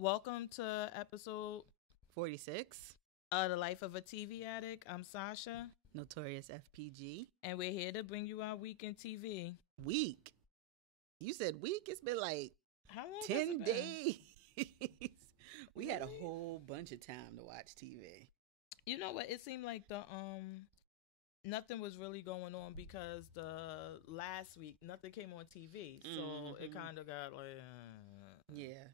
Welcome to episode 46. of The Life of a TV Addict. I'm Sasha, Notorious FPG. and we're here to bring you our week in TV. Week. You said week? It's been like How long has 10 it been? days. We had a Really? whole bunch of time to watch TV. You know what? It seemed like the nothing was really going on because the last week nothing came on TV, so it Mhm. kind of got like. Yeah.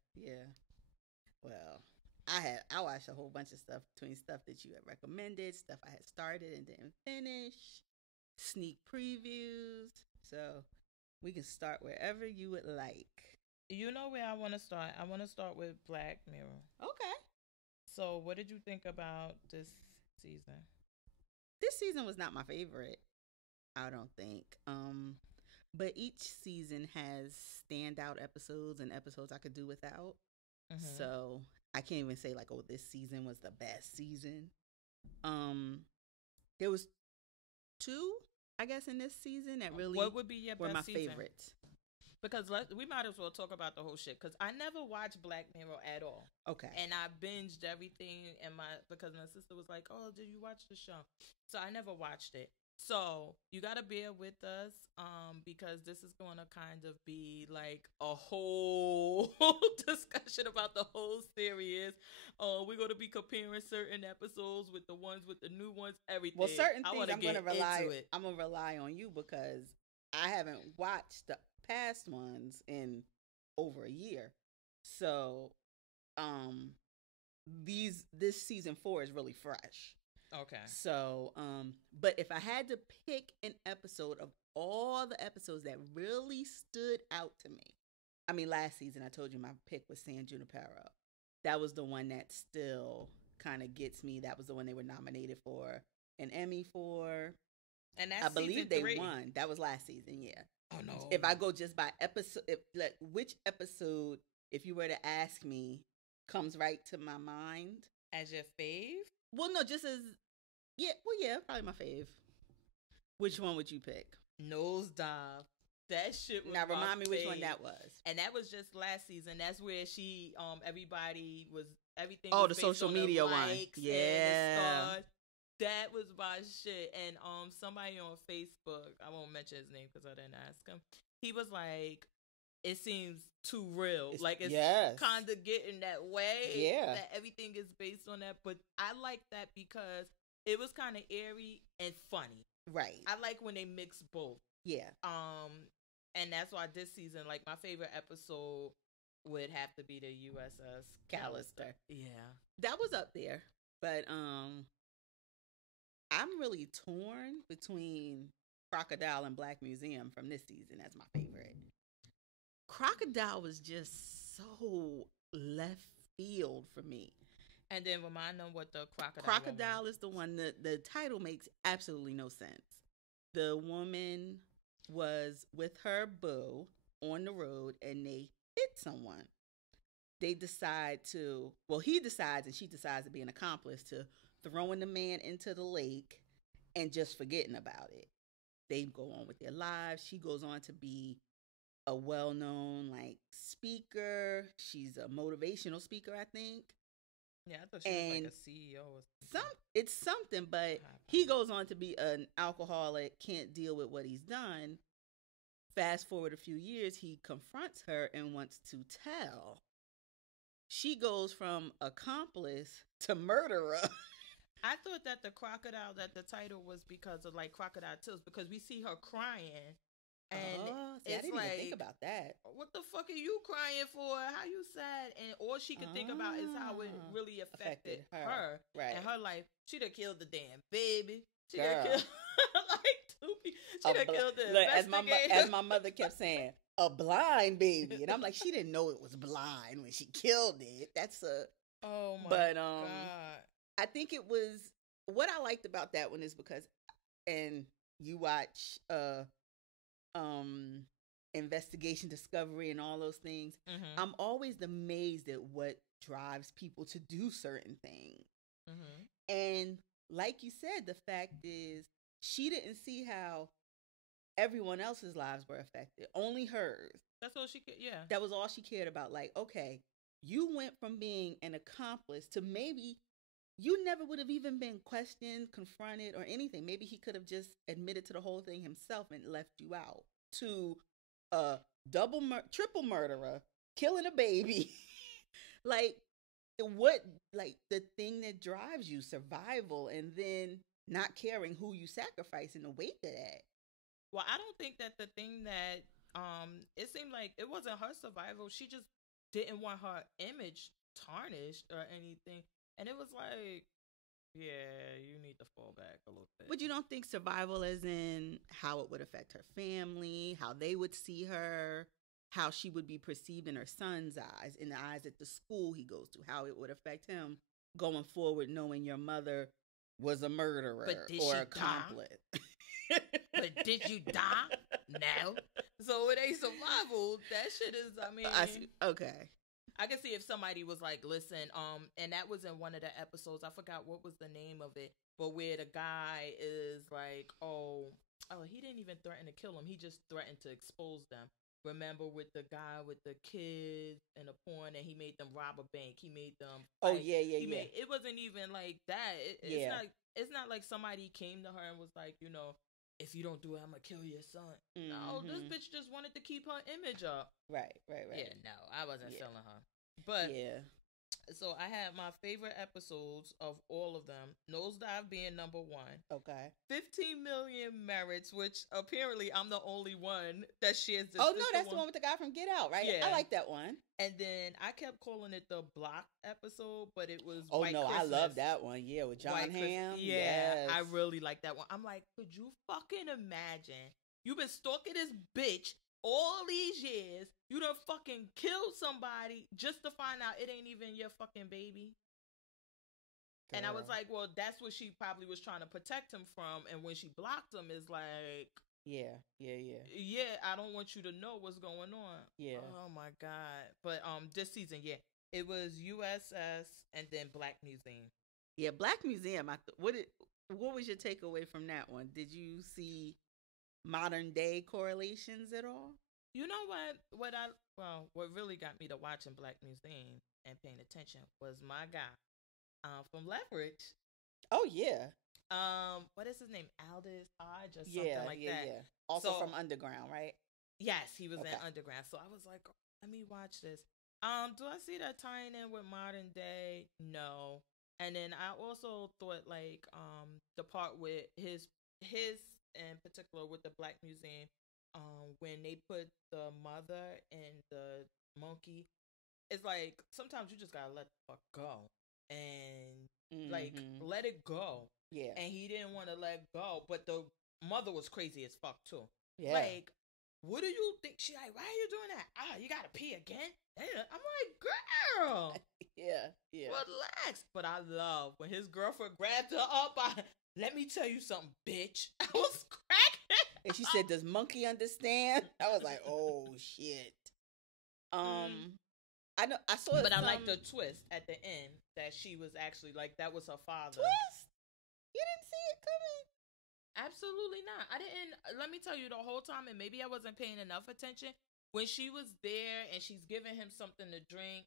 Well, I watched a whole bunch of stuff between stuff that you had recommended, stuff I had started and didn't finish, sneak previews. So we can start wherever you would like. You know where I want to start? I want to start with Black Mirror. Okay. So, what did you think about this season? This season was not my favorite, I don't think. But each season has standout episodes and episodes I could do without. Mm-hmm. So I can't even say like, oh, this season was the best season. Um, there was two, I guess, in this season that really What would be your were best my season? favorites. Because we might as well talk about the whole shit. Because I never watched Black Mirror at all, Okay. and I binged everything. And because my sister was like, "Oh, did you watch the show?" So I never watched it. So you gotta bear with us, because this is going to kind of be like a whole discussion about the whole series. We're going to be comparing certain episodes with the ones with the new ones, everything. Well, certain I things wanna I'm gonna get into it. I'm gonna rely on you because I haven't watched the past ones in over a year. So um this season 4 is really fresh. Okay. So, but if I had to pick an episode of all the episodes that really stood out to me, I mean, last season I told you my pick was San Junipero. That was the one that still kind of gets me. That was the one they were nominated for an Emmy for. And I that's believe season they 3. won. That was last season, yeah. Oh no. If I go just by episode, like which episode, if you were to ask me, comes right to my mind? As your fave? Well, no, just as yeah, probably my fave. Which one would you pick? Nosedive. That shit was Now my remind me which one fave. that was. And that was just last season. That's where she everybody was everything Oh, was the based social on media the one. likes and the Yeah. stars. That was my shit. And somebody on Facebook, I won't mention his name because I didn't ask him. He was like, it seems too real. Like it's yes. kind of getting that way. Yeah. That everything is based on that. But I like that because it was kind of airy and funny. Right. I like when they mix both. Yeah. And that's why this season, like my favorite episode would have to be the USS Callister. Yeah. That was up there. But I'm really torn between Crocodile and Black Museum from this season as my favorite. Crocodile was just so left field for me. And then remind them what the Crocodile is the one that the title makes absolutely no sense. The woman was with her boo on the road and they hit someone. They decide to, well, he decides and she decides to be an accomplice to throwing the man into the lake and just forgetting about it. They go on with their lives. She goes on to be a well-known like speaker. She's a motivational speaker, I think. Yeah, I thought she was like a CEO or something. It's something, but he goes on to be an alcoholic, can't deal with what he's done. Fast forward a few years, he confronts her and wants to tell. She goes from accomplice to murderer. I thought that the crocodile, that the title was because of like Crocodile Tears, because we see her crying. And see, I it's didn't like, even think about that. What the fuck are you crying for? How you sad? And all she could think about is how it really affected her right. and her life. She'd have killed the damn baby. She'd Girl. have killed like 2 people. She'd have killed the Look, investigator. as my mother kept saying, a blind baby, and I'm like, she didn't know it was blind when she killed it. That's a oh my but god. I think it was what I liked about that one is because, and you watch investigation, discovery, and all those things. Mm-hmm. I'm always amazed at what drives people to do certain things. Mm-hmm. And like you said, the fact is she didn't see how everyone else's lives were affected, only hers. That's all she could. Yeah, that was all she cared about. Like, okay, you went from being an accomplice to maybe you never would have even been questioned, confronted, or anything. Maybe he could have just admitted to the whole thing himself and left you out. To a triple murderer, killing a baby. Like, what, like, the thing that drives you, survival, and then not caring who you sacrifice in the wake of that. Well, I don't think that the thing that it seemed like it wasn't her survival. She just didn't want her image tarnished or anything. And it was like, yeah, you need to fall back a little bit. But you don't think survival as in how it would affect her family, how they would see her, how she would be perceived in her son's eyes, in the eyes at the school he goes to, how it would affect him going forward knowing your mother was a murderer or accomplice. But did you die? No. So it ain't survival. That shit is, I mean. Okay. I can see if somebody was like, listen, and that was in one of the episodes. I forgot what was the name of it, but where the guy is like, oh, he didn't even threaten to kill him. He just threatened to expose them. Remember with the guy with the kids and the porn, and he made them rob a bank. He made them fight. Oh yeah. It wasn't even like that. It's not like somebody came to her and was like, you know, if you don't do it, I'm gonna kill your son. Mm-hmm. No, this bitch just wanted to keep her image up. Right. Yeah, no, I wasn't feeling her. But yeah. So I had my favorite episodes of all of them. Nosedive being number 1. Okay. 15 Million Merits, which apparently I'm the only one that shares this. Oh, no, that's the one with the guy from Get Out, right? Yeah. I like that one. And then I kept calling it the Block episode, but it was Oh, White no, Christmas. I love that one. Yeah, with John Hamm. Yeah, yes. I really like that one. I'm like, could you fucking imagine? You've been stalking this bitch all these years. You done fucking killed somebody just to find out it ain't even your fucking baby. Girl. And I was like, well, that's what she probably was trying to protect him from. And when she blocked him, is like, yeah, I don't want you to know what's going on. Yeah. Oh my God. But this season, yeah, it was USS and then Black Museum. Yeah, Black Museum. What was your takeaway from that one? Did you see modern day correlations at all? You know what really got me to watching Black Museum and paying attention was my guy from Leverage. Oh yeah. What is his name? Aldous Hodge or something like that. Yeah. Also from Underground, right? Yes, he was in Underground. So I was like, oh, let me watch this. Do I see that tying in with modern day? No. And then I also thought like the part with his in particular with the Black Museum, when they put the mother and the monkey, it's like sometimes you just gotta let the fuck go and like let it go. Yeah. And he didn't want to let go, but the mother was crazy as fuck too. Yeah. Like, what do you think? She like, why are you doing that? You gotta pee again? I'm like, girl. Yeah. Relax. But I love when his girlfriend grabbed her up. Let me tell you something, bitch. I was cracking. And she said, does monkey understand? I was like, oh shit. I know I saw it. But I like the twist at the end that she was actually like that was her father. Twist? You didn't see it coming? Absolutely not. I didn't. Let me tell you, the whole time, and maybe I wasn't paying enough attention, when she was there and she's giving him something to drink.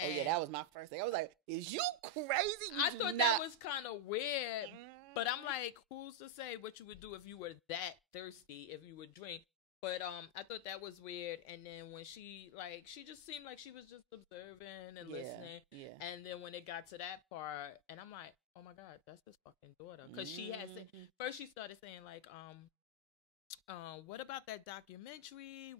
Oh yeah, that was my first thing. I was like, is you crazy? I thought that was kind of weird. But I'm like, who's to say what you would do if you were that thirsty, if you would drink? But I thought that was weird. And then when she just seemed like she was just observing and listening. Yeah. And then when it got to that part, and I'm like, oh my God, that's his fucking daughter. Because she had said, first she started saying like, what about that documentary?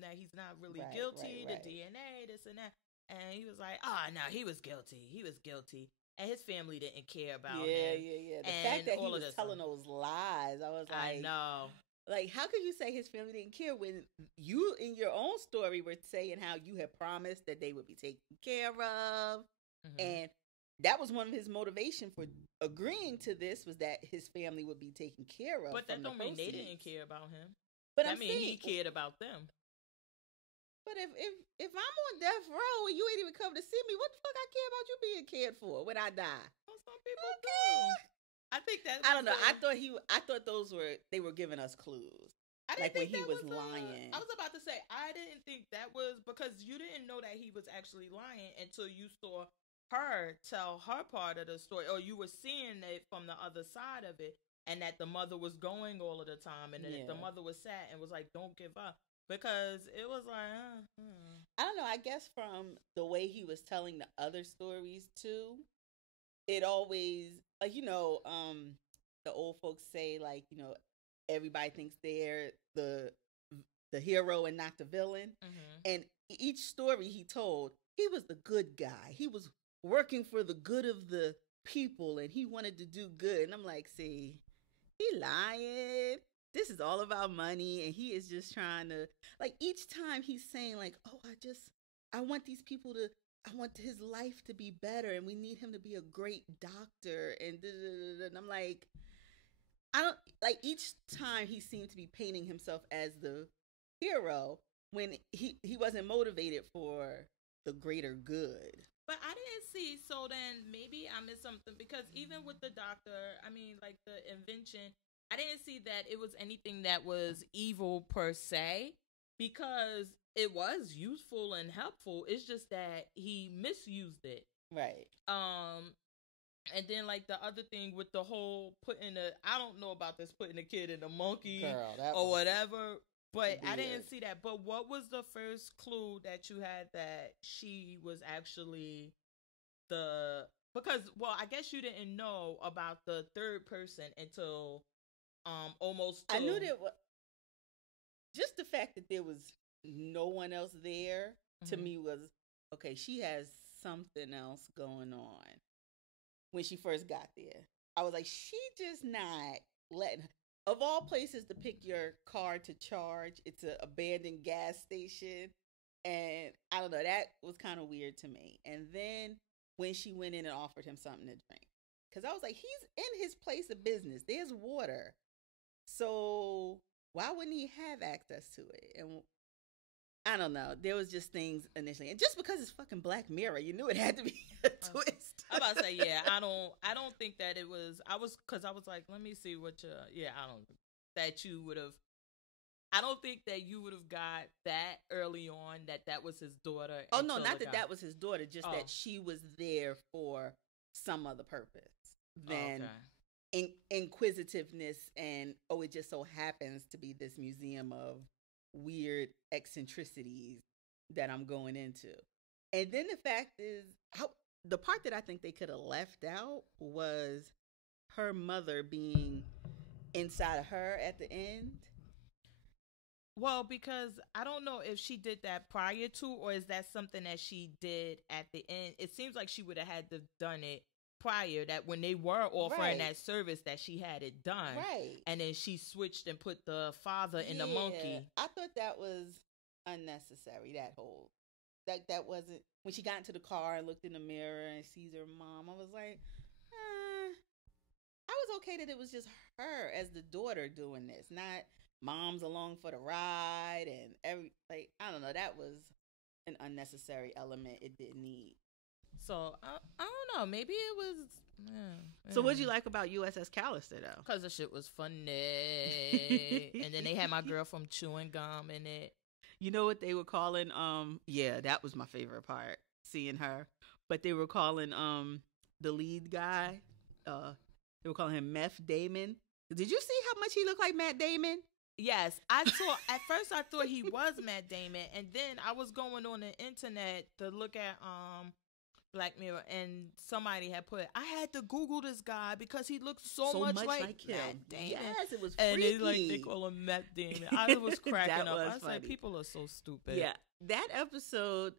That he's not really guilty, the DNA, this and that. And he was like, no, he was guilty. He was guilty. And his family didn't care about him. Yeah. The fact that he was telling those lies, I was like, I know. Like, how could you say his family didn't care when you, in your own story, were saying how you had promised that they would be taken care of? Mm-hmm. And that was one of his motivation for agreeing to this, was that his family would be taken care of. But that don't mean they didn't care about him. But I mean, he cared about them. But if I'm on death row and you ain't even come to see me, what the fuck I care about you being cared for when I die? Well, some people do. I think that I don't know. I thought they were giving us clues. I didn't Like when think he that was was lying. I was about to say I didn't think that was because you didn't know that he was actually lying until you saw her tell her part of the story, or you were seeing it from the other side of it, and that the mother was going all of the time, and then the Yeah. mother was sad and was like, "Don't give up," because it was like, I don't know. I guess from the way he was telling the other stories too, it always like the old folks say like everybody thinks they're the hero and not the villain. mm-hmm. And each story he told, he was the good guy. He was working for the good of the people, and he wanted to do good. And I'm like, see, he lying. This is all about money, and he is just trying to like each time he's saying like, oh, I want these people to. I want his life to be better, and we need him to be a great doctor. And I'm like, I don't like each time he seemed to be painting himself as the hero when he wasn't motivated for the greater good. But I didn't see. So then maybe I missed something because even with the doctor, I mean, like the invention, I didn't see that it was anything that was evil per se because it was useful and helpful. It's just that he misused it. Right. And then like the other thing with the whole putting a I don't know about this putting a kid in a monkey Girl, that or was whatever, but I weird. didn't see that. But what was the first clue that you had that she was actually the because well I guess you didn't know about the third person until almost I knew that just the fact that there was no one else there to Mhm. me was okay. She has something else going on. When she first got there, I was like, she just not letting. Of all places to pick your car to charge, it's an abandoned gas station, and I don't know. That was kind of weird to me. And then when she went in and offered him something to drink, because I was like, he's in his place of business. There's water, so why wouldn't he have access to it? And I don't know. There was just things initially, and just because it's fucking Black Mirror, you knew it had to be a twist. I'm about to say yeah. I don't think that it was. I was because I was like, let me see what you. Yeah, I don't that you would have. I don't think that you would have got that early on that was his daughter. Oh no, not that that was his daughter, just that she was there for some other purpose than inquisitiveness and oh, it just so happens to be this museum of weird eccentricities that I'm going into. And then the fact is, how the part that I think they could have left out was her mother being inside of her at the end. Well, because I don't know if she did that prior to, or is that something that she did at the end? It seems like she would have had to done it prior. That when they were offering that service, that she had it done, right? And then she switched and put the father in the monkey. I thought that was unnecessary. That wasn't when she got into the car and looked in the mirror and sees her mom. I was like, I was okay that it was just her as the daughter doing this, not mom's along for the ride and I don't know, that was an unnecessary element it didn't need. So I don't know, maybe it was So what'd you like about USS Callister though? Because the shit was funny. And then they had my girl from Chewing Gum in it. You know what they were calling yeah, that was my favorite part, seeing her. But they were calling the lead guy they were calling him Meth Damon. Did you see how much he looked like Matt Damon? Yes, I saw. At first, I thought he was Matt Damon, and then I was going on the internet to look at Black Mirror, and somebody had put. I had to Google this guy because he looked so much like him. Matt Damon. Yes, it was freaky. And they call him Matt Damon. I was cracking up. I was like, people are so stupid. Yeah, that episode.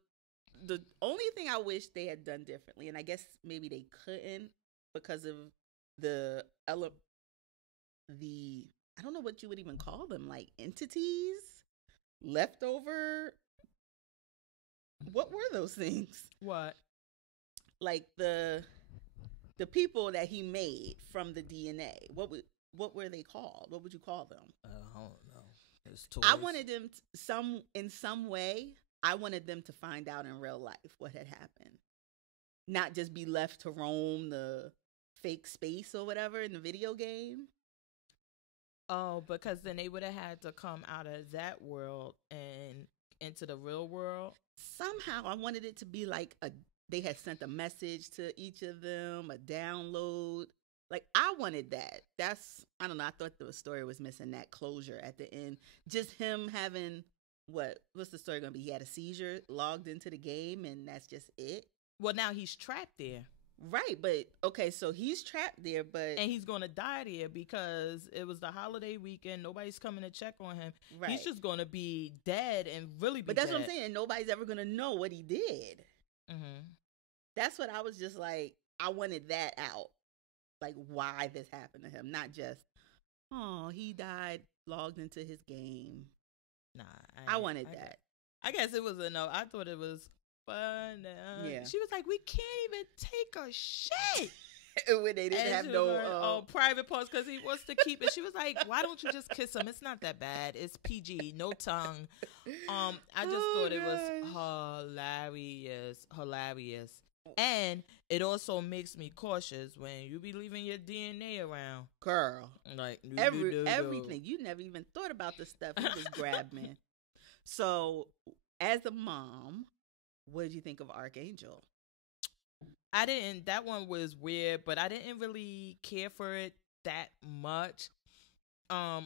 The only thing I wish they had done differently, and I guess maybe they couldn't because of the I don't know what you would even call them, like entities, leftover. What were those things? What? Like the people that he made from the DNA. What were they called? What would you call them? I don't know. It was toys. I wanted them in some way. I wanted them to find out in real life what had happened, not just be left to roam the fake space or whatever in the video game. Oh, because then they would have had to come out of that world and into the real world. Somehow I wanted it to be like they had sent a message to each of them, a download. Like I wanted that. That's I don't know. I thought the story was missing that closure at the end. Just him having what's the story gonna be? He had a seizure, logged into the game, and that's just it. Well, now he's trapped there. Right, but okay, so he's trapped there, but and he's gonna die there because it was the holiday weekend. Nobody's coming to check on him. right. He's just gonna be dead and really be. But that's dead. what I'm saying. Nobody's ever gonna know what he did. Mm-hmm. That's what I was just like. I wanted that out, like why this happened to him, not just oh he died logged into his game. Nah, I wanted that. I guess it was enough. I thought it was fun. Yeah. She was like, we can't even take a shit. When they didn't have she no was like, private parts because he wants to keep it. She was like, why don't you just kiss him? It's not that bad. It's PG, no tongue. I just thought it was hilarious. And it also makes me cautious when you be leaving your DNA around. Girl. Like everything. You never even thought about the stuff he was grabbing. So as a mom, what did you think of Archangel? I didn't. That one was weird, but I didn't really care for it that much.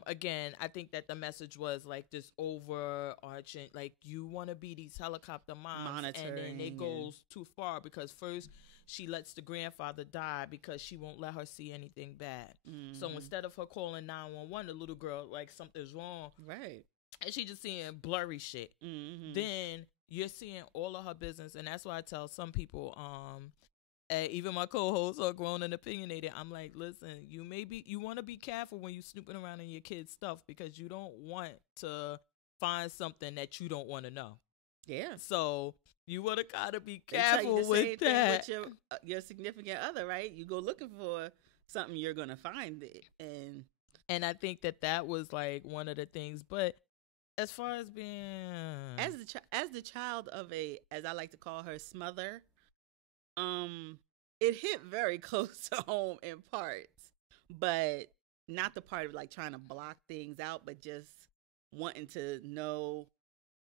Again, I think that the message was like this overarching, like you want to be these helicopter moms, and then it goes too far because first she lets the grandfather die because she won't let her see anything bad. Mm-hmm. So instead of her calling 911, the little girl like something's wrong, right? And she just seeing blurry shit. Mm-hmm. Then you're seeing all of her business, and that's why I tell some people, even my co-hosts are grown and opinionated. I'm like, listen, you want to be careful when you snooping around in your kids' stuff because you don't want to find something that you don't want to know. Yeah. So you would have got to be careful with that. With your significant other, right? You go looking for something, you're gonna find it, and I think that was like one of the things. But as far as being as the child of as I like to call her, smother. It hit very close to home in parts, but not the part of like trying to block things out, but just wanting to know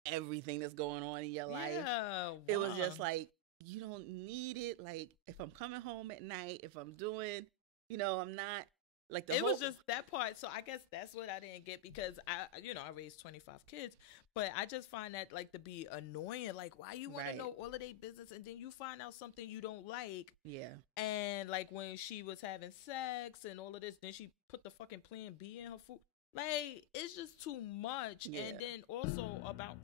everything that's going on in your life. Wow. It was just like, you don't need it. Like if I'm coming home at night, if I'm doing, I'm not like it was just that part. So I guess that's what I didn't get because I raised 25 kids, but I just find that like to be annoying. Like why you want to know all of their business and then you find out something you don't like. Yeah. And like when she was having sex and all of this, then she put the fucking Plan B in her food. Like it's just too much. Yeah. And then also about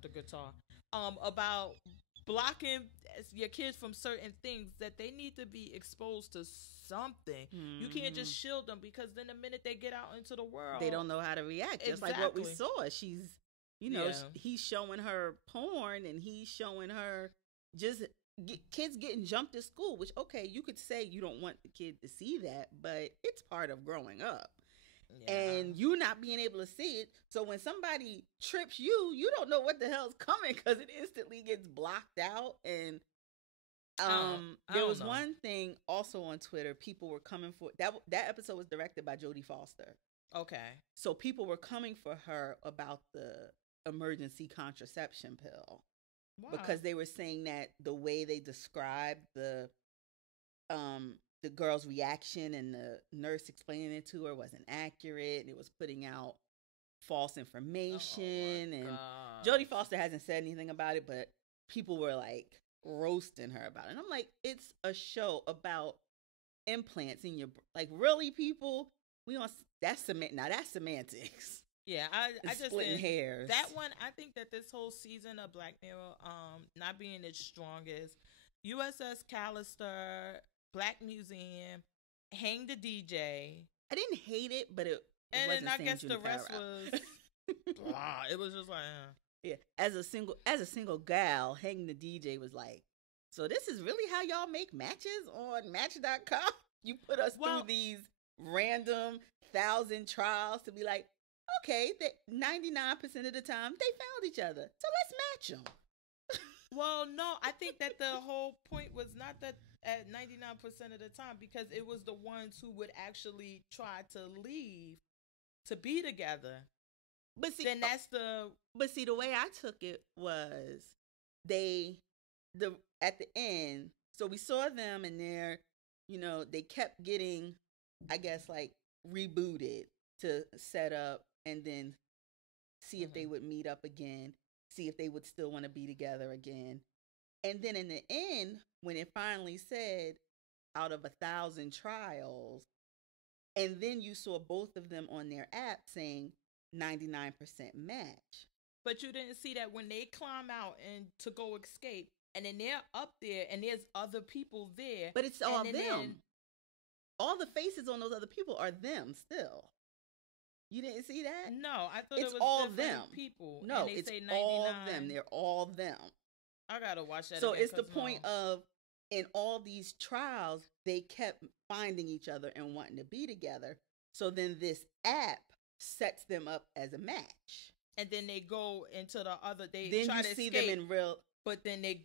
the guitar, about blocking your kids from certain things that they need to be exposed to something. Mm-hmm. You can't just shield them because then the minute they get out into the world, they don't know how to react. Just like what we saw. She's, he's showing her porn and he's showing her just kids getting jumped at school, which, okay, you could say you don't want the kid to see that, but it's part of growing up. Yeah. And you not being able to see it. So when somebody trips you don't know what the hell's coming because it instantly gets blocked out. And there was one thing also on Twitter, people were coming for that episode was directed by Jodie Foster. Okay. So people were coming for her about the emergency contraception pill. Wow. Because they were saying that the way they described the girl's reaction and the nurse explaining it to her wasn't accurate. And it was putting out false information. And Jodie Foster hasn't said anything about it, but people were like roasting her about it. And I'm like, it's a show about implants in your like really people. That's semantics. Yeah, I just splitting hairs. That one, I think that this whole season of Black Mirror, not being its strongest, USS Callister, Black Museum, Hang the DJ. I didn't hate it, but it and wasn't then I guess the rest was blah. It was just like yeah. As a single gal, Hang the DJ was like, so this is really how y'all make matches on Match.com? You put us through these random 1,000 trials to be like, okay, that 99% of the time they found each other, so let's match them. Well, no, I think that the whole point was not that at 99% of the time because it was the ones who would actually try to leave to be together. But see, then that's the. But see, the way I took it was at the end. So we saw them, and they kept getting, I guess, like rebooted to set up, and then see if they would meet up again, see if they would still want to be together again. And then in the end, when it finally said out of 1,000 trials, and then you saw both of them on their app saying 99% match. But you didn't see that when they climb out and to go escape, and then they're up there, and there's other people there. But it's all them. All the faces on those other people are them still. You didn't see that? No, I thought it's it was all different them. People. No, and they it's say 99. all them. They're all them. I gotta watch that. So again, it's the point of, in all these trials, they kept finding each other and wanting to be together. So then this app sets them up as a match. And then they go into the other. They then try you to see escape, them in real. but then they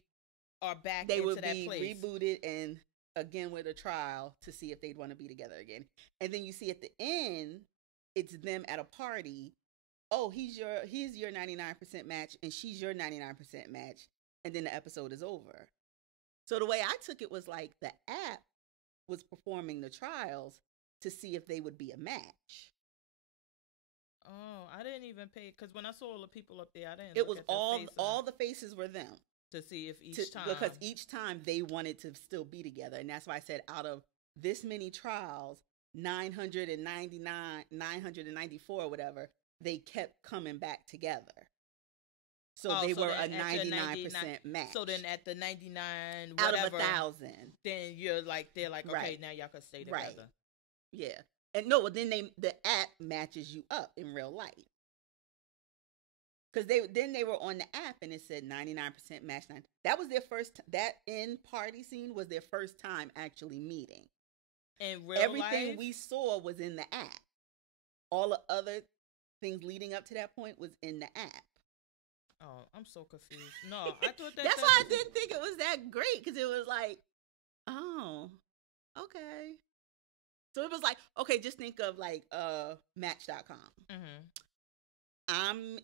are back. They into would that be place. rebooted and again with a trial to see if they'd want to be together again. And then you see at the end, it's them at a party. Oh, he's your 99% match, and she's your 99% match, and then the episode is over. So the way I took it was like the app was performing the trials to see if they would be a match. Oh, I didn't even pay, because when I saw all the people up there, I didn't. It was all the faces were them. To see if each time, because each time they wanted to still be together, and that's why I said out of this many trials, 994 or whatever, they kept coming back together. So they were a 99% match. So then at the 99, out of 1,000, then they're like, okay, now y'all can stay together. Right. Yeah, and no, then the app matches you up in real life. Because they were on the app and it said 99% match. That was their first. That end party scene was their first time actually meeting. In real Everything life? we saw was in the app. All the other things leading up to that point was in the app. Oh, I'm so confused. No, I thought that's why I didn't think it was that great, because it was like, oh, okay. So it was like, okay, just think of like Match.com. Mm-hmm. I'm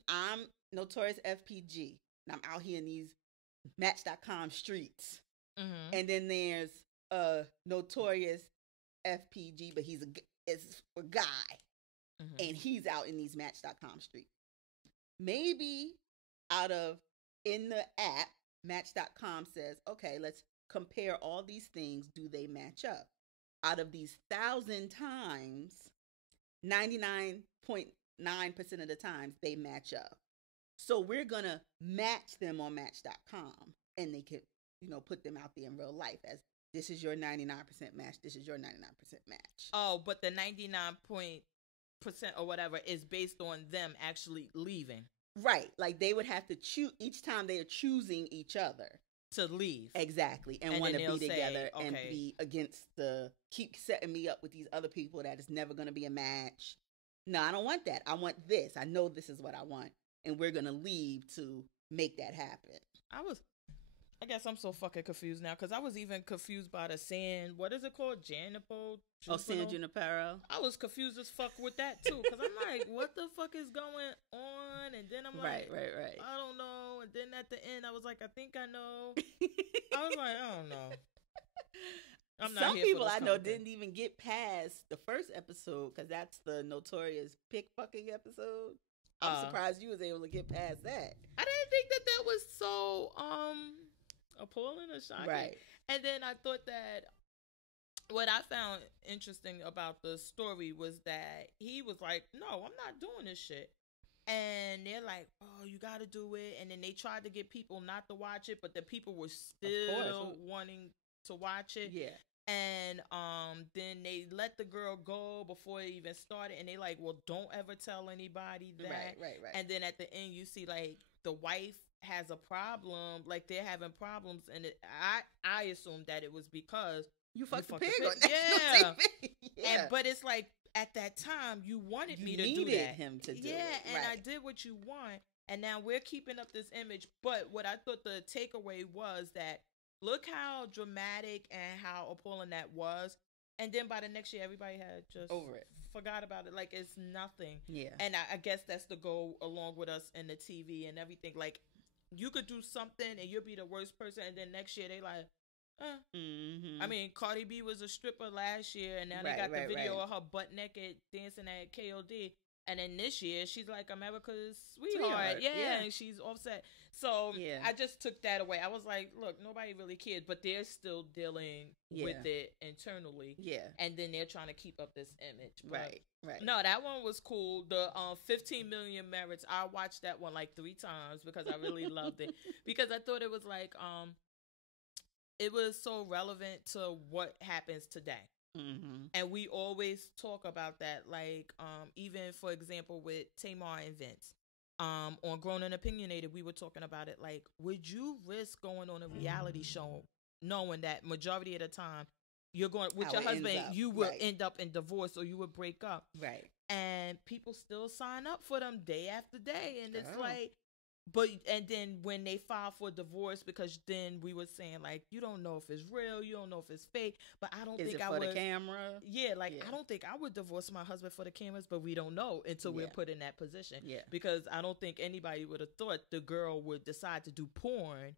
Notorious FPG, and I'm out here in these Match.com streets. Mm-hmm. And then there's Notorious FPG, but he's a guy. Mm-hmm. And he's out in these Match.com streets. Maybe in the app, Match.com says, okay, let's compare all these things. Do they match up? Out of these 1,000 times, 99.9% of the times they match up. So we're going to match them on Match.com, and they could, put them out there in real life as, this is your 99% match. This is your 99% match. Oh, but the 99% or whatever is based on them actually leaving. Right. Like they would have to choose each time they are choosing each other to leave. Exactly. And want to be together and be against keep setting me up with these other people that is never going to be a match. No, I don't want that. I want this. I know this is what I want. And we're going to leave to make that happen. I guess I'm so fucking confused now, because I was even confused by the San, what is it called? Juniper? Oh, San Junipero. I was confused as fuck with that too, because I'm like, what the fuck is going on? And then I'm like, right. I don't know. And then at the end, I was like, I think I know. I was like, I don't know. Some people I know didn't even get past the first episode, because that's the notorious pickfucking episode. I'm surprised you was able to get past that. I didn't think that was so appalling or shocking. Right. And then I thought that what I found interesting about the story was that he was like, no, I'm not doing this shit. And they're like, oh, you got to do it. And then they tried to get people not to watch it, but the people were still wanting to watch it. Yeah. And then they let the girl go before it even started. And they like, well, don't ever tell anybody that. Right. And then at the end, you see like the wife has a problem, like they're having problems, and I assumed that it was because you fucked the pig on national TV. Yeah. But it's like at that time you wanted me to do that. You needed him to do it. Yeah, and I did what you want, and now we're keeping up this image. But what I thought the takeaway was that look how dramatic and how appalling that was, And then by the next year, everybody had just over it, forgot about it. Like, it's nothing. Yeah. And I guess that's the goal along with us and the TV and everything. Like, you could do something and you'll be the worst person, and then next year they like, I mean, Cardi B was a stripper last year, and now they got the video of her butt naked dancing at KOD. And then this year, she's like America's sweetheart. Yeah, and she's Offset. So I just took that away. I was like, look, nobody really cares, but they're still dealing with it internally. Yeah. And then they're trying to keep up this image. But right. No, that one was cool. The 15 Million Merits, I watched that one like 3 times because I really loved it. Because I thought it was like, it was so relevant to what happens today. And we always talk about that, like even for example with Tamar and Vince on Grown and Opinionated, we were talking about it, like, would you risk going on a reality show knowing that majority of the time you're going with your husband, you will end up in divorce or you would break up, and people still sign up for them day after day, and it's like, and then when they file for divorce, because then we were saying, like, you don't know if it's real, you don't know if it's fake, but I don't think I would. Is it for the camera? Yeah, like, I don't think I would divorce my husband for the cameras, but we don't know until we're put in that position. Yeah. Because I don't think anybody would have thought the girl would decide to do porn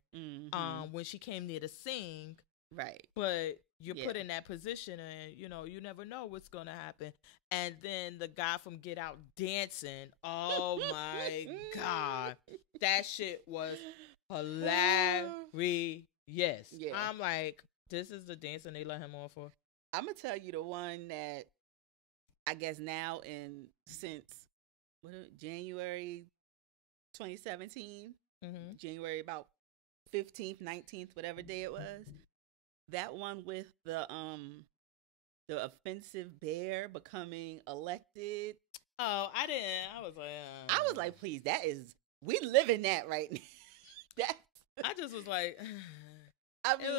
when she came there to sing. Right. But you're put in that position, and, you know, you never know what's going to happen. And then the guy from Get Out dancing. Oh, my God. That shit was hilarious. Yeah. I'm like, this is the dancing they let him on for. I'm going to tell you the one that I guess now since January 2017, January about 15th, 19th, whatever day it was. That one with the offensive bear becoming elected. Oh, I didn't. I was like, please, we live in that right now. I just was like, I mean,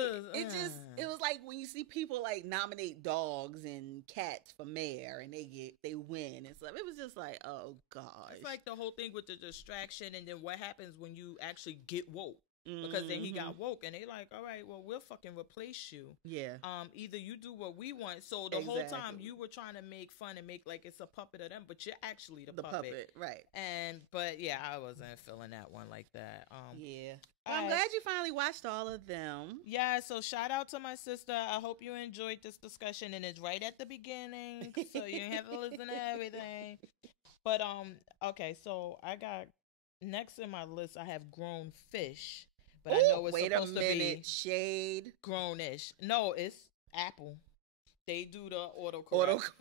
it was like when you see people like nominate dogs and cats for mayor and they win and stuff. It was just like, oh gosh. It's like the whole thing with the distraction, and then what happens when you actually get woke. Because then he got woke, and they like, all right, well, we'll fucking replace you. Yeah. Either you do what we want. So the whole time you were trying to make fun and make like it's a puppet of them, but you're actually the puppet. Right. But yeah, I wasn't feeling that one like that. Yeah. Well, I'm glad you finally watched all of them. Yeah. So shout out to my sister. I hope you enjoyed this discussion, and it's right at the beginning, so you have to listen to everything. But okay. So I got next in my list. I have Grown Fish. But I know it's supposed to be shade. Grownish. No, it's Apple. They do the autocorrect.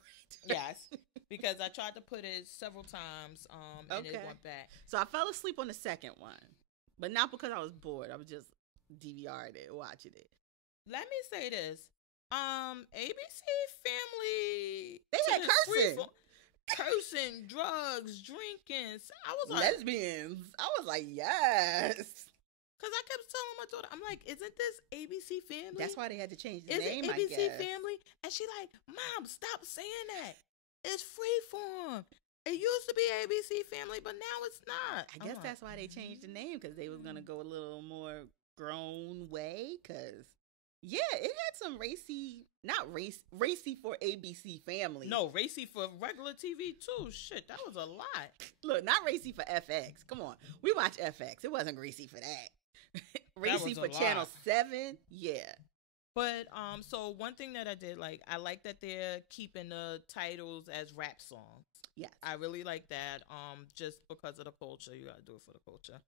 Yes. Because I tried to put it several times and it went back. So I fell asleep on the second one. But not because I was bored. I was just DVR'd it, watching it. Let me say this. ABC Family. They had cursing. Cursing, drugs, drinking. I was like, lesbians. I was like, yes. Because I kept telling my daughter, I'm like, isn't this ABC Family? That's why they had to change the name, I guess. Is it ABC Family? And she like, Mom, stop saying that. It's Freeform. It used to be ABC Family, but now it's not. I guess that's why they changed the name, because they was going to go a little more grown way. Because, yeah, it had some racy for ABC Family. No, racy for regular TV, too. Shit, that was a lot. Look, not racy for FX. Come on. We watch FX. It wasn't racy for that. Racy for Channel 7, yeah. But so one thing that I did, like, I like that they're keeping the titles as rap songs. Yes, I really like that. Just because of the culture, you gotta do it for the culture.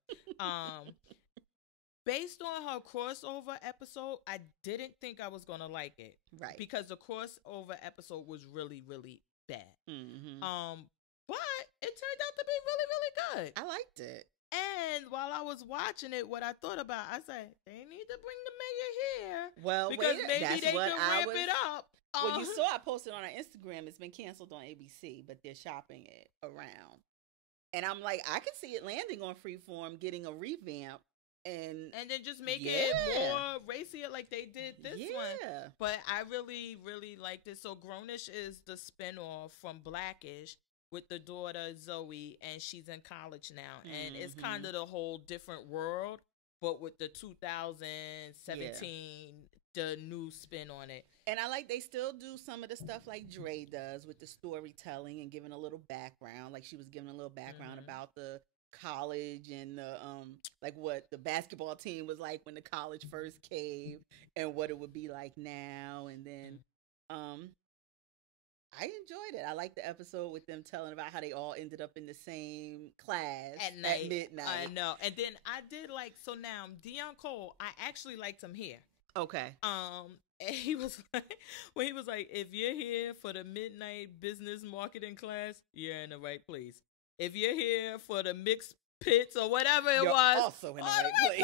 Based on her crossover episode, I didn't think I was gonna like it, right? Because the crossover episode was really, really bad. But it turned out to be really, really good. I liked it. And while I was watching it, what I thought about, I said, they need to bring the mayor here. Well, because maybe they can ramp it up. Well, you saw I posted on our Instagram. It's been canceled on ABC, but they're shopping it around. And I'm like, I can see it landing on Freeform, getting a revamp. And then just make it more racier like they did this one. But I really, really liked it. So Grownish is the spinoff from Blackish, with the daughter Zoe, and she's in college now, and it's kind of the whole different world, but with the 2017 the new spin on it. And I like they still do some of the stuff like Dre does with the storytelling and giving a little background. Like she was giving a little background about the college and the like what the basketball team was like when the college first came and what it would be like now. And then I enjoyed it. I liked the episode with them telling about how they all ended up in the same class at midnight. I know. And then I did like, so now Dion Cole, I actually liked him here. Okay. And he was like, when he was like, if you're here for the midnight business marketing class, you're in the right place. If you're here for the mixed pits or whatever it was, also in the right place.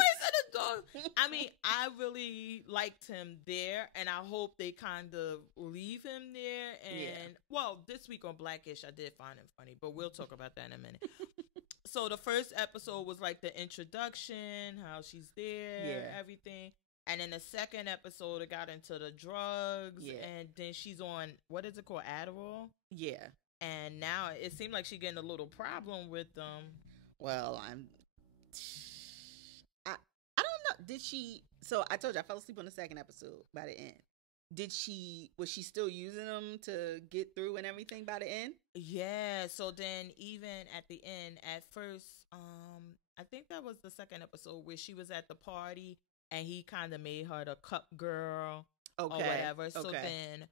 I mean, I really liked him there, and I hope they kind of leave him there. And well, this week on Blackish, I did find him funny, but we'll talk about that in a minute. So the first episode was like the introduction, how she's there, everything. And then the second episode, it got into the drugs, and then she's on, what is it called, Adderall? Yeah. And now it seemed like she's getting a little problem with them. Well, I don't know. Did she? So I told you I fell asleep on the second episode by the end. Was she still using them to get through and everything by the end? Yeah. So then even at the end, at first, I think that was the second episode where she was at the party and he kind of made her the cup girl or whatever. So then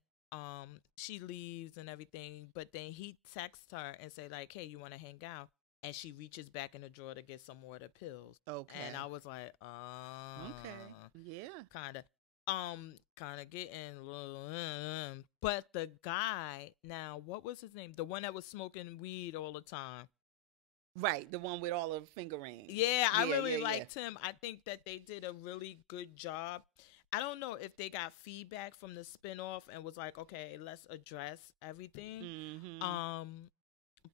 she leaves and everything, but then he texts her and say like, hey, you want to hang out? And she reaches back in the drawer to get some more of the pills. Okay. And I was like, okay. Yeah. Kind of getting, but the guy, now, what was his name? The one that was smoking weed all the time. Right, the one with all the finger rings. Yeah, I really liked him. I think that they did a really good job. I don't know if they got feedback from the spinoff and was like, okay, let's address everything. Mm-hmm.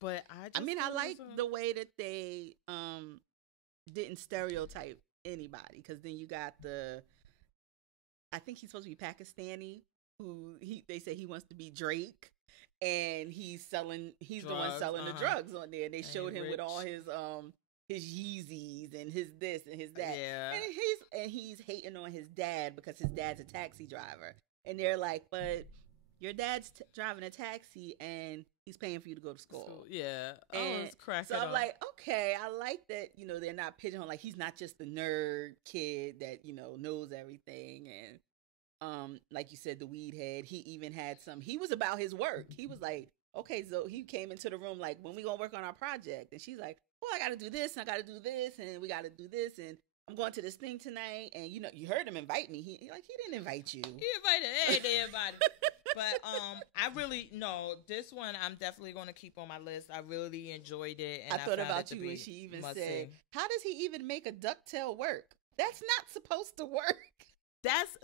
But I like the way that they didn't stereotype anybody, because then you got I think he's supposed to be Pakistani, who they say he wants to be Drake, and he's the one selling the drugs on there, and they showed him with all his Yeezys and his this and his that. Yeah. And he's hating on his dad because his dad's a taxi driver. And they're like, but your dad's driving a taxi and he's paying for you to go to school. Yeah. It's cracking So I'm up. like, okay, I like that, they're not pigeonholed. Like, he's not just the nerd kid that, knows everything. And like you said, the weed head, he even had he was about his work. He was like, okay, so he came into the room like, when we gonna work on our project? And she's like, oh, I gotta do this, and I gotta do this, and we gotta do this, and I'm going to this thing tonight. And you heard him invite me. He didn't invite you. He invited everybody. But this one I'm definitely going to keep on my list. I really enjoyed it. And I thought about you when she even said, how does he even make a ducktail work? That's not supposed to work. That's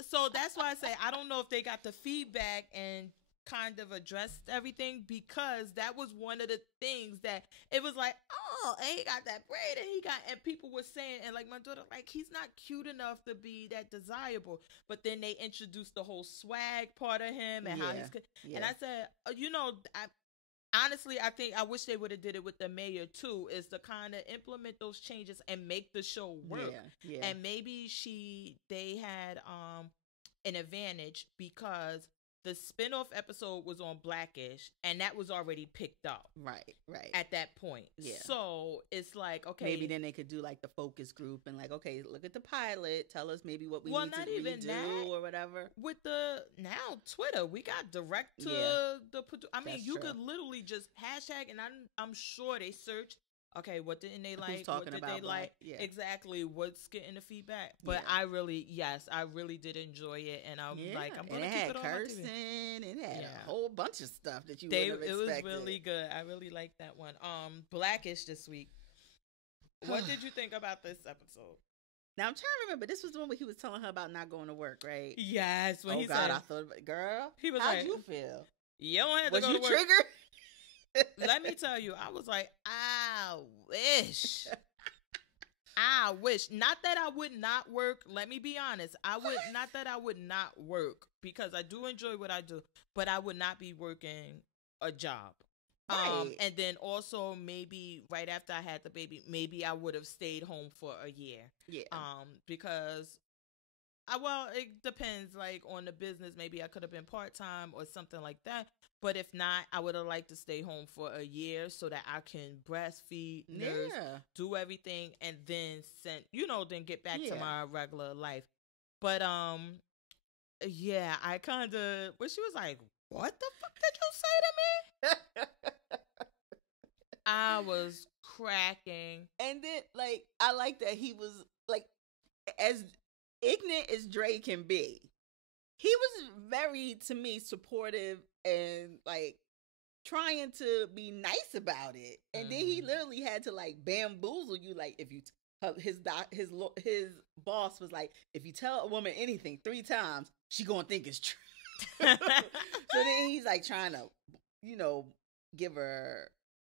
why I say I don't know if they got the feedback and kind of addressed everything, because that was one of the things that it was like, oh, and he got that braid and people were saying, and like my daughter, like, he's not cute enough to be that desirable. But then they introduced the whole swag part of him and how he's, and I said, honestly, I wish they would have did it with the mayor too, is to kind of implement those changes and make the show work. Yeah. And maybe they had an advantage because the spinoff episode was on Blackish, and that was already picked up. Right. At that point. Yeah. So it's like, okay. Maybe then they could do like the focus group and like, okay, look at the pilot. Tell us maybe what we need to redo or whatever. With now Twitter, we got direct to the. I mean, you could literally just hashtag, and I'm sure they searched. Okay, what didn't they like? What did they like? Yeah. Exactly. What's getting the feedback? But I really did enjoy it, and I'm like, I'm gonna keep it on cursing, my TV. It had a whole bunch of stuff that you wouldn't have expected. It was really good. I really liked that one. Blackish this week. What did you think about this episode? Now I'm trying to remember. This was the one where he was telling her about not going to work, right? Yes. When he said, I thought, girl, he was how'd you feel? You don't have to go to work. Was you triggered? Let me tell you, I was like, I wish. Not that I would not work. Let me be honest. Not that I would not work, because I do enjoy what I do, but I would not be working a job. Right. And then also maybe right after I had the baby, maybe I would have stayed home for a year. Yeah. Because well, it depends. Like on the business, maybe I could have been part time or something like that. But if not, I would have liked to stay home for a year so that I can breastfeed, nurse, Yeah. do everything, and then then get back to Yeah. my regular life. But yeah, I kind of. But she was like, "What the fuck did you say to me?" I was cracking. And then, like, I like that he was, like, as ignorant as Dre can be, he was very, to me, supportive and, like, trying to be nice about it. And then he literally had to, like, bamboozle you, like, if you his boss was like, if you tell a woman anything 3 times, she gonna think it's true. So then he's like trying to, give her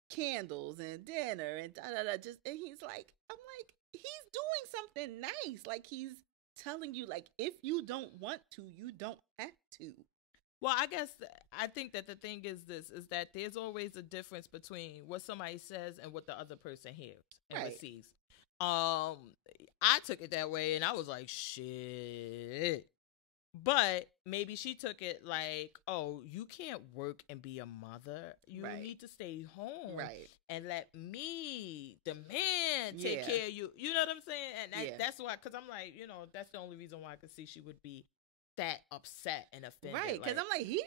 candles and dinner and just, and he's like, I'm like, he's doing something nice. Like, he's telling you, like, if you don't want to, you don't have to. Well, I think that the thing is that there's always a difference between what somebody says and what the other person hears and receives. I took it that way and I was like, shit. But maybe she took it like, oh, you can't work and be a mother. You need to stay home and let me, the man, take care of you. You know what I'm saying? And that's why, because I'm like, that's the only reason why I could see she would be that upset and offended. Right, because I'm like, he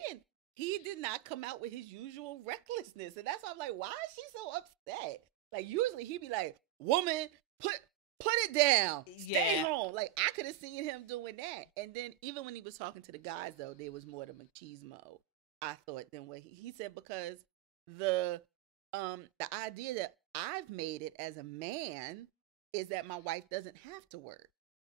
did not come out with his usual recklessness. And that's why I'm like, why is she so upset? Like, usually he'd be like, woman, put it down. Stay home. Like, I could have seen him doing that. And then even when he was talking to the guys, though, there was more to machismo, I thought, than what he said, because the idea that I've made it as a man is that my wife doesn't have to work.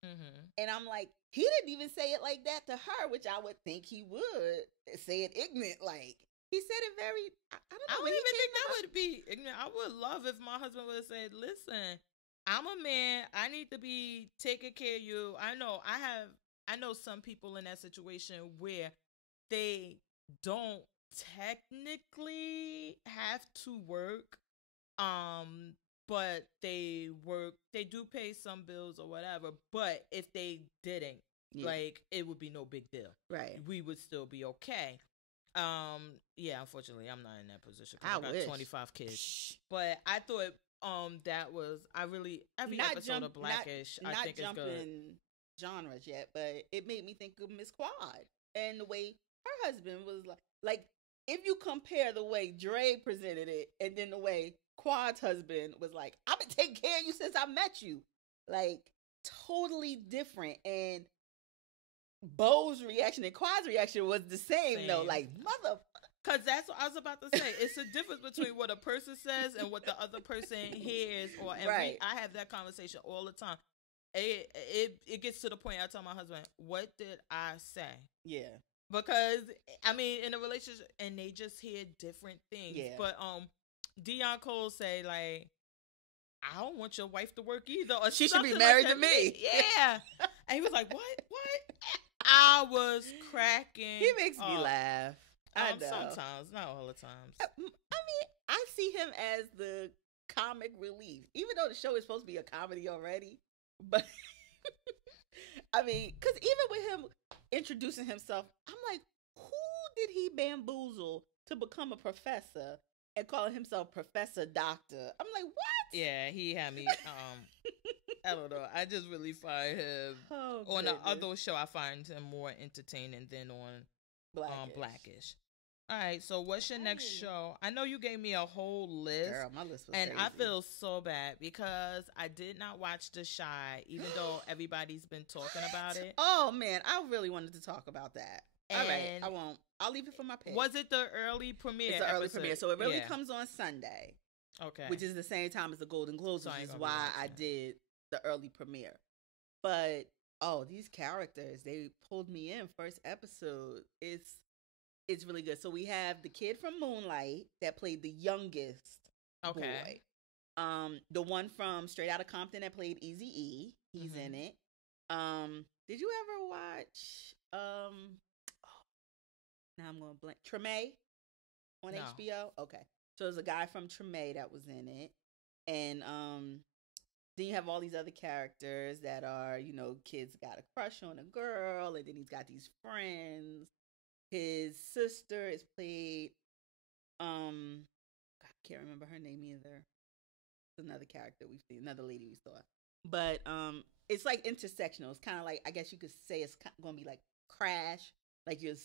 Mm-hmm. And I'm like, he didn't even say it like that to her, which I would think he would say it ignorant. Like, he said it very, I don't even think that would be ignorant. I would love if my husband would have said, listen, I'm a man. I need to be taking care of you. I know some people in that situation where they don't technically have to work, but they do pay some bills or whatever. But if they didn't, like, it would be no big deal. Right. We would still be okay. Yeah, unfortunately, I'm not in that position because I got 25 kids. But I thought that was, every episode of Blackish, I think is good. Not jumping genres yet, but it made me think of Miss Quad and the way her husband was like, if you compare the way Dre presented it and then the way Quad's husband was like, I've been taking care of you since I met you, like, totally different. And Bo's reaction and Quad's reaction was the same. Though, like, mother. Because that's what I was about to say. It's a difference between what a person says and what the other person hears. I have that conversation all the time. It gets to the point I tell my husband, what did I say? Yeah. Because, I mean, in a relationship, and they just hear different things. Yeah. But Deion Cole say, like, I don't want your wife to work either. Or she should be married to me. Yeah. And he was like, what? I was cracking. He makes me laugh. I know. Sometimes, not all the times. I mean, I see him as the comic relief, even though the show is supposed to be a comedy already. But I mean, because even with him introducing himself, I'm like, who did he bamboozle to become a professor and calling himself Professor Doctor? I'm like, what? Yeah, he had me. I don't know. I just really find him on the other show. I find him more entertaining than on Blackish. All right, so what's your next show? I know you gave me a whole list. Girl, my list was and crazy. I feel so bad because I did not watch The Shy, even though everybody's been talking about it. Oh, man, I really wanted to talk about that. All right, I won't. I'll leave it for my pick. Was it the early premiere? It's the early premiere, so it really comes on Sunday. Okay. Which is the same time as the Golden Globes, which is why I did the early premiere. But, these characters, they pulled me in first episode. It's really good. So we have the kid from Moonlight that played the youngest boy. The one from Straight Outta Compton that played Eazy-E. He's in it. Did you ever watch now I'm going to blank. Treme on HBO? Okay. So there's a guy from Treme that was in it. And then you have all these other characters that are, kids got a crush on a girl, and then he's got these friends. His sister is played, I can't remember her name either. It's another character we've seen, another lady we saw. But it's like intersectional. It's kind of like, I guess you could say it's going to be like Crash. Like you're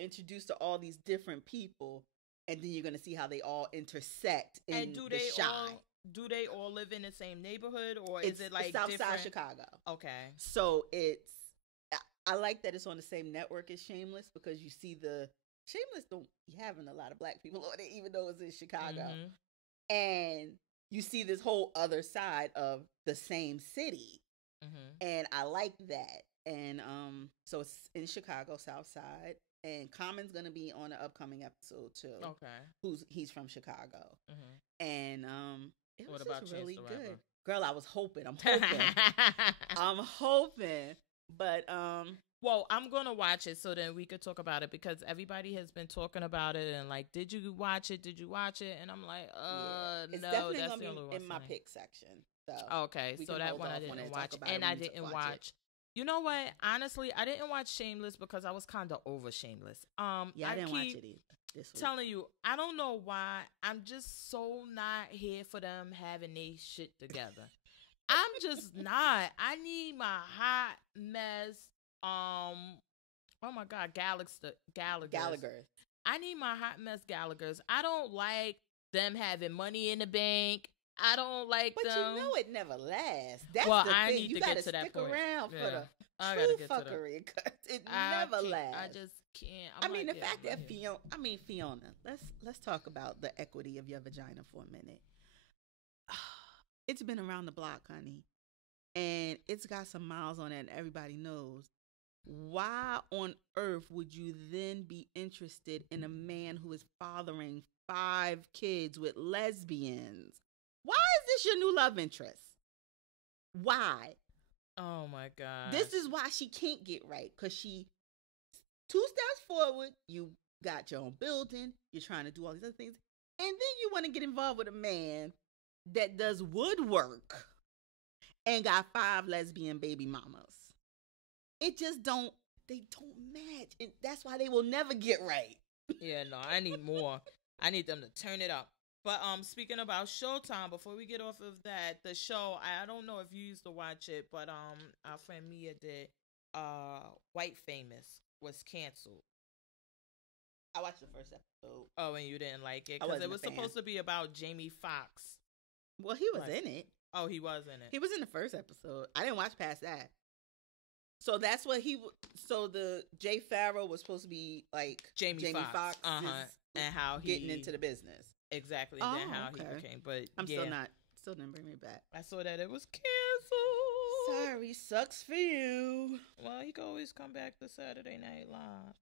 introduced to all these different people, and then you're going to see how they all intersect in and the Shy. Do they all live in the same neighborhood, or is it like South different? Side Chicago? Okay. So I like that it's on the same network as Shameless, because you see Shameless don't be having a lot of black people on it, even though it's in Chicago. Mm-hmm. And you see this whole other side of the same city. Mm-hmm. And I like that. And so it's in Chicago, South Side. And Common's going to be on an upcoming episode too. Okay. He's from Chicago. Mm-hmm. And it was just really good. Girl, I was hoping. I'm hoping. But well, I'm gonna watch it so then we could talk about it, because everybody has been talking about it and like, did you watch it? And I'm like, it's no, definitely that's gonna the only be one in my pick section. So okay, so that one I didn't watch, and I didn't watch. You know what? Honestly, I didn't watch Shameless because I was kind of over Shameless. Yeah, I didn't watch it either. This week. Telling you, I don't know why. I'm just so not here for them having their shit together. I'm just not. I need my hot mess. Oh my God, Gallagher. I need my hot mess Gallaghers. I don't like them having money in the bank. I don't like them. But you know it never lasts. That's the thing. I need you to get to that point. Stick around for the true fuckery, because it never lasts. I just can't. I mean, the fact that Fiona. Let's talk about the equity of your vagina for a minute. It's been around the block, honey, and it's got some miles on it, and everybody knows. Why on earth would you then be interested in a man who is fathering 5 kids with lesbians? Why is this your new love interest? Why? Oh my God. This is why she can't get right, because she 2 steps forward, you got your own building, you're trying to do all these other things, and then you want to get involved with a man that does woodwork and got 5 lesbian baby mamas. It just they don't match. And that's why they will never get right. Yeah, no, I need more. I need them to turn it up. But speaking about Showtime, before we get off of that, the show, I don't know if you used to watch it, but our friend Mia did. White Famous was canceled. I watched the first episode. Oh, and you didn't like it? Because it was supposed to be about Jamie Foxx. Well, he was in it. Oh, he was in it. He was in the first episode. I didn't watch past that. So that's what so the Jay Farrow was supposed to be like Jamie Foxx. And how he getting into the business. Exactly. And then how he became. But still didn't bring me back. I saw that it was canceled. Sorry, sucks for you. Well, he can always come back to Saturday Night Live.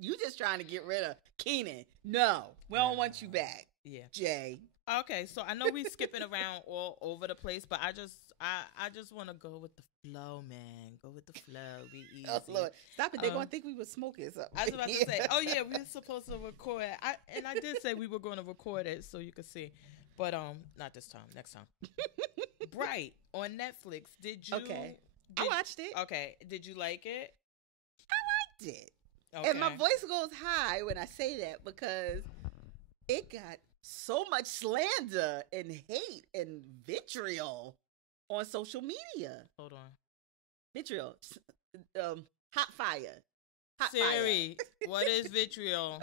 You just trying to get rid of Keenan. No, we don't want you back. Yeah. Jay. Okay, so I know we skipping around all over the place, but I just want to go with the flow, man. Go with the flow. Be easy. Oh, Lord. Stop it. They're going to think we were smoking something. I was about to say, oh, yeah, we were supposed to record. I did say we were going to record it so you could see. But not this time. Next time. Bright on Netflix. Did you? Okay. I watched it. Okay. Did you like it? I liked it. Okay. And my voice goes high when I say that, because it got so much slander and hate and vitriol on social media. Hold on. Vitriol. Hot fire. Hot Siri, fire. What is vitriol?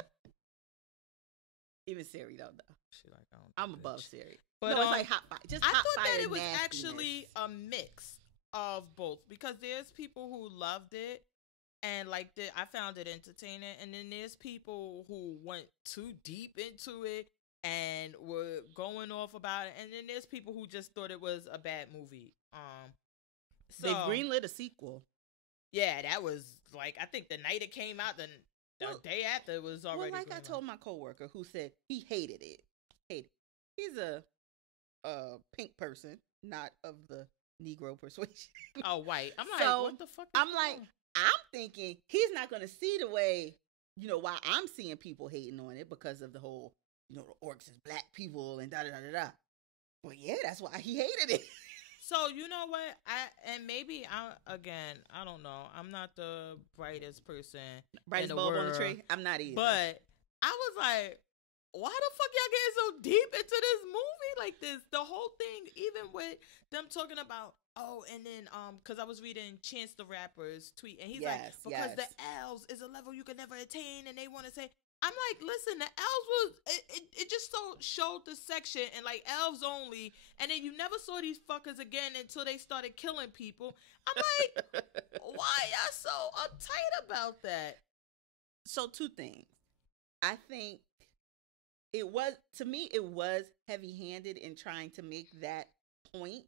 Even Siri don't know. She like, I'm above Siri. But no, it's like hot fire. Just hot thought fire that it was nastiness. actually a mix of both, because there's people who loved it and liked it. I found it entertaining, and then there's people who went too deep into it and were going off about it, and then there's people who just thought it was a bad movie. So they greenlit a sequel. Yeah, that was like, I think the night it came out, the day after it was already. Well, like I told my coworker who said he hated it. He's a pink person, not of the Negro persuasion. Oh, white. I'm like, so, what the fuck? I'm like, I'm thinking he's not going to see the way, why I'm seeing people hating on it, because of the whole, the orcs is black people and da da da da da. Well, yeah, that's why he hated it. So you know what? I don't know. I'm not the brightest person in Brightest the bulb on the world, tree. I'm not either. but I was like, why the fuck y'all getting so deep into this movie like this? The whole thing, even with them talking about, and then because I was reading Chance the Rapper's tweet, and he's like, because the elves is a level you can never attain, and they want to say. I'm like, listen, the elves was it just showed the section and like elves only, and then you never saw these fuckers again until they started killing people. I'm like, why y'all so uptight about that? So 2 things. I think it was, to me, it was heavy-handed in trying to make that point.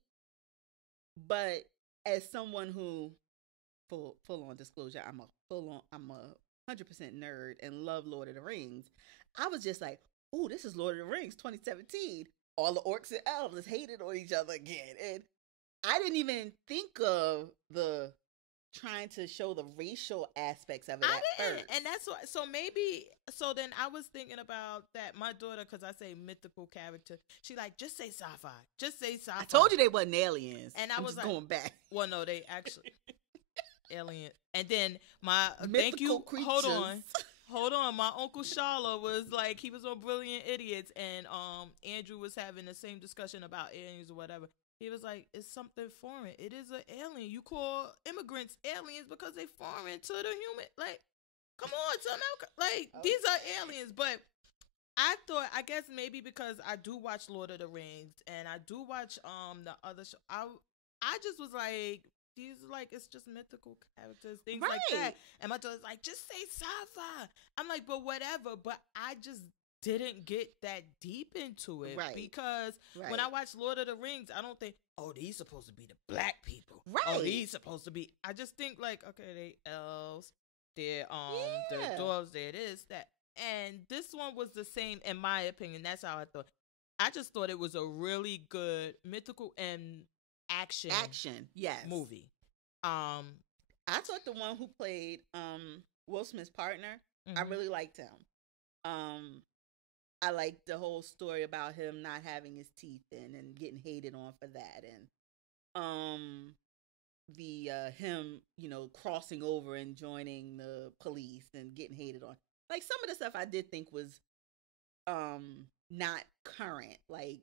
But as someone who, full on disclosure, I'm a 100% nerd and love Lord of the Rings. I was just like, ooh, this is Lord of the Rings 2017. All the orcs and elves is hated on each other again. And I didn't even think of the trying to show the racial aspects of it first. And that's why. So then I was thinking about that. My daughter, because I say mythical character, she like, just say sci-fi. Just say sci-fi. I told you they wasn't aliens. And I was just like, going back. Well, no, they actually alien. And then my mythical thank you. Creatures. Hold on. My uncle Shala was like, he was on Brilliant Idiots, and Andrew was having the same discussion about aliens or whatever. He was like, it's something foreign. It is an alien. You call immigrants aliens because they foreign to the human. Like, come on, to America. Like, these are aliens. But I guess maybe because I do watch Lord of the Rings and I do watch the other show. I just was like, these like, it's just mythical characters, things like that. And my daughter's like, just say sci-fi. I'm like, but whatever. But I just didn't get that deep into it, because when I watch Lord of the Rings, I don't think, oh, these supposed to be the black people, oh, these supposed to be. I just think like, okay, they elves, they're the dwarves, there it is, that. And this one was the same, in my opinion. That's how I thought. I just thought it was a really good mythical and action movie. I thought the one who played Will Smith's partner, I really liked him. I liked the whole story about him not having his teeth in and getting hated on for that, and the him, crossing over and joining the police and getting hated on. Like, some of the stuff I did think was not current. Like,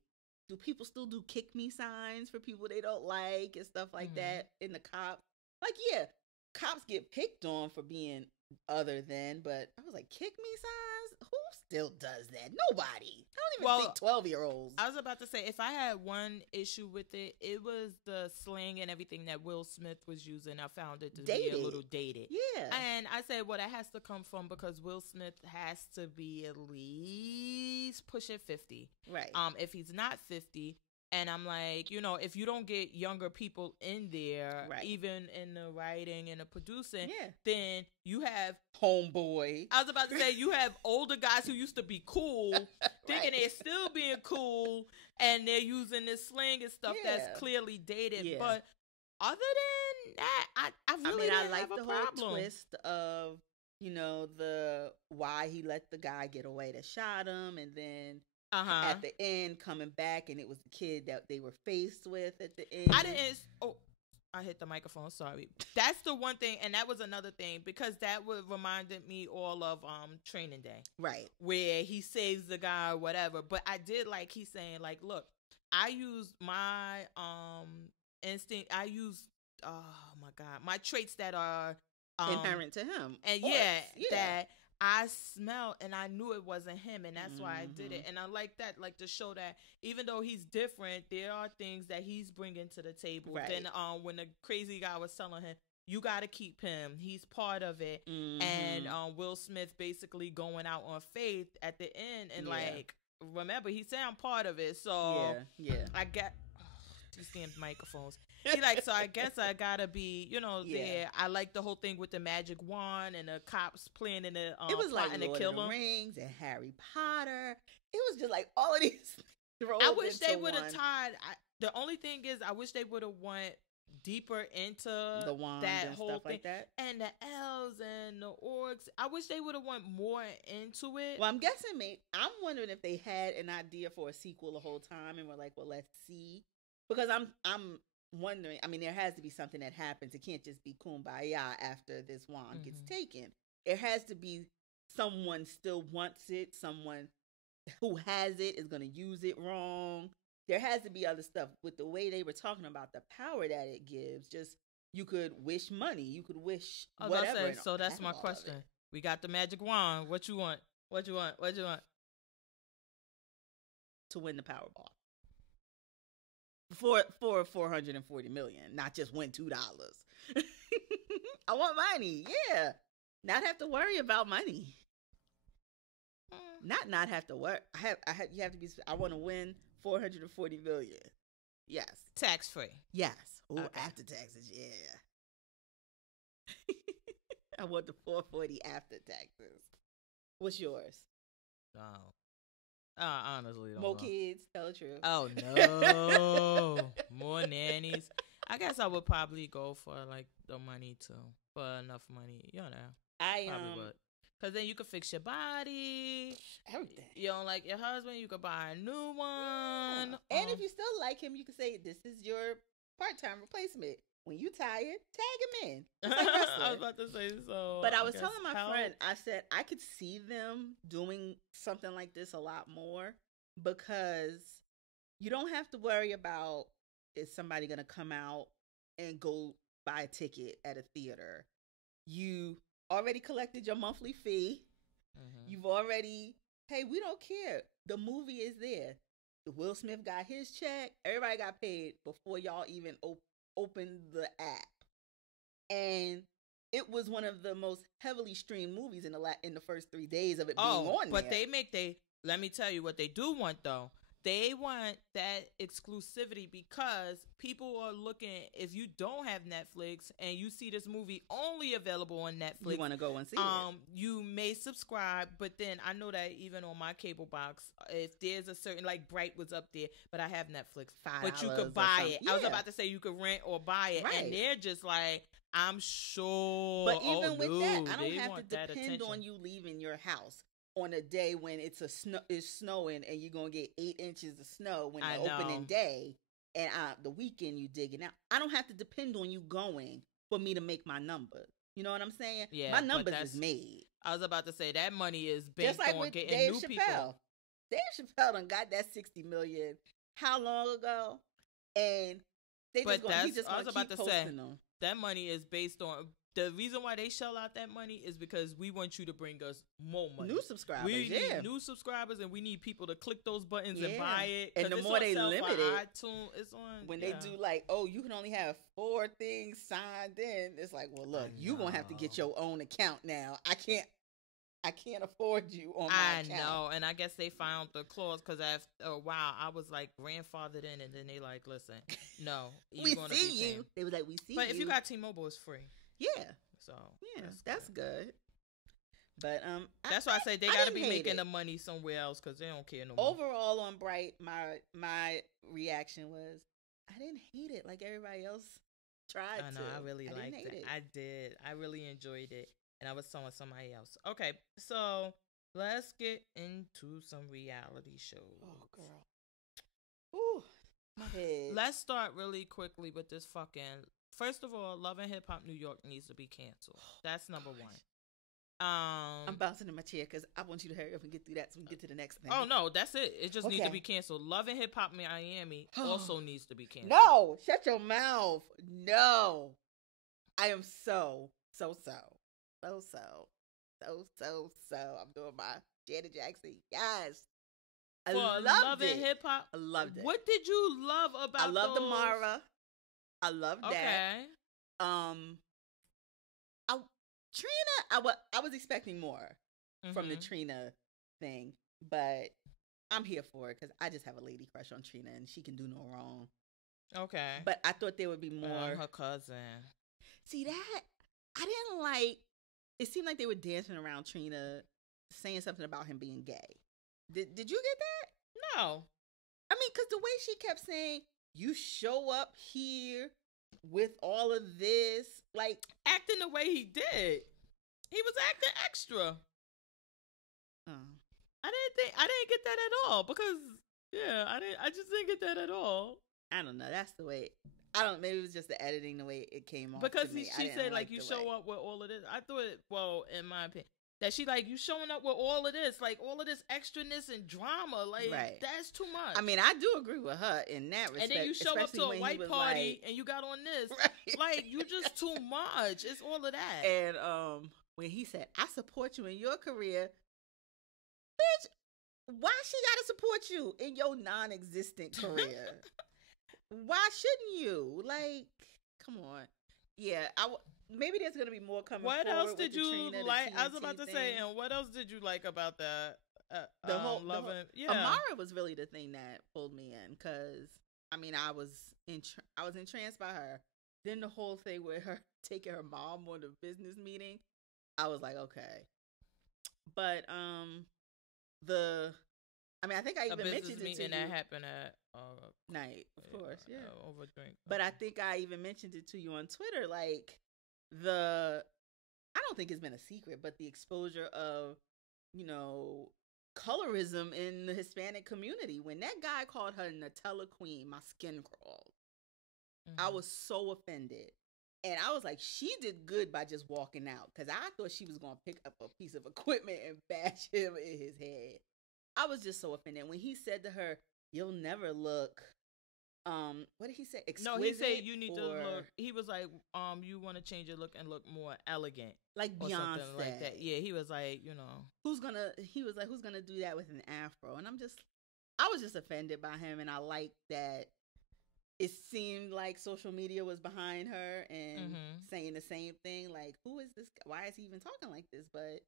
do people still do kick me signs for people they don't like and stuff like that in the cops? Like, yeah, cops get picked on for being other than, but I was like, kick me signs? Who still does that? Nobody. I don't even think 12-year-olds. I was about to say, if I had one issue with it, it was the slang and everything that Will Smith was using. I found it to be a little dated. Yeah. And I said, well, that has to come from, because Will Smith has to be at least pushing 50. Right. If he's not 50, and I'm like, if you don't get younger people in there, even in the writing and the producing, then you have homeboy. I was about to say, you have older guys who used to be cool, thinking they're still being cool, and they're using this slang and stuff that's clearly dated. Yeah. But other than that, I really didn't like have a the problem. Whole twist of, the why he let the guy get away that shot him, and then at the end coming back, and it was the kid that they were faced with at the end. I hit the microphone. Sorry. That's the one thing, and that was another thing, because that reminded me all of Training Day, right? Where he saves the guy or whatever. But I did like he's saying, like, look, I use my instinct. I use my traits that are inherent to him, and that I smelled, and I knew it wasn't him, and that's why I did it. And I like that, like, to show that even though he's different, there are things that he's bringing to the table. Then when the crazy guy was telling him, you got to keep him, he's part of it. And Will Smith basically going out on faith at the end, and like, remember, he said, I'm part of it. So I got these damn microphones. He like, so I guess I gotta be, there. I like the whole thing with the magic wand and the cops playing in the it was like Lord of the Rings and Harry Potter. It was just like all of these. I wish they would have tied. The only thing is, I wish they would have went deeper into the wand that and whole stuff thing, like that, and the elves and the orcs. I wish they would have went more into it. Well, I'm guessing I'm wondering if they had an idea for a sequel the whole time and were like, well, let's see, because I'm wondering. I mean, there has to be something that happens. It can't just be kumbaya after this wand gets taken. There has to be someone still wants it. Someone who has it is going to use it wrong. There has to be other stuff. With the way they were talking about the power that it gives, just you could wish money. You could wish whatever. So that's my question. We got the magic wand. What you want? What you want? What you want? To win the Powerball. For 440 million, not just win $2. I want money. Yeah. Not have to worry about money. Not have to work. You have to be. I want to win 440 million. Yes. Tax free. Yes. Oh, okay. After taxes. Yeah. I want the 440 after taxes. What's yours? No. I honestly don't More know. kids. Tell the truth. Oh no. More nannies. I guess I would probably go for like the money too. For enough money, you know. I probably would. Cause then you could fix your body. Everything. You don't like your husband, you could buy a new one. Yeah. And if you still like him, you could say this is your part-time replacement. When you tired, tag him in. I was about to say so. But I was telling my friend, I said I could see them doing something like this a lot more because you don't have to worry about is somebody going to come out and go buy a ticket at a theater. You already collected your monthly fee. You've already, hey, we don't care. The movie is there. Will Smith got his check. Everybody got paid before y'all even opened the app. And it was one of the most heavily streamed movies in the first 3 days of it being on there. But let me tell you what they do want though. They want that exclusivity because people are looking, if you don't have Netflix and you see this movie only available on Netflix. You want to go and see it. You may subscribe, but then I know that even on my cable box, if there's a certain, like Bright was up there, but I have Netflix. But you could buy it. Yeah. I was about to say you could rent or buy it. Right. And they're just like, I'm sure. But even with that, I don't have to depend on you leaving your house on a day when it's snowing and you're gonna get 8 inches of snow when the opening day, and the weekend you digging out. I don't have to depend on you going for me to make my numbers. You know what I'm saying? Yeah, my numbers is made. I was about to say that money is based like on getting Dave new Chappelle. people. Dave Chappelle done got that 60 million how long ago? And he just gonna keep posting them. That money is based on. The reason why they shell out that money is because we want you to bring us more money. New subscribers, we need new subscribers, and we need people to click those buttons and buy it. And the more they limit it, iTunes, it's on. When they do like, oh, you can only have 4 things signed in. It's like, well, look, you're gonna have to get your own account now. I can't afford you on my account. I know, and I guess they found the clause because after a while, I was like grandfathered in, and then they like, listen, no, we see you. They was like, we see you. But if you got T-Mobile, it's free. Yeah. So yeah, that's good. But that's why I say they got to be making the money somewhere else because they don't care no more. Overall, on Bright, my reaction was I didn't hate it like everybody else tried to. I know, I really liked it. I did. I really enjoyed it, and I was telling somebody else. Okay, so let's get into some reality shows. Oh, girl. Ooh, my head. Let's start really quickly with this fucking. First of all, Love and Hip Hop New York needs to be canceled. That's number one. I'm bouncing in my chair because I want you to hurry up and get through that so we can get to the next thing. Oh, no, that's it. It just needs to be canceled. Love and Hip Hop Miami also needs to be canceled. No, shut your mouth. No. I am so. I'm doing my Janet Jackson. Yes. I loved it. And Hip Hop. I loved it. What did you love about I loved Amara. I love that. Okay. Trina, I was expecting more from the Trina thing, but I'm here for it because I just have a lady crush on Trina and she can do no wrong. Okay. But I thought there would be more. Her cousin. See that? I didn't like. It seemed like they were dancing around Trina, saying something about him being gay. Did you get that? No. I mean, because the way she kept saying, you show up here with all of this, like acting the way he did. He was acting extra. I didn't get that at all because I just didn't get that at all. I don't know. That's the way I don't. Maybe it was just the editing, the way it came off. Because to me. she said like you show up with all of this. I thought, well, in my opinion, that she like you showing up with all of this, like all of this extraness and drama, like that's too much. I mean, I do agree with her in that respect. And then you show up to a white party and you got on this, like you just too much. It's all of that. And when he said, "I support you in your career," bitch, why she gotta support you in your non-existent career? Why shouldn't you? Like, come on. Yeah, maybe there's gonna be more coming. What else did you like? I was about to say, and what else did you like about that? The whole Amara was really the thing that pulled me in, because I mean, I was entranced by her. Then the whole thing with her taking her mom on the business meeting, I was like, okay. But I think I even mentioned it to you. That happened at night, of course, yeah, over drink. But I think I even mentioned it to you on Twitter, like I don't think it's been a secret, but the exposure of, colorism in the Hispanic community. When that guy called her Nutella Queen, my skin crawled. I was so offended. And I was like, she did good by just walking out, because I thought she was going to pick up a piece of equipment and bash him in his head. I was just so offended. When he said to her, "You'll never look," what did he say? Exquisite? No, he said you need to look. He was like, you want to change your look and look more elegant, like Beyonce, like that. Yeah, he was like, He was like, who's gonna do that with an afro? And I was just offended by him, and I like that. It seemed like social media was behind her and saying the same thing. Like, who is this guy? Why is he even talking like this? But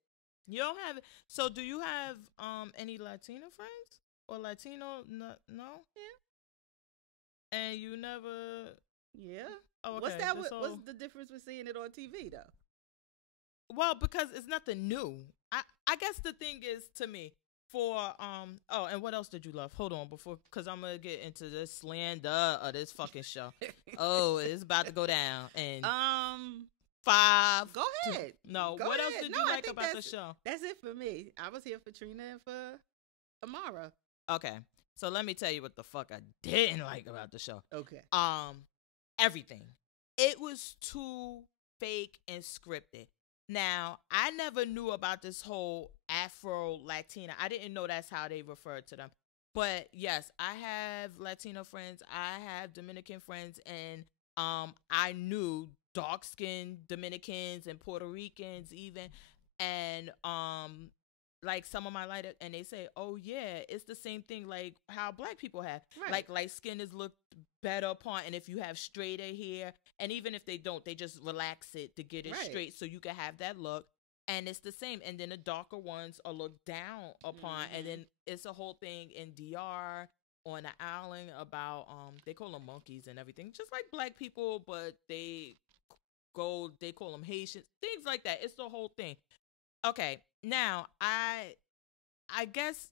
you don't have. So, do you have any Latino friends or Latino? No. Yeah. And you never. Yeah. Oh, okay. What's that? What's the difference with seeing it on TV though? Well, because it's nothing new. I guess the thing is, to me, for and what else did you love? Hold on, because I'm gonna get into this slander of this fucking show. Oh, it's about to go down. And 5. Go ahead. No, go what ahead. else did you like about the show? That's it for me. I was here for Trina and for Amara. Okay, so let me tell you what the fuck I didn't like about the show. Okay. Everything. It was too fake and scripted. Now, I never knew about this whole Afro Latina. I didn't know that's how they referred to them. But yes, I have Latino friends. I have Dominican friends, and I knew dark-skinned Dominicans and Puerto Ricans even, and like some of my lighter, and they say, oh yeah, it's the same thing like how black people have. Right. Like light skin is looked better upon, and if you have straighter hair, and even if they don't, they just relax it to get it straight so you can have that look. And it's the same. And then the darker ones are looked down upon. And then it's a whole thing in DR on the island about they call them monkeys and everything, just like black people, but they call them Haitians, things like that. It's the whole thing. Okay, now I guess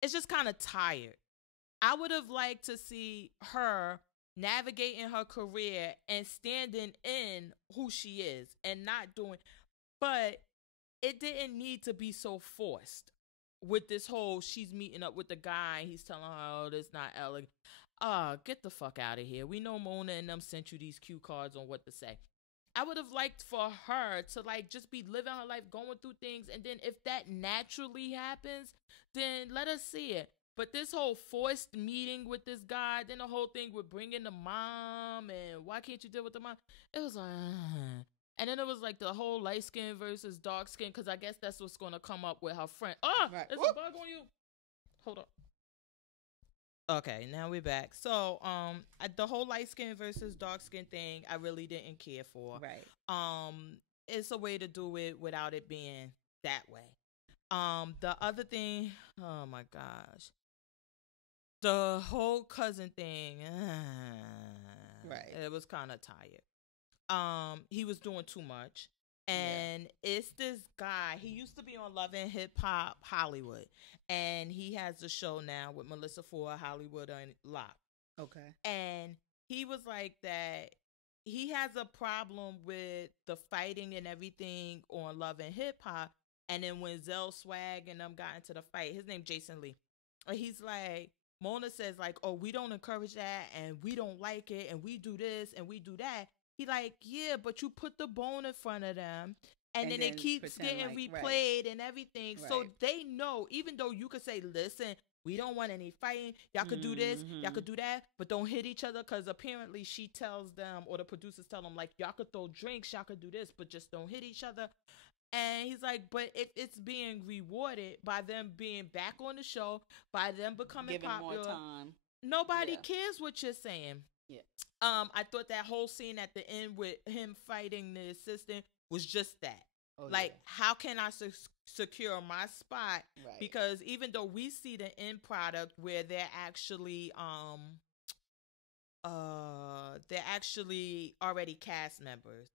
it's just kind of tired. I would have liked to see her navigating her career and standing in who she is and not doing, but it didn't need to be so forced with this whole she's meeting up with the guy and he's telling her, oh, that's not elegant. Get the fuck out of here. We know Mona and them sent you these cue cards on what to say. I would have liked for her to like just be living her life, going through things, and then if that naturally happens, then let us see it. But this whole forced meeting with this guy, then the whole thing with bringing the mom and why can't you deal with the mom? It was like, and then it was like the whole light skin versus dark skin, because I guess that's what's going to come up with her friend. Right. There's a bug on you. Hold on. Okay, now we're back. So, the whole light skin versus dark skin thing, I really didn't care for. Right. It's a way to do it without it being that way. The other thing, oh my gosh, the whole cousin thing, right. It was kind of tired. He was doing too much. And it's this guy, he used to be on Love and Hip Hop Hollywood, and he has a show now with Melissa Ford, Hollywood Unlocked. Okay. And he was like that he has a problem with the fighting and everything on Love and Hip Hop, and then when Zell Swag and them got into the fight, his name Jason Lee, he's like, Mona says like, "Oh, we don't encourage that, and we don't like it, and we do this and we do that." He like, "Yeah, but you put the bone in front of them, and then it keeps getting like, replayed and everything, so they know." Even though you could say, "Listen, we don't want any fighting. Y'all could do this, y'all could do that, but don't hit each other." Because apparently she tells them, or the producers tell them, like, y'all could throw drinks, y'all could do this, but just don't hit each other. And he's like, but if it's being rewarded by them being back on the show, by them becoming popular, more time. Nobody cares what you're saying. Yeah. I thought that whole scene at the end with him fighting the assistant was just that. Oh, like, how can I secure my spot? Right. Because even though we see the end product where they're actually already cast members,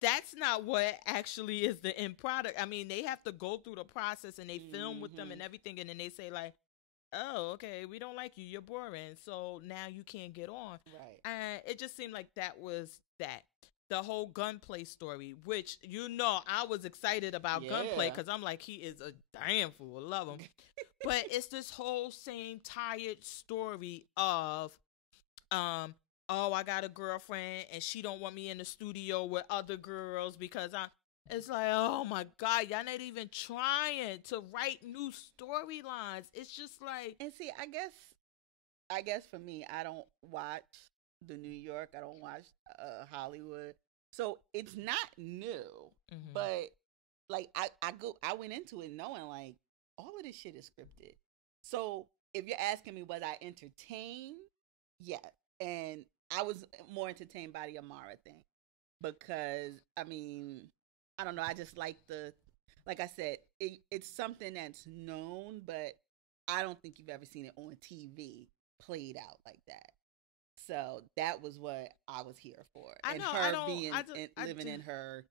that's not what actually is the end product. I mean, they have to go through the process and they film with them and everything, and then they say like, "Oh, okay, we don't like you. You're boring. So now you can't get on." Right. And it just seemed like that was that. The whole gunplay story, which, I was excited about gunplay because I'm like, he is a damn fool. I love him. But it's this whole same tired story of, oh, I got a girlfriend and she don't want me in the studio with other girls because it's like, oh my God, y'all not even trying to write new storylines. It's just like, and see, I guess for me, I don't watch the New York. I don't watch Hollywood. So it's not new, but like I went into it knowing like all of this shit is scripted. So if you're asking me was I entertained, yeah, and I was more entertained by the Amara thing because I mean I don't know, I just like like I said, it's something that's known, but I don't think you've ever seen it on TV played out like that. So that was what I was here for. I know, living in her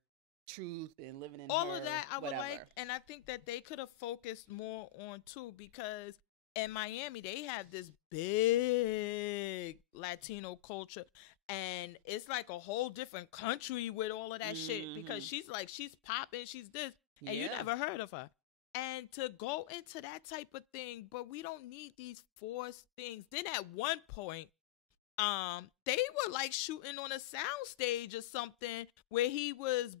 truth and living in all her of that I would whatever. like, and I think that they could have focused more on too, because in Miami they have this big Latino culture, and it's like a whole different country with all of that shit, because she's popping, she's this, and you never heard of her. And to go into that type of thing, but we don't need these forced things. Then at one point, they were like shooting on a sound stage or something where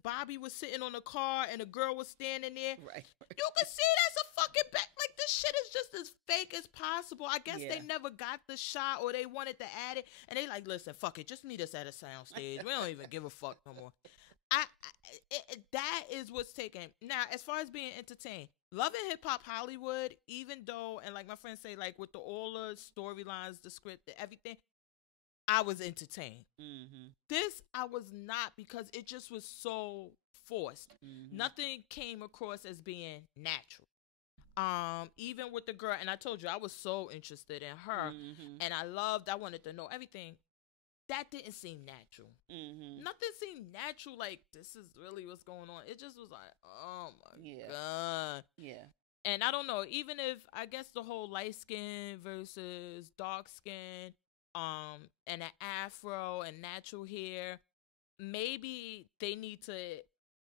Bobby was sitting on a car and a girl was standing there. Right. You can see that's a fucking back. Like, this shit is just as fake as possible. I guess they never got the shot, or they wanted to add it, and they like, listen, fuck it, just meet us at a sound stage. We don't even give a fuck no more. That is what's taken. Now, as far as being entertained, Love and Hip Hop Hollywood, even though, and like my friends say, like with all the storylines, the script, everything, I was entertained. This I was not, because it just was so forced. Nothing came across as being natural. Even with the girl, and I told you I was so interested in her, and I wanted to know everything. That didn't seem natural. Nothing seemed natural. Like, this is really what's going on. It just was like, oh my God. Yeah. And I don't know, even if, I guess the whole light skin versus dark skin, and an afro and natural hair, maybe they need to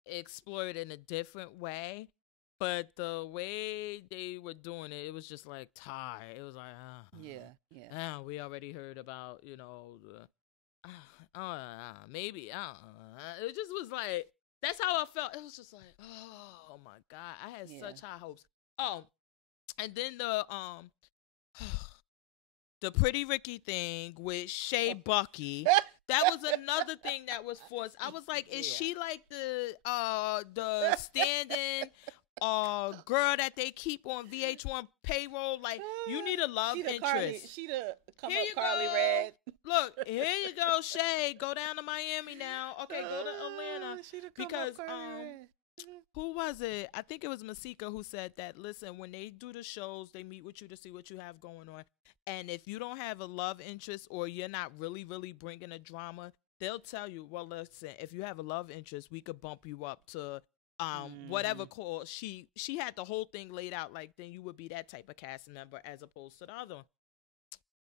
explore it in a different way. But the way they were doing it, it was just like tired. It was like, we already heard about, maybe, it just was like, that's how I felt. It was just like, oh my God, I had such high hopes. Oh, and then the Pretty Ricky thing with Shea Bucky, that was another thing that was forced. I was like, is she like the stand-in girl that they keep on VH1 payroll? Like, you need a love interest. She the come up Carly Red. Look, here you go, Shay. Go down to Miami now. Okay, go to Atlanta. Because who was it? I think it was Masika who said that, listen, when they do the shows, they meet with you to see what you have going on. And if you don't have a love interest, or you're not really, really bringing a drama, they'll tell you, well, listen, if you have a love interest, we could bump you up to whatever call. She had the whole thing laid out, like, then you would be that type of cast member as opposed to the other one.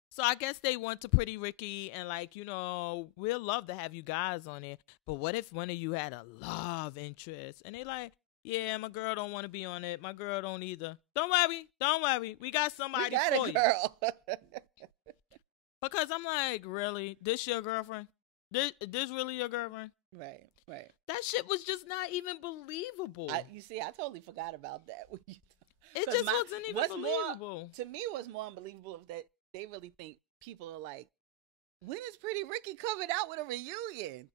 So I guess they went to Pretty Ricky and like, we'll love to have you guys on it, but what if one of you had a love interest? And they like, yeah, my girl don't want to be on it. My girl don't either. Don't worry. We got somebody We got for a you. girl. Because I'm like, really? This your girlfriend? This really your girlfriend? Right. That shit was just not even believable. You see, I totally forgot about that. It just wasn't even believable. To me, what's more unbelievable is that they really think people are like, when is Pretty Ricky coming out with a reunion?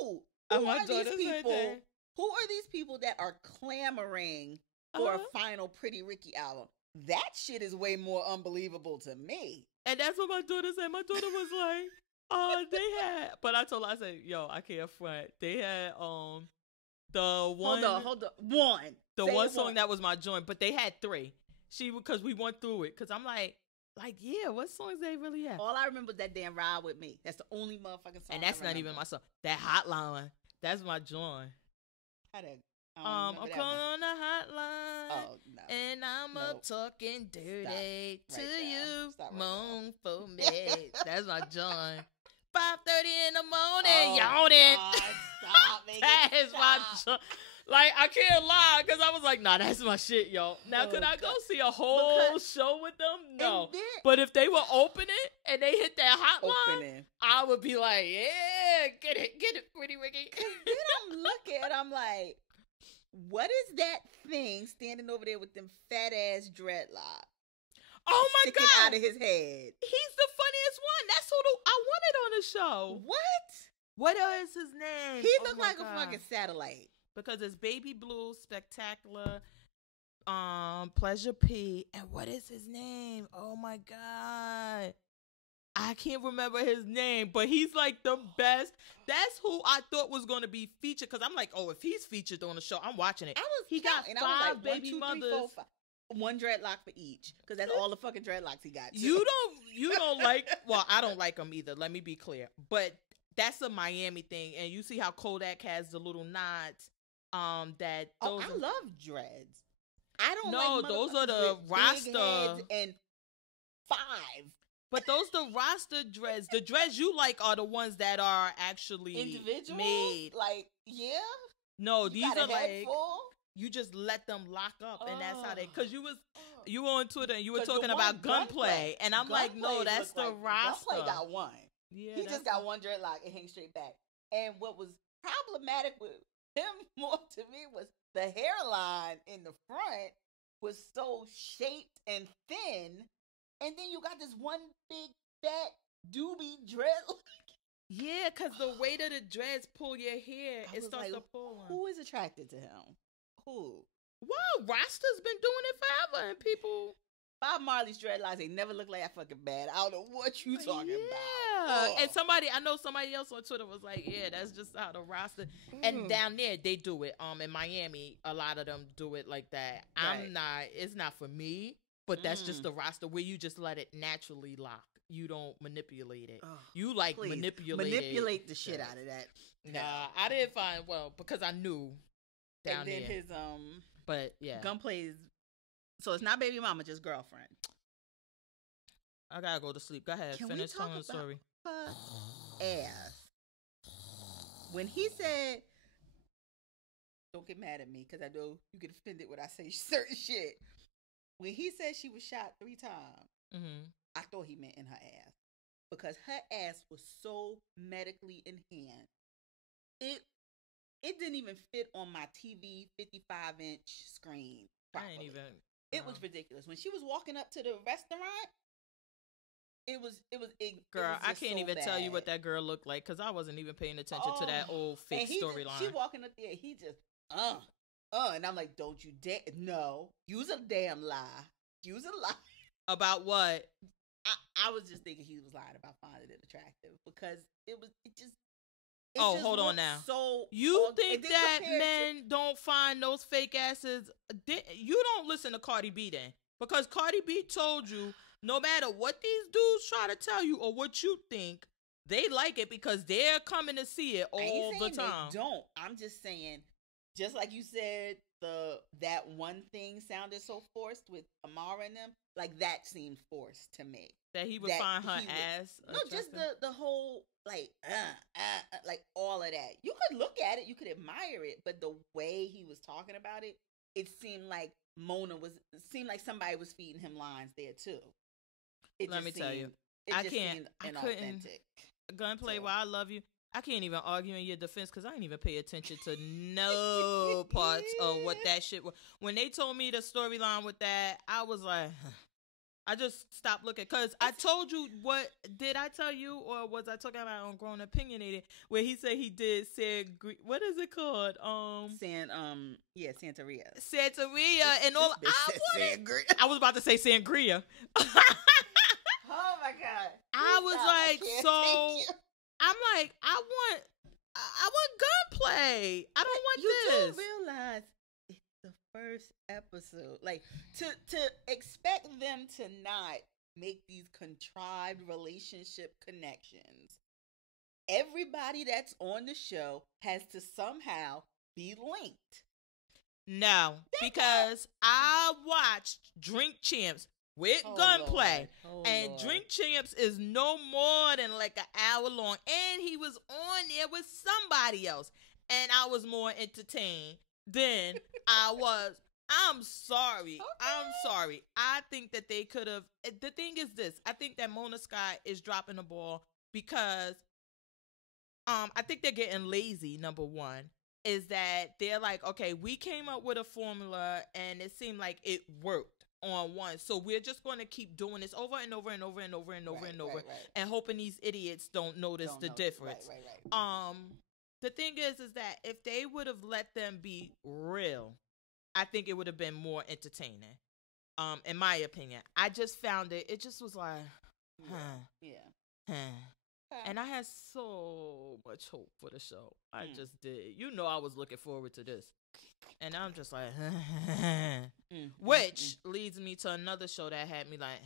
Who are these people? Who are these people that are clamoring for a final Pretty Ricky album? That shit is way more unbelievable to me. And that's what my daughter said. My daughter was like, they had, but I told her, I said, yo, I can't front. They had the one. Hold on. The one song that was my joint, but they had 3. Because we went through it. Because I'm like, yeah, what songs they really have? All I remember is that damn Ride With Me. That's the only motherfucking song. And that's not even my song. That Hotline, that's my joint. I'm calling on the hotline. Oh, no. And I'm talking dirty to you. Moan for me. That's my joint. 5:30 in the morning, yawning. Stop. That is my joint. Like, I can't lie, because I was like, nah, that's my shit, yo. Now, could I go see a whole show with them? No. But if they were opening and they hit that hotline, I would be like, yeah, get it, Pretty Ricky. Then I'm looking, I'm like, what is that thing standing over there with them fat ass dreadlocks? Oh my God! Out of his head. He's the funniest one. That's who I wanted on the show. What is his name? He looked like a fucking satellite. Because it's Baby Blue, Spectacular, Pleasure P, and what is his name? Oh my God. I can't remember his name, but he's like the best. That's who I thought was going to be featured, because I'm like, oh, if he's featured on the show, I'm watching it. He got 5 baby mothers. 1, 2, 3, 4, 5. 1 dreadlock for each, because that's all the fucking dreadlocks he got. You don't like, well, I don't like them either. Let me be clear. But that's a Miami thing, and you see how Kodak has the little nods. I love dreads. I don't like those are the Rasta and 5. But those the Rasta dreads. The dreads you like are the ones that are actually individual made. Like, yeah. No, these are like you just let them lock up, and that's how they. Because you were on Twitter and you were talking about gunplay, and I'm like, no, that's the Rasta. Gunplay got 1. Yeah, he just got 1 dreadlock. It hangs straight back. And what was problematic with him more to me was the hairline in the front was so shaped and thin, and then you got this one big fat doobie dreadlock. Yeah, because the weight of the dreads pull your hair. It starts to pull. Who is attracted to him? Who? Wow, Rasta's been doing it forever, and people. Bob Marley's dreadlocks, they never look like that fucking bad. I don't know what you talking about. Yeah, and I know somebody else on Twitter was like, yeah, that's just how the Rasta. And down there, they do it. In Miami, a lot of them do it like that. Right. It's not for me, but that's just the Rasta where you just let it naturally lock. You don't manipulate it. You manipulate the shit out of that. Nah, I didn't find because I knew down and then there. His but yeah, gunplay is. So it's not baby mama, just girlfriend. I gotta go to sleep. Go ahead. Finish telling the story. Ass. When he said, don't get mad at me, because I know you get offended when I say certain shit. When he said she was shot 3 times, I thought he meant in her ass. Because her ass was so medically enhanced. It didn't even fit on my TV 55-inch screen properly. I ain't even... It was ridiculous. When she was walking up to the restaurant, it was girl, I can't even tell you what that girl looked like, because I wasn't even paying attention to that old fake storyline. She walking up there, he just, and I'm like, don't you dare, no, use a damn lie. Use a lie. About what? I was just thinking he was lying about finding it attractive, because it just hold on now. So you think that men don't find those fake asses? You don't listen to Cardi B then, because Cardi B told you no matter what these dudes try to tell you or what you think, they like it because they're coming to see it all the time. They don't. I'm just saying, just like you said, that one thing sounded so forced with Amara and them, like that seemed forced to me. That he would find her ass. No, just the whole like all of that. You could look at it, you could admire it, but the way he was talking talking about it, it seemed like somebody was feeding him lines there too. Let me tell you, it I just can't. seemed I couldn't. inauthentic. Gunplay, So. while I love you, I can't even argue in your defense because I didn't even pay attention to no parts of what that shit was. When they told me the storyline with that, I was like, I just stopped looking because I told you what did I tell you or was I talking about on Grown Opinionated where he said he did what is it called? Santeria. Santeria and all. I was about to say sangria. Oh my god! I was like, so I'm like, I want gunplay. I don't want this. You do realize it's the first episode. Like to expect them to not make these contrived relationship connections. Everybody that's on the show has to somehow be linked. No, because I watched Drink Champs with gunplay, and Lord. Drink Champs is no more than like an hour long, and he was on there with somebody else, and I was more entertained than I was. I'm sorry. Okay. I'm sorry. I think that they could have. The thing is this. I think that Mona Scott is dropping the ball because I think they're getting lazy, number one. Is that they're like, okay, we came up with a formula and it seemed like it worked on one. So we're just going to keep doing this over and over and over and over and over and over and hoping these idiots don't notice the difference. Right. The thing is that if they would have let them be real, I think it would have been more entertaining. In my opinion. I just found it just was like, and I had so much hope for the show. I just did. You know I was looking forward to this. And I'm just like, which leads me to another show that had me like,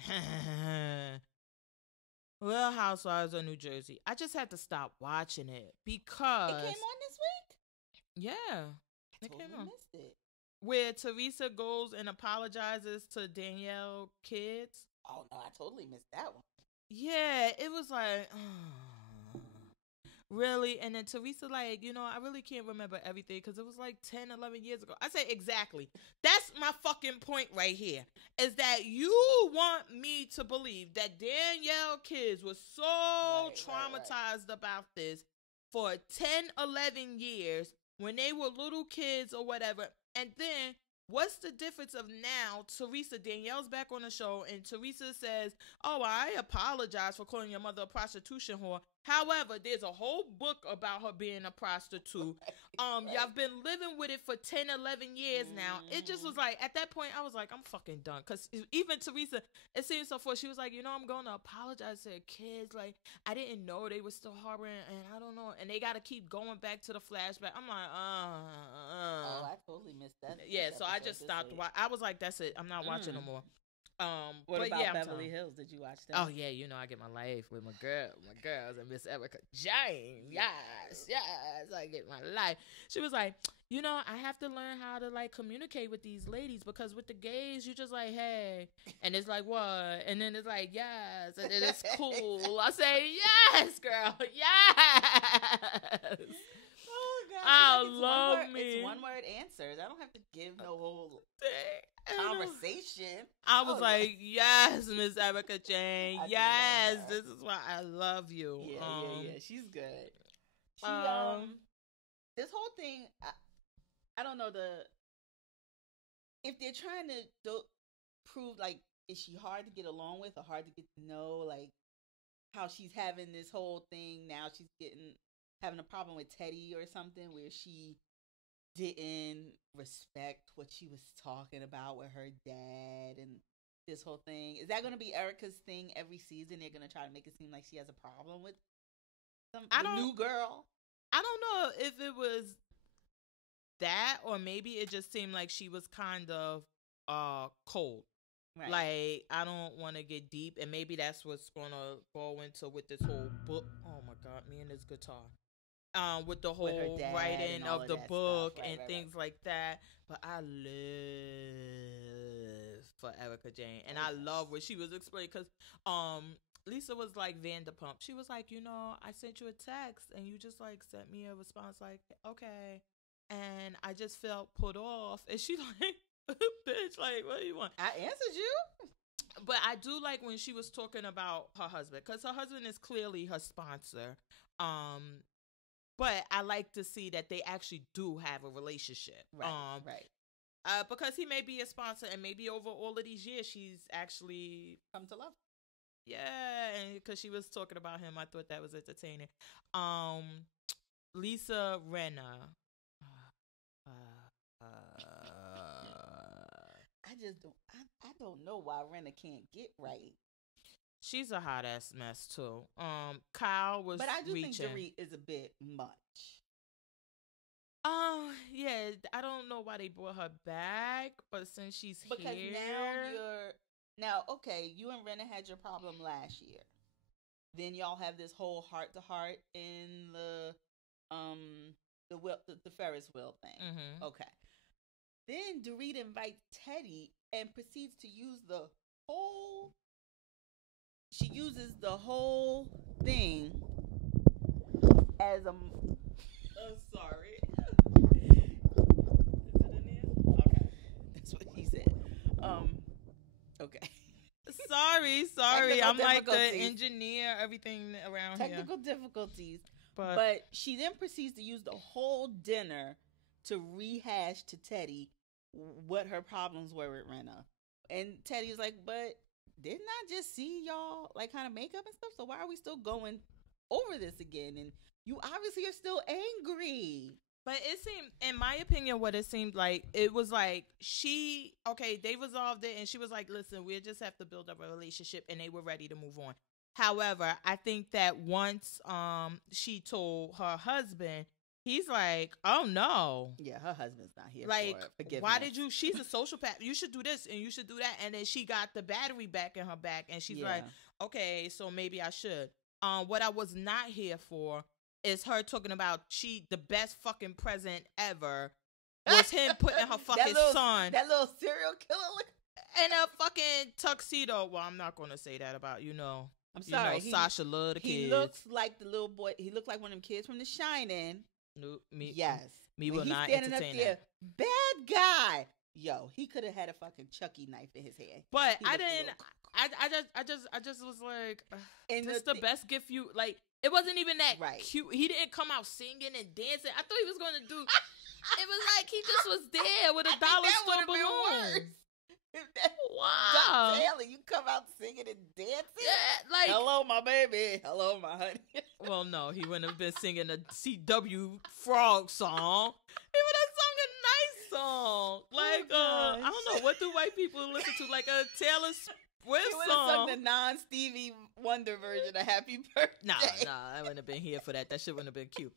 Real Housewives of New Jersey. I just had to stop watching it because... It came on this week? Yeah. I totally missed it. Where Teresa goes and apologizes to Danielle Kids. Oh, no, I totally missed that one. Yeah, it was like, really? And then Teresa, like, I really can't remember everything because it was like 10, 11 years ago. I say exactly. That's my fucking point right here, is that you want me to believe that Danielle Kids was so traumatized about this for 10, 11 years when they were little kids or whatever. And then what's the difference of now? Teresa, Danielle's back on the show, and Teresa says, oh, I apologize for calling your mother a prostitution whore. However, there's a whole book about her being a prostitute. Y'all been living with it for 10, 11 years now. It just was like, at that point, I was like, I'm fucking done. Because even Teresa, it seemed so forced. She was like, I'm going to apologize to the kids. Like, I didn't know they were still harboring, and I don't know. And they got to keep going back to the flashback. I'm like, Oh, I totally missed that. Yeah, so I just stopped. I was like, that's it. I'm not watching no more. What about Beverly Hills? Did you watch that? Oh yeah, I get my life with my girls and Miss Erica Jane. Yes, I get my life. She was like, I have to learn how to like communicate with these ladies because with the gays, you just like, hey, and it's like what, and then it's like yes, and then it's cool. I say yes, girl, yes. I love me. It's one word answers. I don't have to give no whole conversation. I was like, yes, Miss Erica Jane. Yes, this is why I love you. Yeah. She's good. This whole thing, I don't know if they're trying to prove like, is she hard to get along with or hard to get to know? Like how she's having this whole thing now. She's having a problem with Teddy or something where she didn't respect what she was talking about with her dad and this whole thing. Is that going to be Erica's thing every season? They're going to try to make it seem like she has a problem with the new girl? I don't know if it was that or maybe it just seemed like she was kind of cold. Right. Like, I don't want to get deep, and maybe that's what's going to go into with this whole book. Oh my God, me and this guitar. With the whole writing of the book and things like that. But I live for Erica Jane. And I love what she was explaining because Lisa was like Vanderpump. She was like, I sent you a text and you just like sent me a response like, okay. and I just felt put off. And she like, bitch, like, what do you want? I answered you. But I do like when she was talking about her husband, because her husband is clearly her sponsor. But I like to see that they actually do have a relationship. Right, right. Because he may be a sponsor, and maybe over all of these years, she's actually come to love. Yeah, and because she was talking about him, I thought that was entertaining. Lisa Rinna. I don't know why Renna can't get right. She's a hot ass mess too. Kyle was, but I do reaching. think Dorit is a bit much. Yeah, I don't know why they brought her back, but since she's because here, now okay, you and Renna had your problem last year. Then y'all have this whole heart to heart in the Ferris wheel thing. Mm-hmm. Okay. Then Dorit invites Teddy and proceeds to use the whole. She uses the whole thing as a. I'm sorry. Is it in there? Okay, that's what he said. Okay. Sorry. I'm like the engineer, everything around here. Technical difficulties. But she then proceeds to use the whole dinner to rehash to Teddy what her problems were with Renna. And Teddy's like, but didn't I just see y'all like kind of makeup and stuff? So why are we still going over this again? And you obviously are still angry. But it seemed, in my opinion, what it seemed like, it was like they resolved it, and she was like, listen, we just have to build up a relationship, and they were ready to move on. However, I think that once she told her husband, he's like, oh no. Yeah, her husband's not here like, for forgiveness. Why did you, she's a sociopath. You should do this and you should do that. And then she got the battery back in her back, and she's like, okay, so maybe I should. What I was not here for is her talking about the best fucking present ever was him putting her fucking son. That little serial killer in a fucking tuxedo. Well, I'm not going to say that about, I'm sorry. Sasha love the kids. He looks like the little boy. He looked like one of them kids from The Shining. No, yes. Me will not standing entertain up there, that. Bad guy. Yo, he could have had a fucking Chucky knife in his hand. But I didn't. I just was like, this is the best gift you like. It wasn't even that cute. He didn't come out singing and dancing. I thought he was gonna do. It was like he just was there with a dollar store balloon. Wow. Taylor, you come out singing and dancing? Yeah, like, hello, my baby. Hello, my honey. Well, no, he wouldn't have been singing a CW frog song. He would have sung a nice song. Like, I don't know, what do white people listen to? Like a Taylor Swift he would have sung the non-Stevie Wonder version of Happy Birthday. Nah, I wouldn't have been here for that. That shit wouldn't have been cute.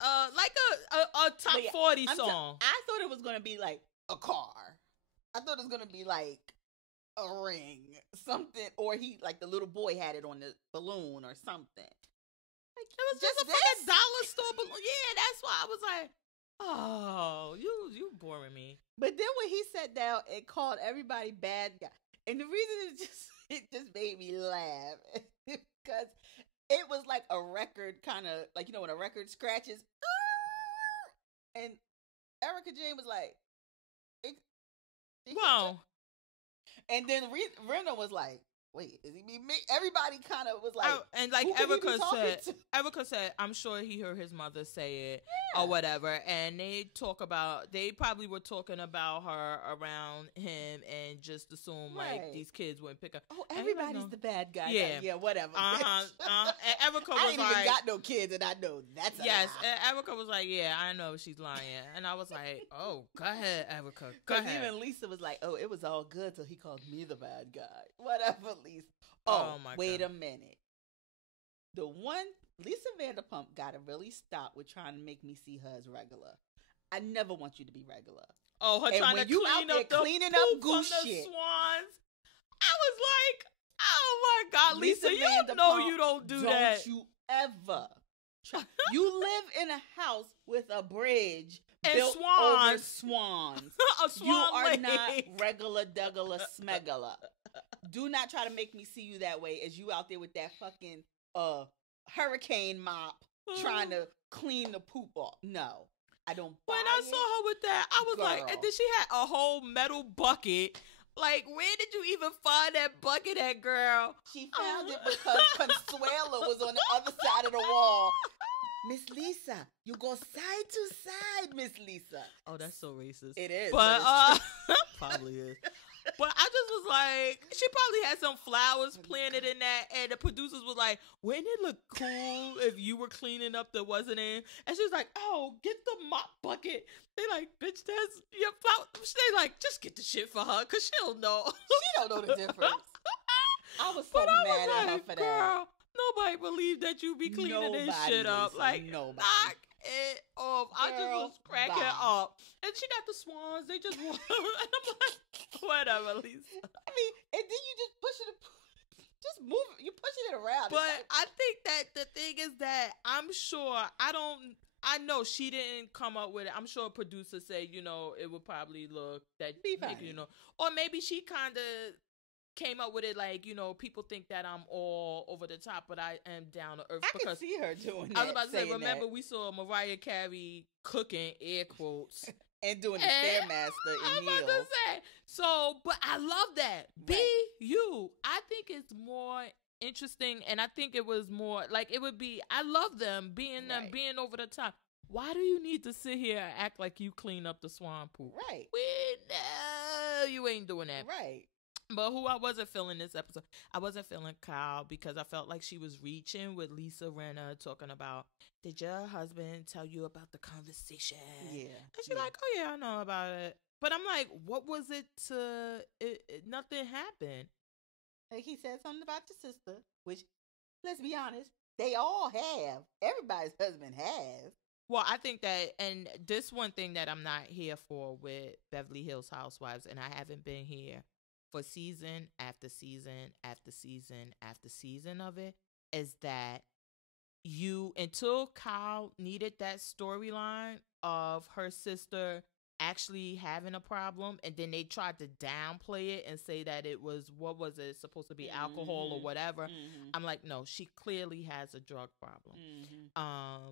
Like a top 40 song. I thought it was going to be like a car. I thought it was going to be like a ring, something, or like the little boy had it on the balloon or something. Like, it was just a fucking dollar store balloon. Yeah, that's why I was like, oh, you boring me. But then when he sat down and called everybody bad guy, and the reason it just made me laugh because it was like a record kind of like, when a record scratches, and Erica Jane was like, wow. And then Renna was like, wait, is he being me? Everybody kind of was like, and like Erica said, I'm sure he heard his mother say it or whatever. And they probably were talking about her around him and just assume like these kids wouldn't pick up. Oh, everybody's the bad guy. Yeah, whatever. And Erica was I ain't even got no kids, and I know that's a lie. And Erica was like, yeah, I know she's lying. And I was like, oh, go ahead, Erica. Go ahead. Even Lisa was like, oh, it was all good till he called me the bad guy. Whatever, Lisa. Oh my God. Wait a minute. The one Lisa Vanderpump got to really stop with trying to make me see her as regular. I never want you to be regular. Oh, her trying to cleaning up goose shit. Swans. I was like, oh my God, Lisa, you know you don't do that. Don't you ever. You live in a house with a bridge and built swans. over swans. A swan you are lake. not regular, duggala, smegala. Do not try to make me see you that way as you out there with that fucking hurricane mop trying to clean the poop off. No. I don't buy When I it. saw her with that, I was like, Girl. and then she had a whole metal bucket. Like, where did you even find that bucket at, girl? She found it because Consuelo was on the other side of the wall. Miss Lisa, you go side to side, Miss Lisa. Oh, that's so racist. It is, but it's probably is. But I just was like, she probably had some flowers planted in that, and the producers was like, wouldn't it look cool if you were cleaning up that wasn't in? And she was like, oh, get the mop bucket. They like, bitch, that's your flower. They like, just get the shit for her, because she don't know. She don't know the difference. I was so mad at her for that. Girl, nobody believed that you be cleaning this shit up. Lisa, like, nobody. knock it off. I just was cracking bye. up. And she got the swans. They just and I'm like, whatever, Lisa. I mean, and then you just push it, just move it. You pushing it around. But I think that the thing is that I'm sure I know she didn't come up with it. I'm sure producers say, you know, it would probably look that Be fine. you know, or maybe she kind of came up with it like, you know, people think that I'm all over the top, but I am down to earth. I because can see her doing that. I was about to say, remember that. we saw Mariah Carey cooking, air quotes. And doing the Stairmaster in I'm about to heels. say. So, but I love that. Right. Be you. I think it's more interesting, and I think it was more, like, it would be, I love them, being them, Right. being over the top. Why do you need to sit here and act like you clean up the swan poop? Right. No, you ain't doing that. Right. But who I wasn't feeling this episode, I wasn't feeling Kyle, because I felt like she was reaching with Lisa Rinna talking about, did your husband tell you about the conversation? Yeah. And she's like, oh yeah, I know about it. But I'm like, what was it to, nothing happened. Like he said something about your sister, which, let's be honest, they all have. Everybody's husband has. Well, I think that, and this one thing that I'm not here for with Beverly Hills Housewives, and I haven't been here for season after season after season after season of it, is that you, until Kyle needed that storyline of her sister actually having a problem, and then they tried to downplay it and say that it was, what was it, supposed to be alcohol or whatever. Mm-hmm. I'm like, no, she clearly has a drug problem. Mm-hmm.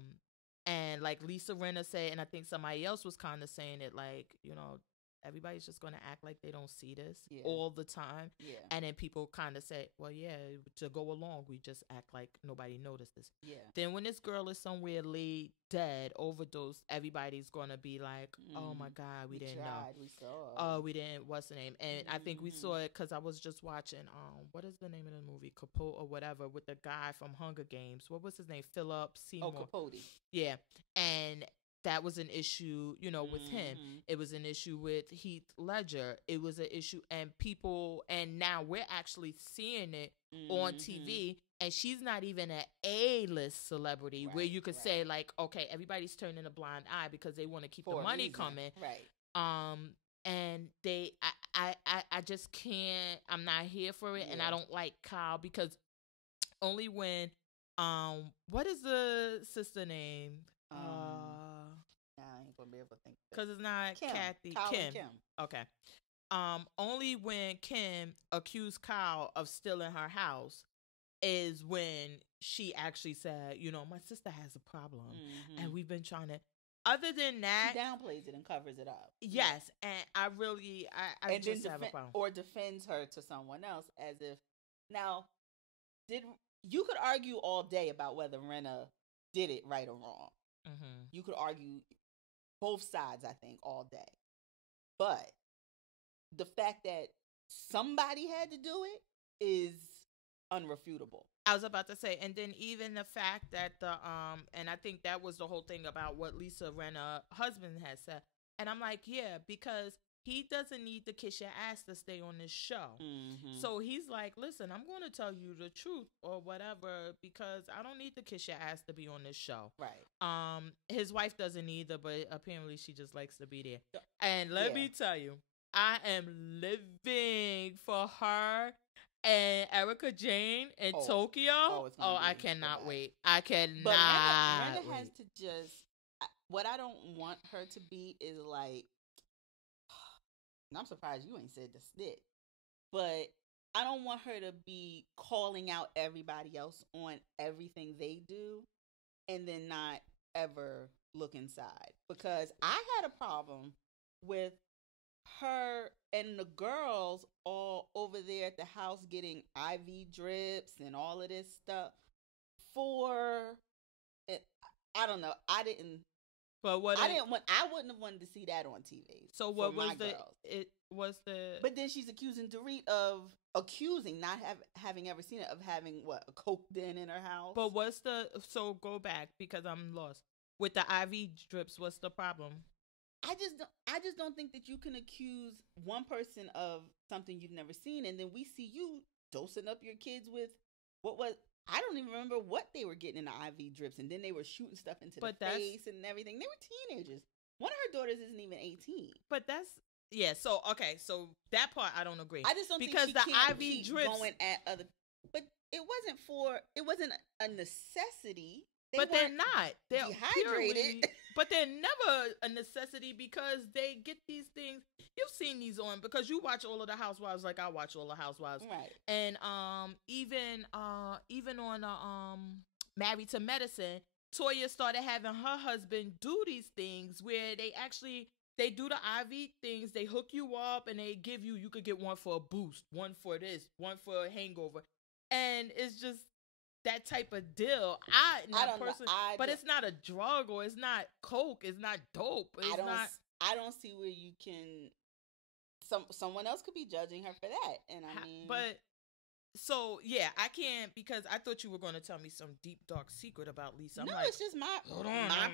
And like Lisa Rinna said, and I think somebody else was kind of saying it, like, you know, everybody's just going to act like they don't see this all the time. Yeah. And then people kind of say, well, yeah, to go along, we just act like nobody notices. Yeah. Then when this girl is somewhere laid dead, overdosed, everybody's going to be like, oh my God, we didn't tried, know. We saw. Oh, we didn't. What's the name? And I think we saw it because I was just watching, what is the name of the movie? Capote or whatever, with the guy from Hunger Games. What was his name? Philip Seymour. Oh, Capote. Yeah. And that was an issue, you know, with him. It was an issue with Heath Ledger. It was an issue, and people, and now we're actually seeing it on TV, and she's not even an A-list celebrity where you could say, like, okay, everybody's turning a blind eye because they want to keep the money coming. Right. And I just can't, I'm not here for it, and I don't like Kyle, because only when, what is the sister name? I ain't gonna be able to think. Because it's not Kim. Kathy. Kyle Kim. and Kim. Okay. Only when Kim accused Kyle of stealing her house is when she actually said, you know, my sister has a problem, and we've been trying to. Other than that, she downplays it and covers it up. Yes, and I really, I and just then have a problem. Or defends her to someone else as if. Now, you could argue all day about whether Rinna did it right or wrong. You could argue both sides, I think, all day. But the fact that somebody had to do it is unrefutable. I was about to say, and then even the fact that and I think that was the whole thing about what Lisa Rinna's husband had said. And I'm like, yeah, because he doesn't need to kiss your ass to stay on this show. So he's like, listen, I'm going to tell you the truth or whatever, because I don't need to kiss your ass to be on this show. Right. His wife doesn't either, but apparently she just likes to be there. And let me tell you, I am living for her and Erica Jane in Tokyo. I cannot wait. I cannot but Rinna wait. has to just, what I don't want her to be is like, and I'm surprised you ain't said the snitch, but I don't want her to be calling out everybody else on everything they do and then not ever look inside. because I had a problem with her and the girls all over there at the house getting IV drips and all of this stuff for it. I don't know. But what I didn't want. I wouldn't have wanted to see that on TV. So what was the? Girls. It was the. But then she's accusing Dorit of not having ever seen it, of having what, a coke den in her house. But what's the? So go back, because I'm lost with the IV drips. What's the problem? I just don't think that you can accuse one person of something you've never seen, and then we see you dosing up your kids with what was. I don't even remember what they were getting in the IV drips, and then they were shooting stuff into the face and everything. They were teenagers. One of her daughters isn't even 18. But that's So okay, so that part I don't agree. I just don't because think she the can't IV keep drips going at other. But it wasn't a necessity. They're not. They're dehydrated. But they're never a necessity, because they get these things. You've seen these on, because you watch all of the Housewives, like I watch all the Housewives, right? And even on Married to Medicine, Toya started having her husband do these things where they do the IV things. They hook you up and they give you could get one for a boost, one for this, one for a hangover, and it's just that type of deal. But it's not a drug, or it's not coke, it's not dope. I don't see where you can. Someone else could be judging her for that, and so yeah, I can't, because I thought you were going to tell me some deep dark secret about Lisa. It's just my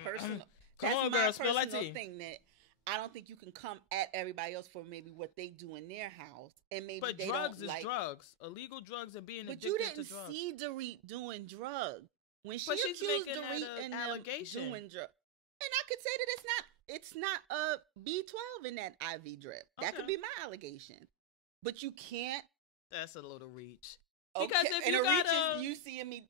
personal. Come on, girl, spill that tea. Thing that I don't think you can come at everybody else for maybe what they do in their house, and maybe but they drugs don't is drugs, illegal drugs, and being addicted to drugs. But you didn't see Dorit doing drugs when she she's accused making Dorit and allegation doing drugs. And I could say that it's not a B12 in that IV drip. That could be my allegation, but you can't. That's a little reach. Okay. Because if and you got you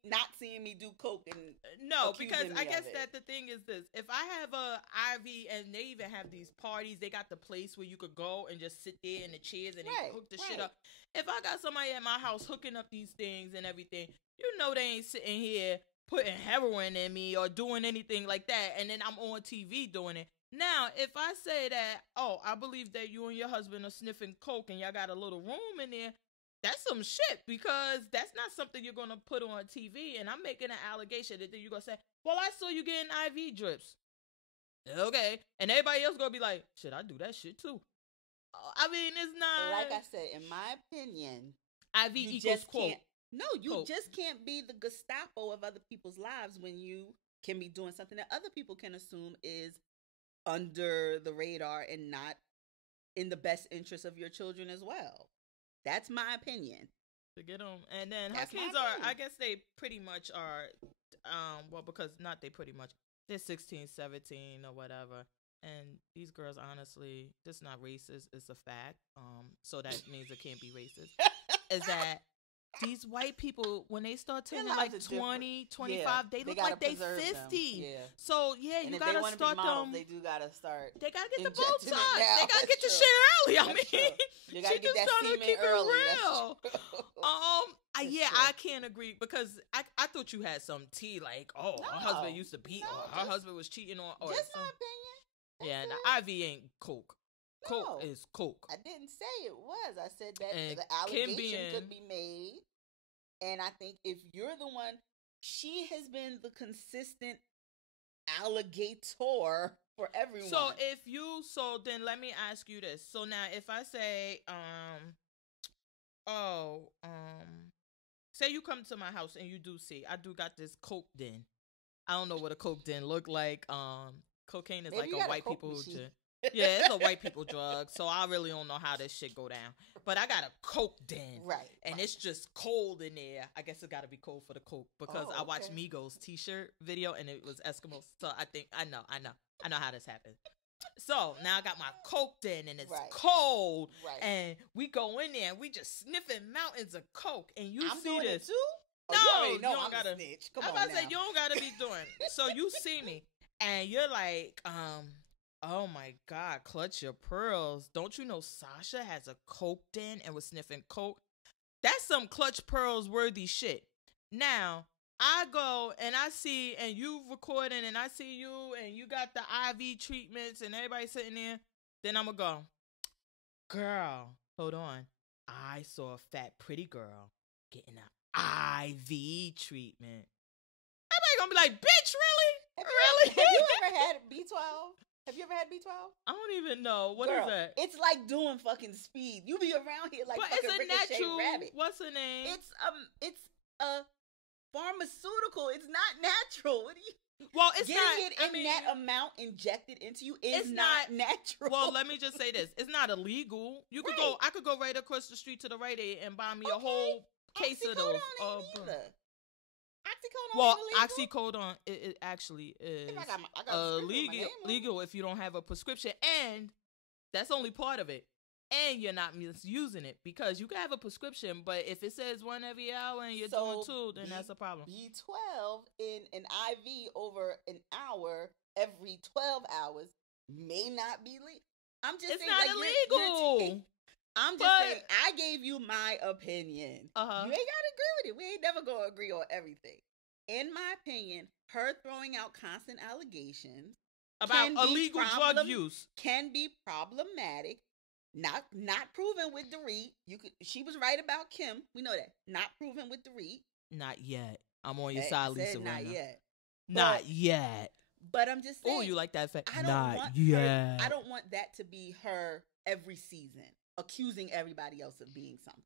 not seeing me do coke and no, because I guess that the thing is this: if I have a IV and they even have these parties, they got the place where you could go and just sit there in the chairs and they hook the shit up. If I got somebody at my house hooking up these things and everything, they ain't sitting here putting heroin in me or doing anything like that, and then I'm on TV doing it. Now, if I say that, I believe that you and your husband are sniffing coke and y'all got a little room in there, that's some shit, because that's not something you're going to put on TV, and I'm making an allegation that then you're going to say, well, I saw you getting IV drips. Okay. And everybody else going to be like, shit, I do that shit too. I mean, it's not. Like I said, in my opinion, IV equals quote. No, you just can't be the Gestapo of other people's lives when you can be doing something that other people can assume is under the radar and not in the best interest of your children as well. That's my opinion. To get them, and then her kids are, I guess they pretty much are, because not they pretty much, they're 16, 17 or whatever. And these girls, honestly, this is not racist. It's a fact. So that means it can't be racist. Is that these white people, when they start turning like 20, 25, they look like they 50. Yeah. So, yeah, you got to start them. They do got to start. They got to get the bow tie. They got to get the shit early. I mean, you got to get that semen early. Real. I can't agree, because I thought you had some tea, like, her husband used to beat her. Her husband was cheating on her. Just my opinion. Yeah, and the IV ain't coke. Coke is coke. I didn't say it was. I said that the allegation could be made. And I think if you're the one, she has been the consistent alligator for everyone. So then let me ask you this. So now if I say, say you come to my house and you do see, I do got this coke den. I don't know what a coke den look like. Cocaine is Maybe like a white people. Yeah, it's a white people drug, so I really don't know how this shit go down. But I got a coke den, right? And it's just cold in there. I guess it got to be cold for the coke, because I watched Migos T-shirt video and it was Eskimos. So I think I know how this happened. So now I got my coke den and it's cold, and we go in there and we just sniffing mountains of coke, and I'm see doing this it too. No, you don't gotta. Snitch. Come I'm on about to say you don't gotta be doing. So you see me and you're like, oh my God, clutch your pearls. Don't you know Sasha has a coke den and was sniffing coke? That's some clutch pearls worthy shit. Now, I go and I see, and you recording, and I see you, and you got the IV treatments, and everybody sitting there, then I'm gonna go, girl, hold on. I saw a fat, pretty girl getting an IV treatment. Everybody gonna be like, bitch, really? Really? Have you ever had B12? Have you ever had B12? I don't even know. What Girl, is that? It's like doing fucking speed. You be around here like But fucking it's a Ricochet natural. Rabbit. What's her name? It's a pharmaceutical. It's not natural. What do you? Well, it's Getting not. it in that amount injected into you is not natural. Well, let me just say this: it's not illegal. You could go. I could go right across the street to the Rite Aid and buy me a whole case of those. Oxycodone, it actually is I got legal if you don't have a prescription, and that's only part of it. And you're not misusing it, because you can have a prescription, but if it says 1 every hour and you're doing 2, then that's a problem. B12 in an IV over an hour every 12 hours may not be legal. I'm just saying, it's not illegal. I'm just saying, I gave you my opinion. You ain't gotta agree with it. We ain't never gonna agree on everything. In my opinion, her throwing out constant allegations about illegal drug use can be problematic. Not proven with Dorit. She was right about Kim. We know that. Not proven with Dorit. Not yet. I'm on your side, Lisa. Not yet. Not yet. But I'm just saying. Oh, you like that effect? Not yet. I don't want that to be her every season, accusing everybody else of being something.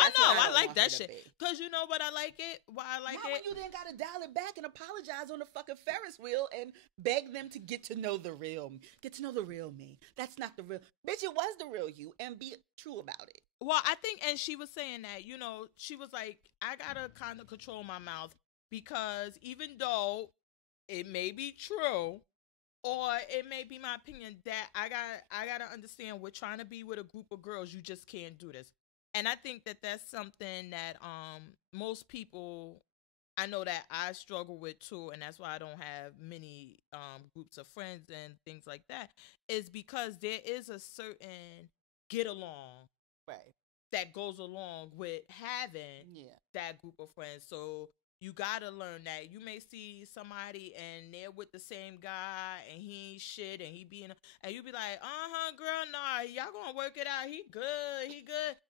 I know. I like that shit. Because you know what I like it? Why I like it? When you then got to dial it back and apologize on the fucking Ferris wheel and beg them to get to know the real me. Get to know the real me. That's not the real. Bitch, it was the real you, and be true about it. Well, I think, and she was saying that, she was like, I got to kind of control my mouth, because even though it may be true, or it may be my opinion, that I got to understand, we're trying to be with a group of girls. You just can't do this. And I think that that's something that most people, I know that I struggle with too, and that's why I don't have many groups of friends and things like that, is because there is a certain get along that goes along with having that group of friends. So you gotta learn that. You may see somebody and they're with the same guy and he ain't shit and he being, and you be like, girl, nah, y'all gonna work it out. He good.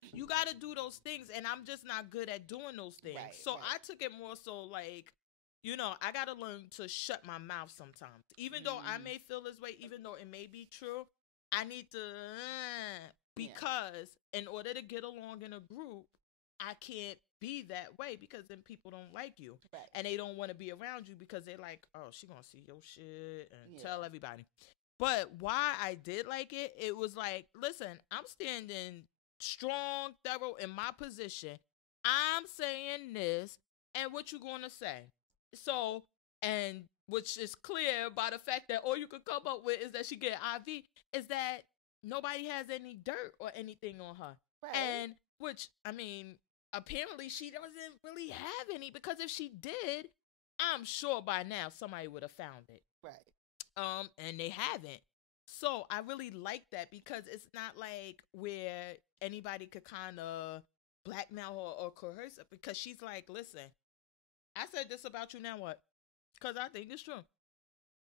You gotta do those things, and I'm just not good at doing those things. I took it more so like, I gotta learn to shut my mouth sometimes. Even though I may feel this way, even though it may be true, I need to, because in order to get along in a group, I can't be that way, because then people don't like you, and they don't want to be around you, because they're like, oh, she gonna see your shit and tell everybody. But why I did like it, it was like, listen, I'm standing strong, thorough in my position. I'm saying this, and what you gonna say? So, and which is clear by the fact that all you could come up with is that she get IV, is that nobody has any dirt or anything on her, and which, I mean, apparently she doesn't really have any, because if she did, I'm sure by now somebody would have found it. And they haven't. So I really like that, because it's not like where anybody could kind of blackmail her or coerce her, because she's like, listen, I said this about you, now what? Because I think it's true.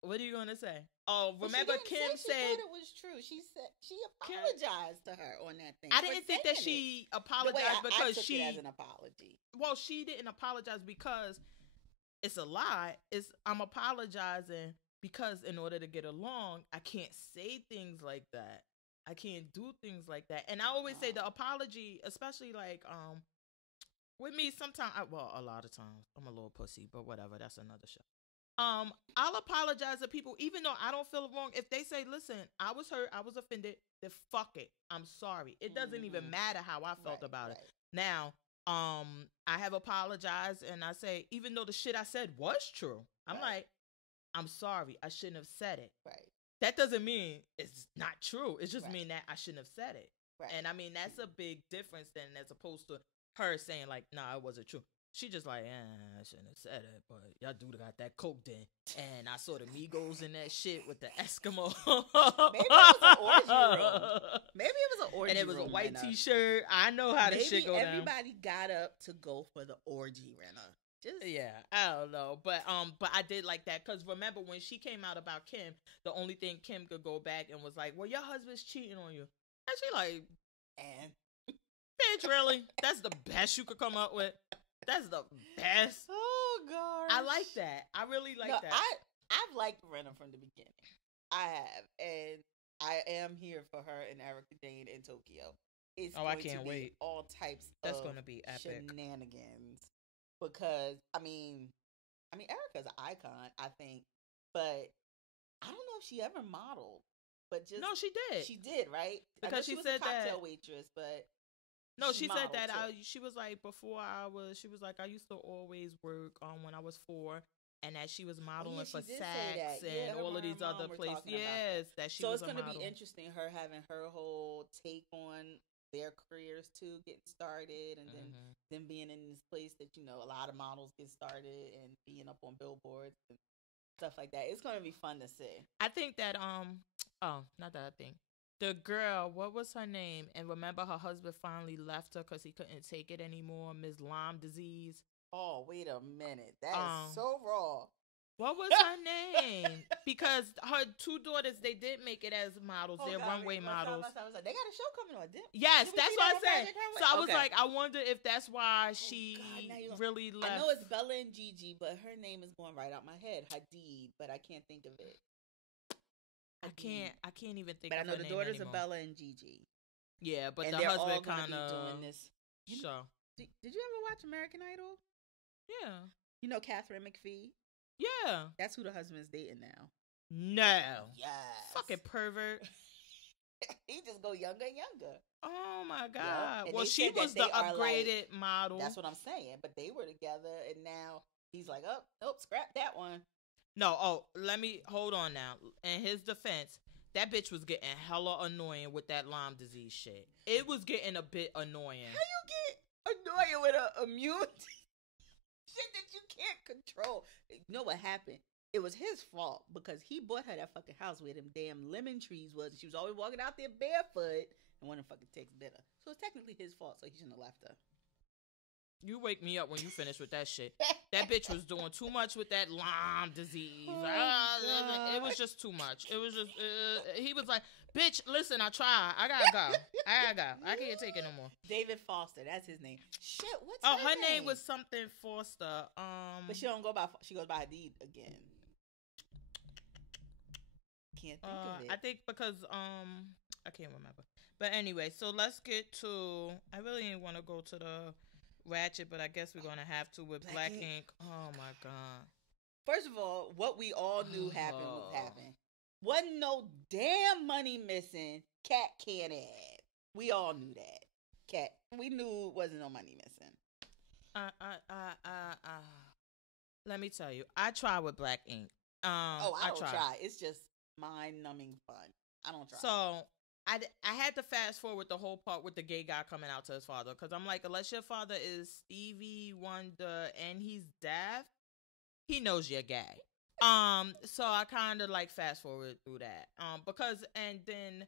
What are you gonna say? Oh, remember Kim said it was true. She said she apologized to her on that thing. I didn't think that she apologized because I took it as an apology. Well, she didn't apologize because it's a lie. I'm apologizing because in order to get along, I can't say things like that. I can't do things like that. And I always say the apology, especially like with me, sometimes a lot of times I'm a little pussy, but whatever, that's another show. I'll apologize to people, even though I don't feel wrong. If they say, listen, I was hurt, I was offended, then fuck it. I'm sorry. It doesn't even matter how I felt about it. Now, I have apologized, and I say, even though the shit I said was true, I'm like, I'm sorry. I shouldn't have said it. That doesn't mean it's not true. It just mean that I shouldn't have said it. And I mean, that's a big difference then, as opposed to her saying like, nah, it wasn't true. She just like, I shouldn't have said it, but y'all do got that coke then. And I saw the Migos in that shit with the Eskimo. Maybe it was an orgy room. Maybe it was an orgy room. And it was a white t-shirt. I know how the shit go down. Maybe everybody got up to go for the orgy, Renna. Just Yeah, I don't know, but I did like that because remember when she came out about Kim, the only thing Kim could go back and was like, "Well, your husband's cheating on you," and she like, and "Bitch, really? That's the best you could come up with? That's the best." oh gosh, I like that. I really like that. I've liked Brenna from the beginning. I have, and I am here for her and Erica Jane in Tokyo. It's I going can't to be wait. all types That's of gonna be epic. shenanigans because I mean Erica's an icon, I think, but I don't know if she ever modeled. But just No, she did. she did, right? Because I know she was said a cocktail that. waitress, but No, she said that too. she was like she was like I used to always work when I was 4, and that she was modeling for Saks and all of these other places. Yes, that she so was it's a gonna model. be interesting her having her whole take on their careers too, getting started, and then them being in this place that a lot of models get started and being up on billboards and stuff like that. It's gonna be fun to see. I think that not that I think. The girl, what was her name? And remember, her husband finally left her because he couldn't take it anymore. Ms. Lyme disease. Oh, wait a minute. That is so raw. What was her name? Because her 2 daughters, they did make it as models. They're runway models. They got a show coming on. Yes, that's what I said. So I was like, I wonder if that's why she really left. I know it's Bella and Gigi, but her name is going right out my head. Hadid, but I can't think of it. I can't even think. But of I know the daughters anymore. are Bella and Gigi. Yeah, but the husband kind of doing this show. Did you ever watch American Idol? Yeah. You know Catherine McPhee? Yeah. That's who the husband's dating now. No. Yes. Fucking pervert. He just go younger and younger. Oh my God. Yep. Well, she was the upgraded model. That's what I'm saying. But they were together, and now he's like, oh, nope, scrap that one. No, let me hold on now. In his defense, that bitch was getting hella annoying with that Lyme disease shit. It was getting a bit annoying. How you get annoying with an immune shit that you can't control? You know what happened? It was his fault because he bought her that fucking house where them damn lemon trees was. She was always walking out there barefoot, and one of them fucking takes bit her. So it's technically his fault, so he shouldn't have left her. You wake me up when you finish with that shit. That bitch was doing too much with that Lyme disease. It was just too much. It was just, he was like, bitch, listen, I tried. I gotta go. I can't take it no more. David Foster, that's his name. Shit, what's her name was something Foster. But she goes by Hadid again. Can't think of it. I think because, I can't remember. But anyway, so let's get to, I really didn't want to go to the ratchet, but I guess we're gonna have to with Black Ink. Oh my God. First of all, what we all knew happened. Wasn't no damn money missing. Cat can't add. We all knew that. Cat, we knew wasn't no money missing. Let me tell you, I try with Black Ink. I don't try. It's just mind-numbing fun. I don't try. So I had to fast forward the whole part with the gay guy coming out to his father because I'm like, unless your father is Stevie Wonder and he's deaf, he knows you're gay. So I kind of like fast forward through that. Because and then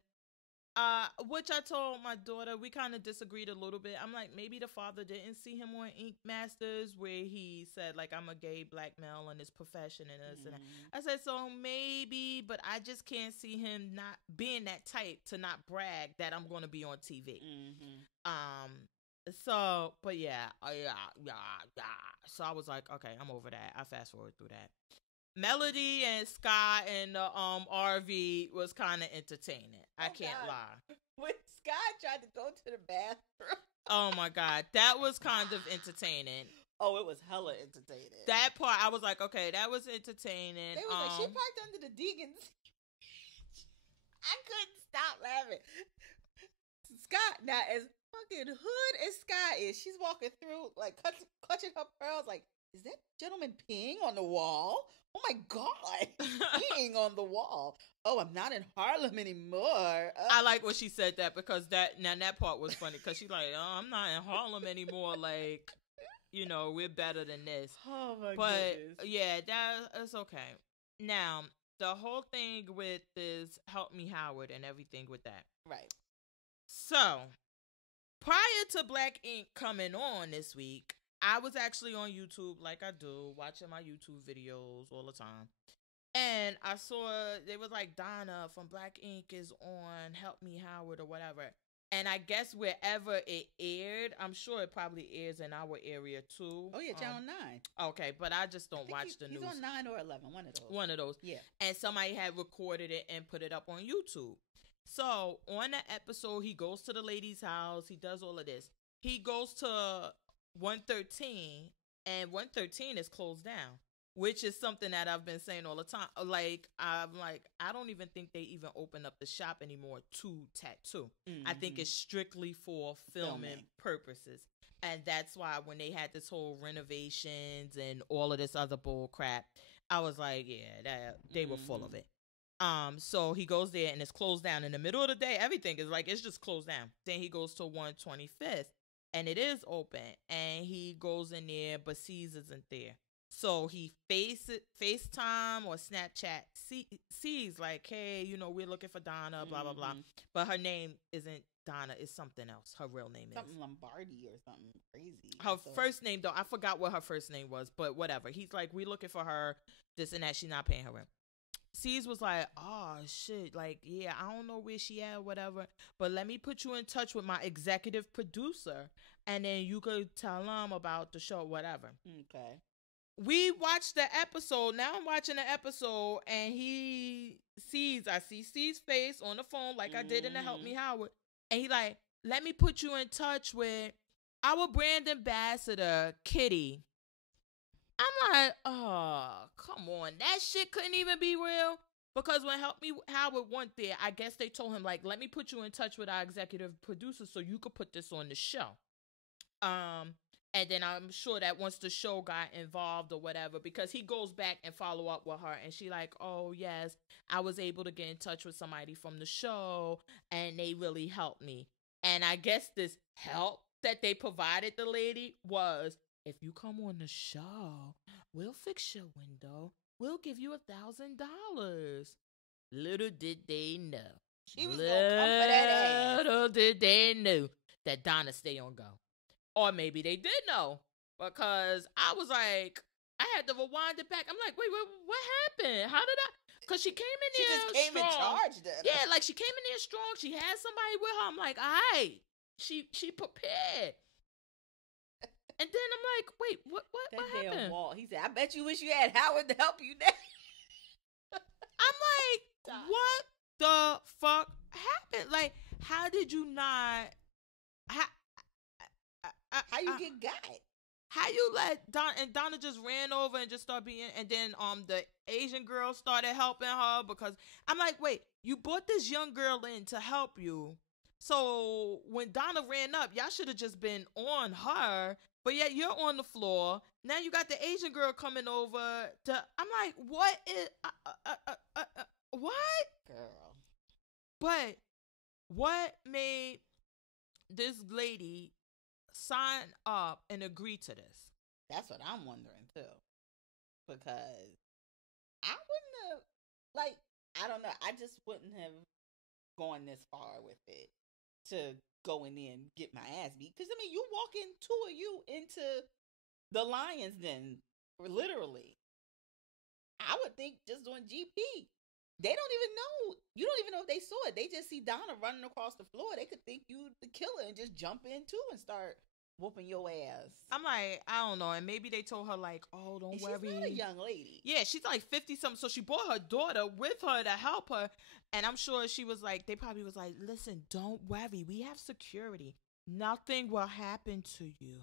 which I told my daughter, we kind of disagreed a little bit. I'm like, maybe the father didn't see him on Ink Masters where he said like, I'm a gay black male in this profession and this and that. I said, so maybe, but I just can't see him not being that type to not brag that I'm going to be on TV. So, but yeah. So I was like, okay, I'm over that. I fast forward through that. Melody and Sky and the RV was kind of entertaining. I can't lie. When Sky tried to go to the bathroom. Oh my God, that was kind of entertaining. Oh, it was hella entertaining. That part, I was like, okay, that was entertaining. They was like, she parked under the Deegan's. I couldn't stop laughing. Scott, now as fucking hood as Sky is, she's walking through like clutching her pearls, like, is that gentleman peeing on the wall? Oh my God, peeing on the wall. Oh, I'm not in Harlem anymore. I like when she said that because that part was funny because she's like, oh, I'm not in Harlem anymore. Like, we're better than this. Oh my goodness. But yeah, that's okay. Now, the whole thing with this Help Me Howard and everything with that. Right. So, prior to Black Ink coming on this week, I was actually on YouTube, like I do, watching my YouTube videos all the time. And I saw they was like Donna from Black Ink is on Help Me Howard or whatever. And I guess wherever it aired, I'm sure it probably airs in our area too. Oh yeah, Channel 9. Okay, but I just don't watch the news. He's on 9 or 11, one of those. One of those. Yeah. And somebody had recorded it and put it up on YouTube. So on the episode, he goes to the lady's house. He does all of this. He goes to 113, and 113 is closed down, which is something that I've been saying all the time. Like, I don't even think they even open up the shop anymore to tattoo. Mm-hmm. I think it's strictly for filming purposes. And that's why when they had this whole renovations and all of this other bull crap, I was like, yeah, they were full of it. So he goes there and it's closed down in the middle of the day. Everything is like, it's just closed down. Then he goes to 125th and it is open, and he goes in there, but C's isn't there. So he FaceTime or Snapchat C's like, hey, we're looking for Donna, blah, blah, blah. But her name isn't Donna, it's something else. Her real name something Lombardi or something crazy. Her first name, though, I forgot what her first name was, but whatever. He's like, we looking for her, this and that. She's not paying her rent. C's was like, oh, shit, like, yeah, I don't know where she at or whatever, but let me put you in touch with my executive producer, and then you could tell him about the show, whatever. Okay. We watched the episode. Now I'm watching the episode, and I see C's face on the phone like I did in the Help Me Howard, and he like, let me put you in touch with our brand ambassador, Kitty. I'm like, oh, come on. That shit couldn't even be real. Because when Help Me Howard went there, I guess they told him, like, let me put you in touch with our executive producer so you could put this on the show. And then I'm sure that once the show got involved or whatever, because he goes back and follow up with her, and she like, oh, yes, I was able to get in touch with somebody from the show, and they really helped me. And I guess this help that they provided the lady was, if you come on the show, we'll fix your window. We'll give you $1,000. Little did they know. She was gonna come for that ass. Little did they know that Donna stay on go. Or maybe they did know. Because I was like, I had to rewind it back. I'm like, wait, what happened? How did I? Because she came in there strong. She just came and charged her. Yeah, like she came in there strong. She had somebody with her. I'm like, all right. She prepared. And then I'm like, wait, what happened? Damn Walt. He said, I bet you wish you had Howard to help you now. I'm like, what the fuck happened? Like, how did you not? How you get got? How you let Donna just ran over and just started being, and then the Asian girl started helping her, because I'm like, wait, you brought this young girl in to help you. So when Donna ran up, y'all should have just been on her, but yet you're on the floor. Now you got the Asian girl coming over to, I'm like, what is, what? Girl. But what made this lady sign up and agree to this? That's what I'm wondering too. Because I wouldn't have, like, I don't know, I just wouldn't have gone this far with it to go in there and get my ass beat. Because, I mean, you walking two of you into the Lions Den, literally. I would think just on GP, they don't even know. You don't even know if they saw it. They just see Donna running across the floor. They could think you the killer and just jump in too and start whooping your ass. I'm like, I don't know. And maybe they told her, like, oh, don't worry. She's not a young lady. Yeah, she's like 50-something. So she brought her daughter with her to help her. And I'm sure she was like, they probably was like, listen, don't worry. We have security. Nothing will happen to you.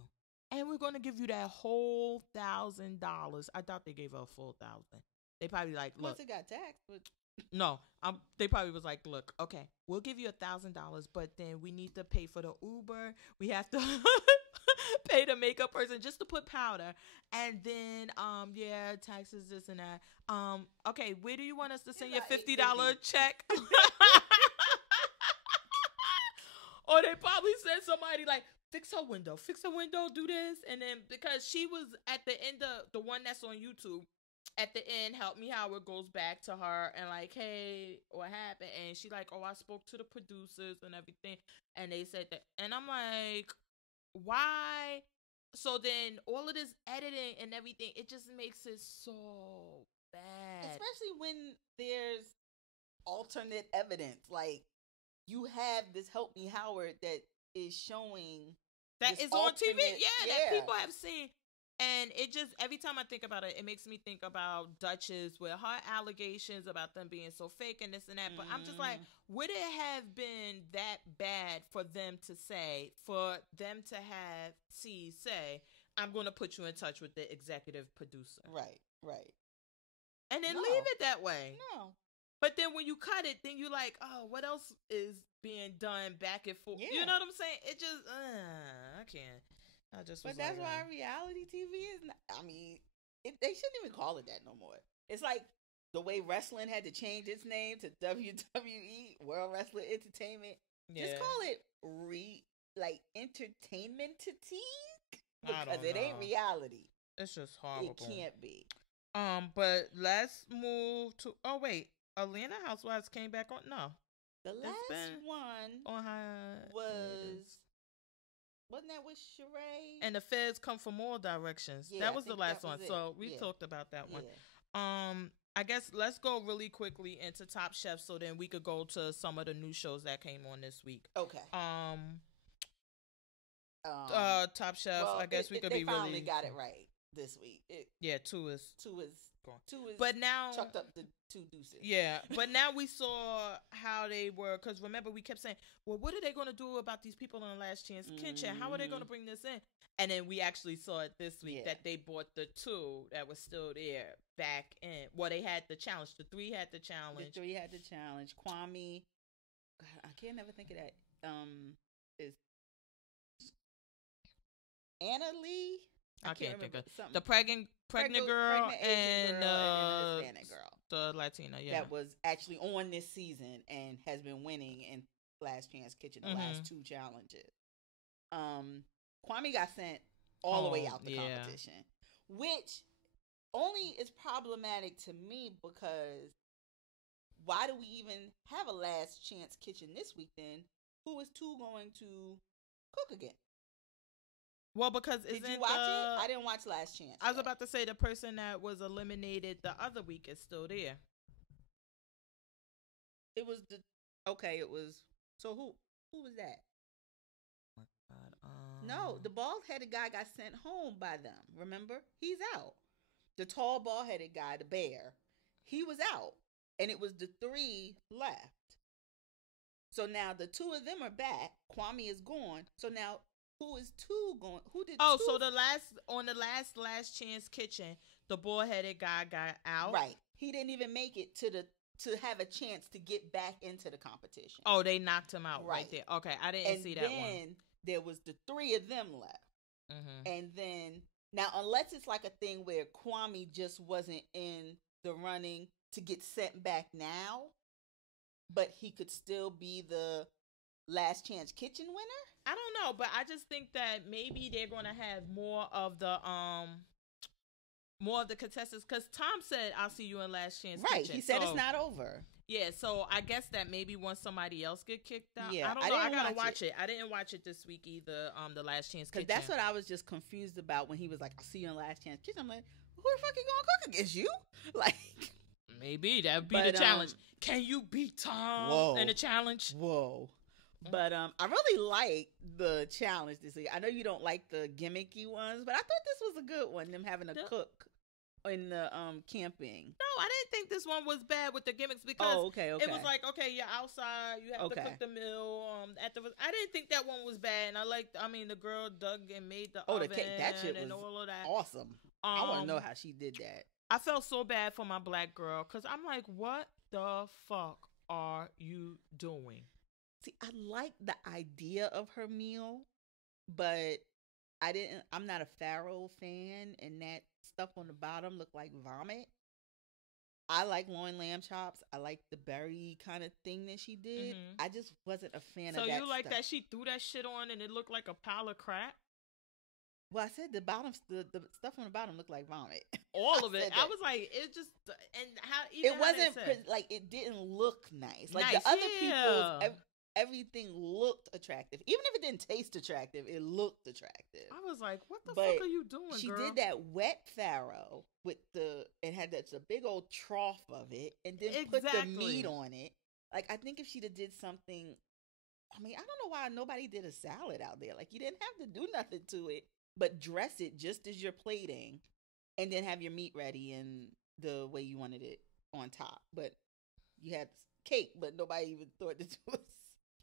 And we're going to give you that whole $1,000. I thought they gave her a full $1,000. They probably like, look. Once it got taxed, but... No, they probably was like, look, okay, we'll give you $1,000, but then we need to pay for the Uber. We have to pay the makeup person just to put powder. And then, yeah, taxes, this and that. Okay, where do you want us to send your $50 check? Or they probably sent somebody like, fix her window, do this. And then because she was at the end of the one that's on YouTube, at the end, Help Me Howard goes back to her and like, hey, what happened? And she like, oh, I spoke to the producers and everything. And they said that. And I'm like, why So then all of this editing and everything, it just makes it so bad. Especially when there's alternate evidence. Like, you have this Help Me Howard that is showing that is on TV. Yeah, that people have seen. And it just, every time I think about it, it makes me think about Duchess with her allegations about them being so fake and this and that. But I'm just like, would it have been that bad for them to say, say, I'm going to put you in touch with the executive producer? Right. And then leave it that way. No. But then when you cut it, then you're like, oh, what else is being done back and forth? Yeah. You know what I'm saying? It just, I can't. But that's why reality TV is not, I mean, they shouldn't even call it that no more. It's like the way wrestling had to change its name to WWE, World Wrestling Entertainment. Yeah. Just call it entertainment because it ain't reality. It's just horrible. It can't be. But let's move to, Atlanta Housewives came back on, no. The last one on wasn't that with Sheree? And the feds come from all directions. Yeah, that was the last one. So we talked about that one. I guess let's go really quickly into Top Chef so then we could go to some of the new shows that came on this week. Okay. Top Chef, I guess we could be really... They finally got it right this week. Two is gone. But now... Chucked up the 2 deuces. Yeah, but now we saw how they were, because remember we kept saying, well, what are they going to do about these people in the Last Chance Kitchen? How are they going to bring this in? And then we actually saw it this week that they brought the 2 that was still there back in. Well, they had the challenge. The 3 had the challenge. Kwame, God, I can't never think of that. Is Anna Lee? I can't think of the pregnant girl and the Hispanic girl. The Latina, that was actually on this season and has been winning in Last Chance Kitchen the last 2 challenges. Kwame got sent all the way out the competition, which only is problematic to me because why do we even have a Last Chance Kitchen this week then? Who is 2 going to cook again? Well, because did you watch it? I didn't watch Last Chance. I was about to say the person that was eliminated the other week is still there. It was so who was that? Oh my God. No, the bald-headed guy got sent home by them. Remember, he's out. The tall bald-headed guy, the bear, he was out, and it was the 3 left. So now the 2 of them are back. Kwame is gone. So now. Who is 2 going? Who did? Oh, 2? So the last Chance Kitchen, the bald-headed guy got out. Right. He didn't even make it to have a chance to get back into the competition. Oh, they knocked him out right there. Okay, I didn't see that one. And then there was the 3 of them left. And then now, unless it's like a thing where Kwame just wasn't in the running to get sent back now, but he could still be the Last Chance Kitchen winner. I don't know, but I just think that maybe they're going to have more of the contestants, because Tom said, I'll see you in Last Chance Kitchen. He said it's not over. Yeah, so I guess that maybe once somebody else get kicked out. Yeah, I don't know. I gotta watch it. I didn't watch it this week either, the Last Chance Kitchen. Because that's what I was just confused about when he was like, I'll see you in Last Chance Kitchen. I'm like, who the fuck you gonna cook against you? Like, maybe that would be the challenge. Can you beat Tom in the challenge? Whoa. But I really like the challenge this week. I know you don't like the gimmicky ones, but I thought this was a good one. Them having a cook in the camping. No, I didn't think this one was bad with the gimmicks because it was like, okay, you're outside, you have to cook the meal. I didn't think that one was bad, and the girl dug and made the oven that shit was and all of that. Awesome. I want to know how she did that. I felt so bad for my black girl because I'm like, what the fuck are you doing? See, I like the idea of her meal, but I'm not a Farrell fan, and that stuff on the bottom looked like vomit. I like loin lamb chops. I like the berry kind of thing that she did. I just wasn't a fan of that. So you like that she threw that shit on and it looked like a pile of crap? Well, I said the bottom, the stuff on the bottom looked like vomit. All of it. I was like, it just, and how even it wasn't like it didn't look nice. Like the other people's, everything looked attractive. Even if it didn't taste attractive, it looked attractive. I was like, what the But fuck are you doing, she girl? did that wet farro with it had that a big old trough of it, and then put the meat on it. Like, I think if she'd have did something, I mean, I don't know why nobody did a salad out there. Like, you didn't have to do nothing to it, but dress it just as you're plating, and then have your meat ready in the way you wanted it on top. But you had cake, but nobody even thought to do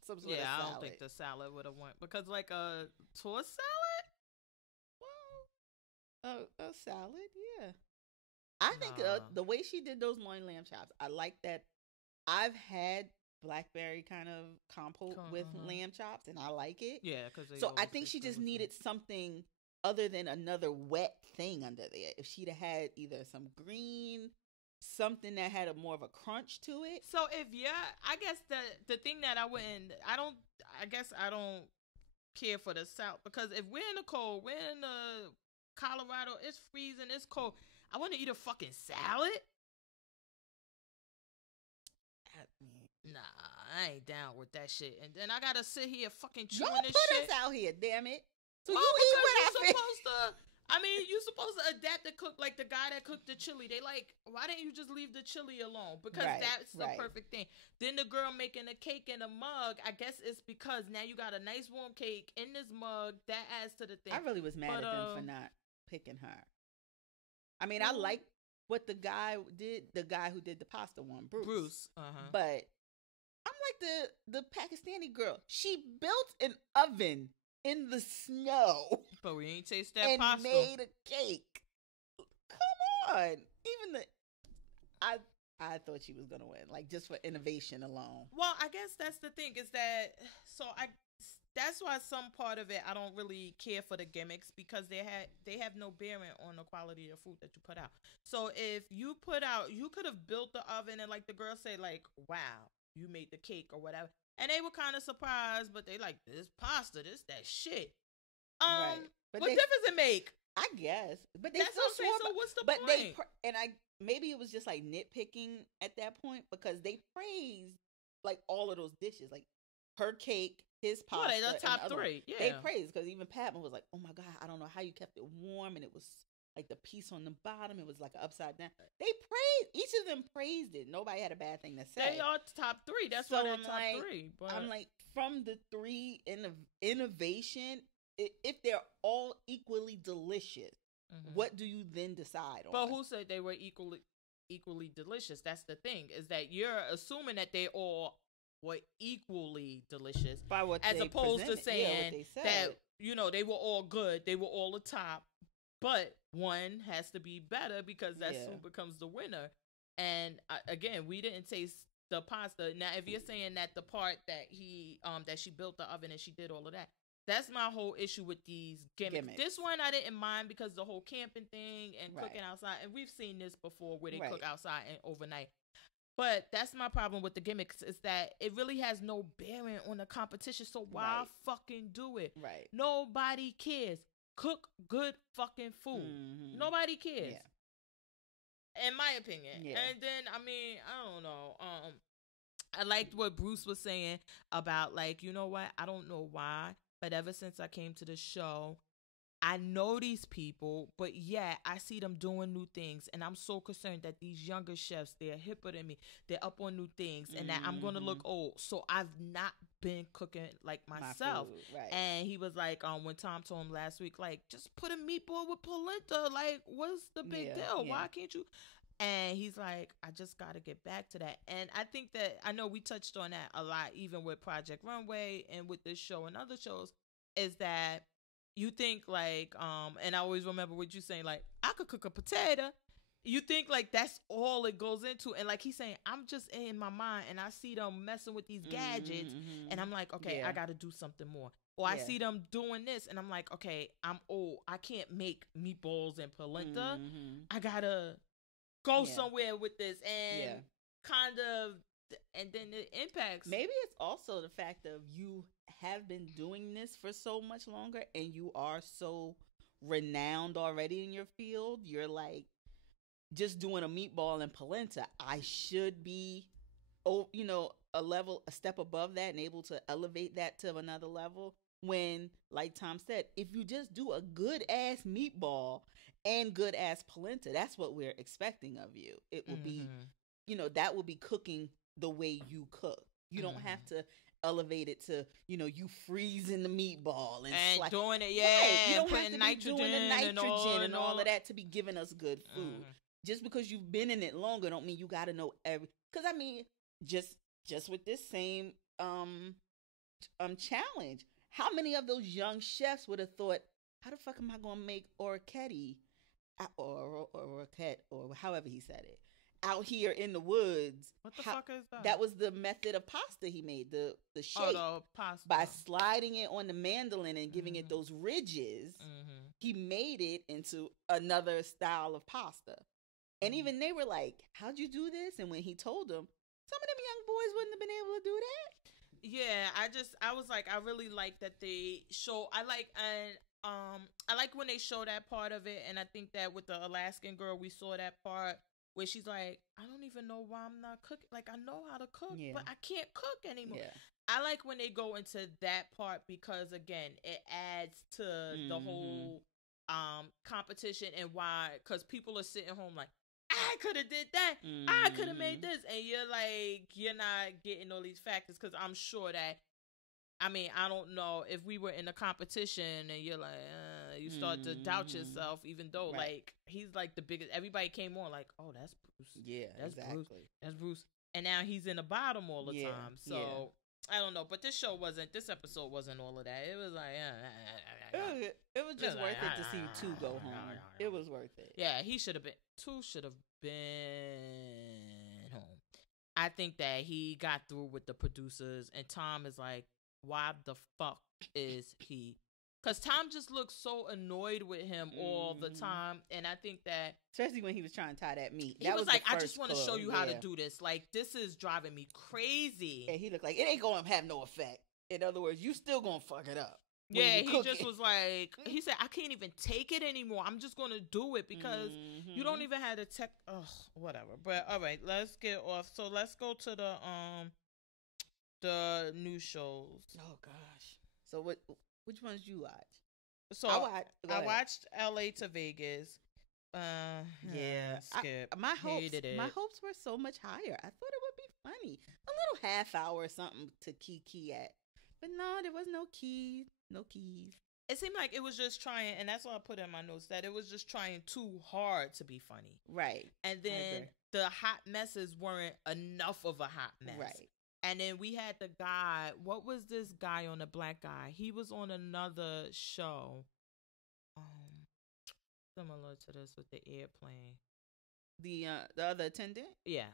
some sort of salad. I don't think the salad would have went, because like a tossed salad. Well, a salad, yeah. I think the way she did those loin lamb chops, I like that. I've had blackberry kind of compote with lamb chops, and I like it. Yeah, because so I think she just needed something other than another wet thing under there. If she'd have had either some green, something that had more of a crunch to it. So if I guess the thing that I don't care for the South, because if we're in the cold, we're in Colorado, it's freezing, it's cold. I want to eat a fucking salad. Nah, I ain't down with that shit. And then I gotta sit here fucking chewing this shit. Don't put us out here, damn it. So you eat what I supposed to. I mean, you're supposed to adapt to cook like the guy that cooked the chili. They like, why didn't you just leave the chili alone? Because that's the perfect thing. Then the girl making a cake in a mug, I guess it's because now you got a nice warm cake in this mug. That adds to the thing. I really was mad at them for not picking her. I mean, I like what the guy did, the guy who did the pasta one, Bruce. But I'm like the Pakistani girl. She built an oven in the snow. But we ain't taste that and pasta. Made a cake. Come on. Even I thought she was gonna win, like just for innovation alone. Well, I guess that's the thing, is that that's why some part of it I don't really care for the gimmicks, because they have no bearing on the quality of food that you put out. So if you could have built the oven and like the girl say like, wow, you made the cake or whatever, and they were kind of surprised, but they like, this pasta, this that shit. What difference it make? I guess, but they that's still what I'm saying. So what's the point? Maybe it was just like nitpicking at that point, because they praised like all of those dishes, like her cake, his pasta. Oh, they the top three. Yeah, they praised, because even Patman was like, "Oh my god, I don't know how you kept it warm, and it was like the piece on the bottom, it was like upside down." They praised, each of them praised it. Nobody had a bad thing to say. They are top three. That's why they're top three. But I'm like, from the three innovation, if they're all equally delicious, what do you then decide on? But who said they were equally delicious? That's the thing, is that you're assuming that they all were equally delicious, by what as opposed to saying that they were all good, they were all the top, but one has to be better, because that's who becomes the winner. And again, we didn't taste the pasta. Now, if you're saying that the part that that she built the oven and she did all of that, that's my whole issue with these gimmicks. This one I didn't mind, because the whole camping thing and cooking outside, and we've seen this before where they cook outside and overnight. But that's my problem with the gimmicks, is that it really has no bearing on the competition. So why fucking do it? Right. Nobody cares. Cook good fucking food. Nobody cares. Yeah. In my opinion. Yeah. And then, I mean, I don't know. I liked what Bruce was saying about, like, you know what? I don't know why, but ever since I came to the show, I know these people, but I see them doing new things, and I'm so concerned that these younger chefs, they're hipper than me, they're up on new things, and that I'm gonna look old. So I've not been cooking like myself. And he was like, when Tom told him last week, like, just put a meatball with polenta, like, what's the big deal? Why can't you? And he's like, I just got to get back to that. And I think that, I know we touched on that a lot, even with Project Runway and with this show and other shows, is that you think like, and I always remember what you saying, like, I could cook a potato. You think like that's all it goes into. And like he's saying, I'm just in my mind and I see them messing with these gadgets and I'm like, okay, I got to do something more. Or I see them doing this and I'm like, okay, I'm old. I can't make meatballs and polenta. I got to go somewhere with this and kind of, and then it impacts. Maybe it's also the fact of you have been doing this for so much longer and you are so renowned already in your field. You're like, just doing a meatball and polenta, I should be a step above that and able to elevate that to another level. When, like Tom said, if you just do a good ass meatball and good ass polenta, that's what we're expecting of you. It will be, that will be cooking the way you cook. You don't have to elevate it to, you freezing the meatball and doing it, right. You don't putting have to nitrogen, be doing the nitrogen and all of of that to be giving us good food. Just because you've been in it longer don't mean you got to know every. Because I mean, just with this same challenge, how many of those young chefs would have thought, how the fuck am I gonna make orecchiette or roquette or however he said it out here in the woods? What the fuck is that? That was the method of pasta he made, the shape, the pasta. By sliding it on the mandolin and giving it those ridges. He made it into another style of pasta. And even they were like, how'd you do this? And when he told them, some of them young boys wouldn't have been able to do that. Yeah, I was like, I really like that they show. I like when they show that part of it, and I think that with the Alaskan girl, we saw that part where she's like, I don't even know why I'm not cooking. Like, I know how to cook, but I can't cook anymore. Yeah. I like when they go into that part because, again, it adds to the whole competition and why, because people are sitting home like, I could have did that. I could have made this. And you're like, you're not getting all these factors because I'm sure that, I mean, I don't know if we were in a competition and you're like, you start to doubt yourself, even though like he's like the biggest. Everybody came on like, oh, that's Bruce. Yeah, that's exactly. Bruce. That's Bruce. And now he's in the bottom all the time. So I don't know. But this episode wasn't all of that. It was like, it was just worth it to see two go home. It was worth it. Yeah, two should have been home. I think that he got through with the producers, and Tom is like, why the fuck is he? Because Tom just looks so annoyed with him all the time, and I think that, especially when he was trying to tie that meat, he was like, I just want to show you how to do this. Like, this is driving me crazy. And he looked like it ain't gonna have no effect. In other words, you still gonna fuck it up. Yeah, he just was like, he said, I can't even take it anymore. I'm just going to do it because you don't even have the tech. Ugh, whatever. But all right, let's get off. So let's go to the new shows. Oh gosh. So which ones you watch? So I watched LA to Vegas. Skip. My hopes were so much higher. I thought it would be funny. A little half hour or something to key at. But no, there was no keys. It seemed like it was just trying, and that's what I put in my notes, that it was just trying too hard to be funny. Right. And then the hot messes weren't enough of a hot mess. Right. And then we had the guy, what was this guy on the black guy? He was on another show. Similar to this with the airplane. The other attendant? Yes.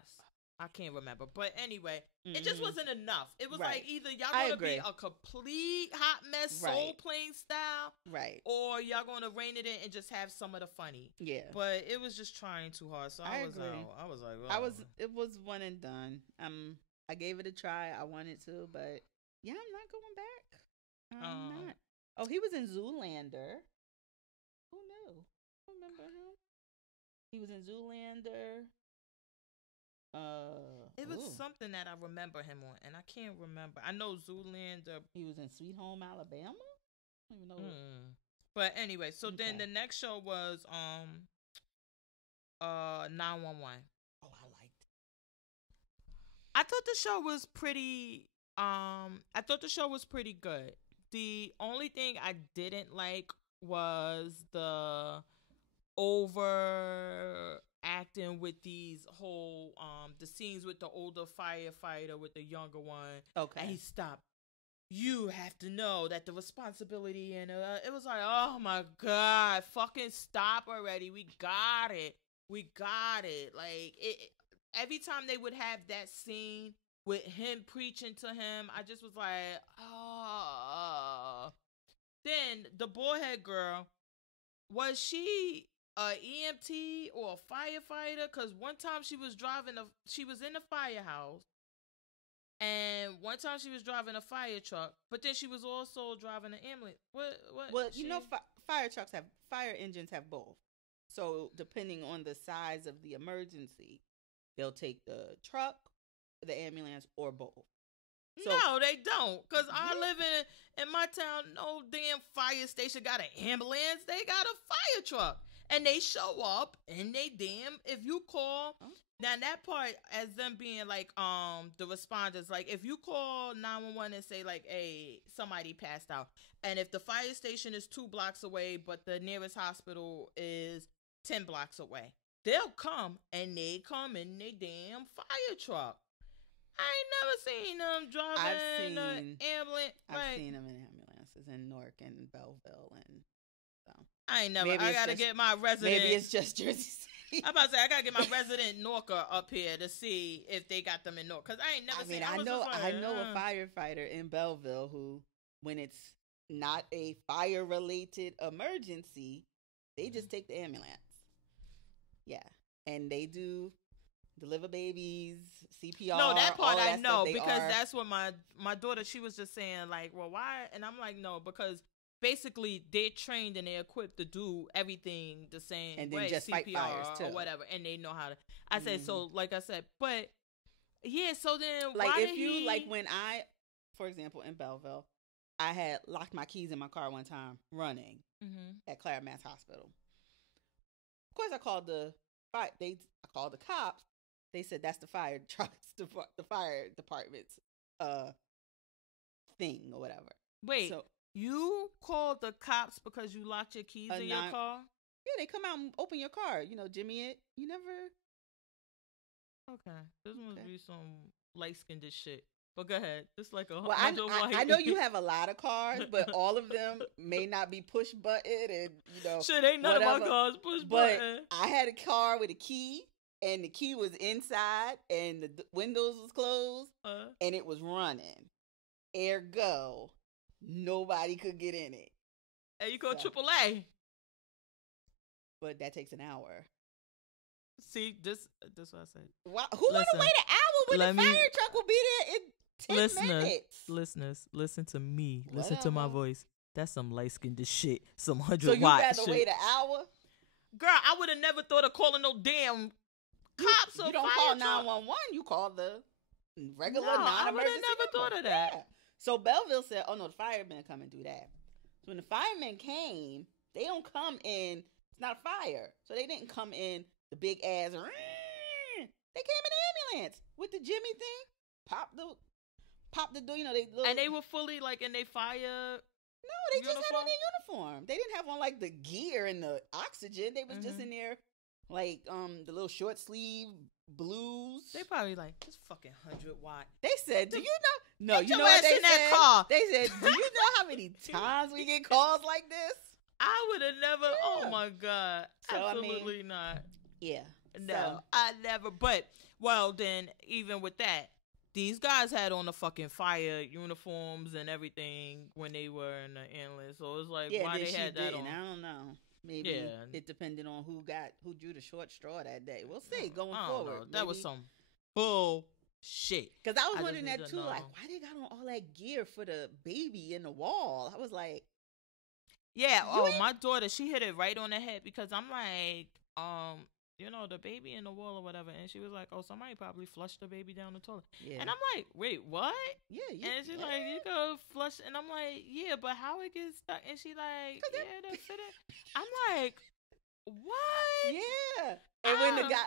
I can't remember. But anyway, it just wasn't enough. It was like either y'all going to be a complete hot mess soul plane style. Right. Or y'all going to rein it in and just have some of the funny. Yeah. But it was just trying too hard. So I was like, oh. It was one and done. I gave it a try. I wanted to, but yeah, I'm not going back. I'm not. Oh, he was in Zoolander. Who knew? Remember him? He was in Zoolander. It was something that I remember him on, and I can't remember. I know Zoolander. He was in Sweet Home Alabama. I don't even know. But anyway, so then the next show was 911. Oh, I liked it. I thought the show was pretty. I thought the show was pretty good. The only thing I didn't like was the over acting with these whole the scenes with the older firefighter with the younger one. Okay. And he stopped. You have to know that the responsibility, and it was like, oh my God, fucking stop already. We got it. Like every time they would have that scene with him preaching to him, I just was like, oh. Then the boyhead girl, was she a EMT or a firefighter? Because one time she was in a firehouse, and one time she was driving a fire truck, but then she was also driving an ambulance. What? Well, fire engines have both. So depending on the size of the emergency, they'll take the truck, the ambulance or both. So, no, they don't. Because I Yeah. live in my town, no damn fire station got an ambulance. They got a fire truck. And they show up and they damn, if you call, Okay. now that part as them being like, the responders, like if you call 911 and say like, hey, somebody passed out. And if the fire station is 2 blocks away, but the nearest hospital is 10 blocks away, they'll come and they come in their damn fire truck. I ain't never seen them driving an ambulance. I've seen them in ambulances in Newark and Belleville, and so I ain't never. Maybe I it's gotta just- get my resident. maybe it's just Jersey City. I'm about to say I gotta get my resident Norker up here to see if they got them in Nork, because I ain't never I seen. mean, I was know just like, a firefighter in Belleville who, when it's not a fire related emergency, they just take the ambulance. Yeah, and they do deliver babies, CPR. No, that part all I that know stuff. They because are- that's what my daughter, she was just saying like, well, why? And I'm like, no, because basically they're trained and they're equipped to do everything the same And then way, just fight CPR fires, or too. whatever, and they know how to. I said so, like I said, but yeah. So then, like why if did you he, like when I, for example, in Belleville, I had locked my keys in my car one time running Mhm. at Claremont Hospital. Of course, I called the I called the cops. They said that's the fire trucks, the fire department's thing or whatever. Wait, So you called the cops because you locked your keys A in your non- car? yeah, they come out and open your car. You know, Jimmy it. You never. Okay, this must Okay. be some light skinned shit. But go ahead. It's like a Well, I white. know you have a lot of cars, but all of them may not be push button, and you know. Shit, ain't none of whatever. my cars push But button. I had a car with a key, and the key was inside, and the windows was closed, and it was running. Ergo, nobody could get in it. And you go So- AAA. But that takes an hour. See, this what I said. Why, who want to Listen, wait an hour when let the me- fire truck will be there in 10 minutes? Listeners, listen to me. Listen to my Whatever. voice. That's some light skinned shit. Some 100 So you watt rather shit. wait an hour? Girl, I would have never thought of calling no damn cops or You don't fire call truck. 911. You call the regular No, I non-emergency would've never thought number. of that. Yeah. So Belleville said, "Oh no, the firemen come and do that." So when the firemen came, they don't come in. It's not a fire, so they didn't come in the big ass. They came in the ambulance with the Jimmy thing. Pop the door. You know they little, And they were fully like in they fire. no, they just had on uniform? their uniform. They didn't have on like the gear and the oxygen. They was just in there like the little short sleeve blues. They probably like this fucking 100 watt. They said, "Do you know?" No, Get you your know what ass they in that said? car. They said, "Do you know how many times we get calls like this?" I would have never. Yeah. Oh my god! So, I mean, Absolutely not. Yeah. No, So, I never. But well, then even with that, these guys had on the fucking fire uniforms and everything when they were in the ambulance. So it's like yeah, why then they she had that didn't. on. I don't know. Maybe Yeah. it depended on who drew the short straw that day. We'll see going I don't forward. know. That was some bullshit. Because I was I just wondering need that to too. know. Like, why they got on all that gear for the baby in the wall? I was like, Yeah. You Oh, ain't- my daughter, she hit it right on the head because I'm like, you know, the baby in the wall or whatever, and she was like, oh, somebody probably flushed the baby down the toilet, yeah, and I'm like, wait, what? yeah, And she's like, you go flush, and I'm like, yeah, but how it gets stuck? And she like, 'Cause yeah, that fit it. I'm like, what? yeah. And when the Um, guy,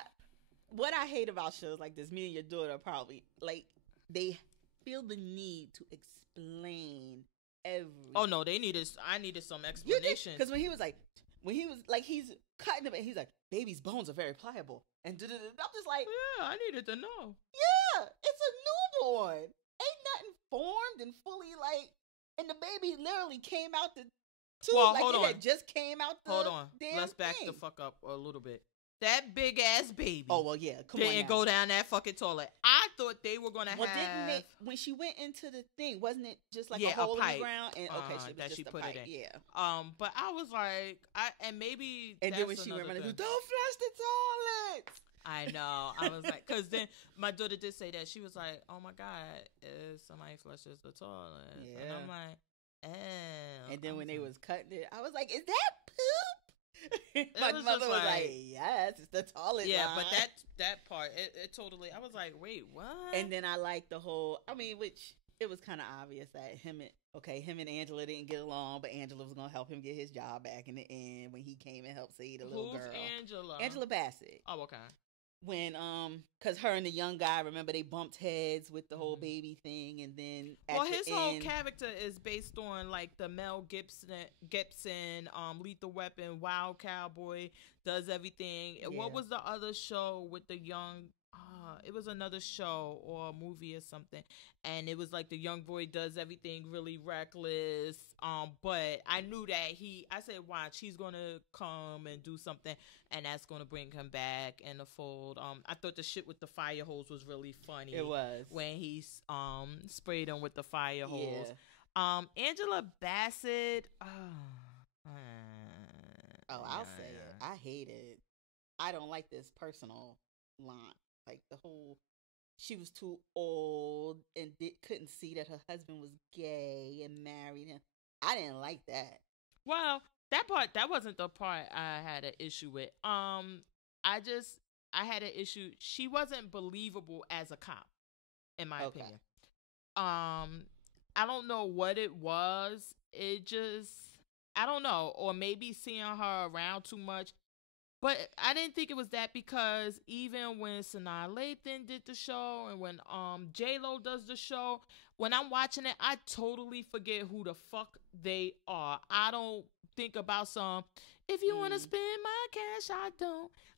what I hate about shows like this, me and your daughter probably like they feel the need to explain every. Oh no, I needed some explanation. Because when he was like, he's cutting him, and he's like, baby's bones are very pliable, and I'm just like, Yeah, I needed to know. yeah, it's a newborn, ain't nothing formed and fully like, and the baby literally came out the tube, Well, like hold it on. had just came out the Hold on, damn let's back thing. the fuck up a little bit. That big ass baby. Oh well, yeah, come on. didn't now. go down that fucking toilet. I thought they were gonna Well, have. didn't they, when she went into the thing, wasn't it just like Yeah, a a hole in pipe. the ground? And okay, Uh-huh, so it was that just she a put it pipe. in. Yeah. But I was like, and maybe. And then that's when she went another running, thing. don't flush the toilet. I know. I was like, because then my daughter did say that. She was like, oh my God, if somebody flushes the toilet. And Yeah. I'm like, oh. And then when they was was cutting it, I was like, is that poop? My was mother just was like, yes, it's the toilet yeah, line. but that part, it totally, I was like, wait, what? And then I like the whole, I mean, which it was kind of obvious that him and Angela didn't get along, but Angela was going to help him get his job back in the end when he came and helped save the little Who's girl. Angela? Angela Bassett. Oh, okay. When because her and the young guy, remember, they bumped heads with the whole baby thing, and then at his the whole end, character is based on like the Mel Gibson, Lethal Weapon, Wild Cowboy, does everything. Yeah. What was the other show with the young? It was another show or a movie or something, and it was like the young boy does everything really reckless. But I knew that I said, watch, he's gonna come and do something, and that's gonna bring him back in the fold. I thought the shit with the fire hose was really funny. It was when he sprayed him with the fire hose. Yeah. Angela Bassett. I'll say it. I hate it. I don't like this personal line. Like the whole, she was too old and couldn't see that her husband was gay and married him. I didn't like that. Well, that wasn't the part I had an issue with. I had an issue. She wasn't believable as a cop, in my opinion. I don't know what it was. It just, I don't know, or maybe seeing her around too much. But I didn't think it was that, because even when Sanaa Lathan did the show and when J-Lo does the show, when I'm watching it, I totally forget who the fuck they are. I don't think about if you want to spend my cash,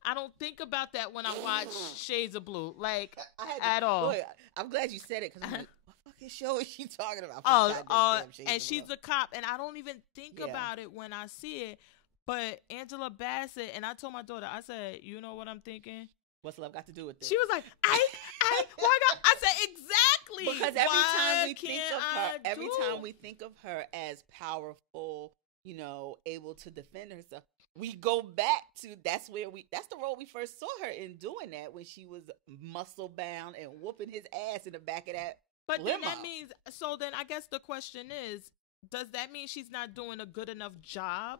I don't think about that when I watch Shades of Blue, like, at all. Boy, I'm glad you said it, because I'm like, what fucking show is she talking about? And she's a cop, and I don't even think about it when I see it. But Angela Bassett, and I told my daughter, I said, you know what I'm thinking? What's love got to do with this? She was like, why God? I said, exactly. Because every time we think of her as powerful, able to defend herself, we go back to that's the role we first saw her in, doing that when she was muscle bound and whooping his ass in the back of that But limo. then that means, so then I guess the question is, does that mean she's not doing a good enough job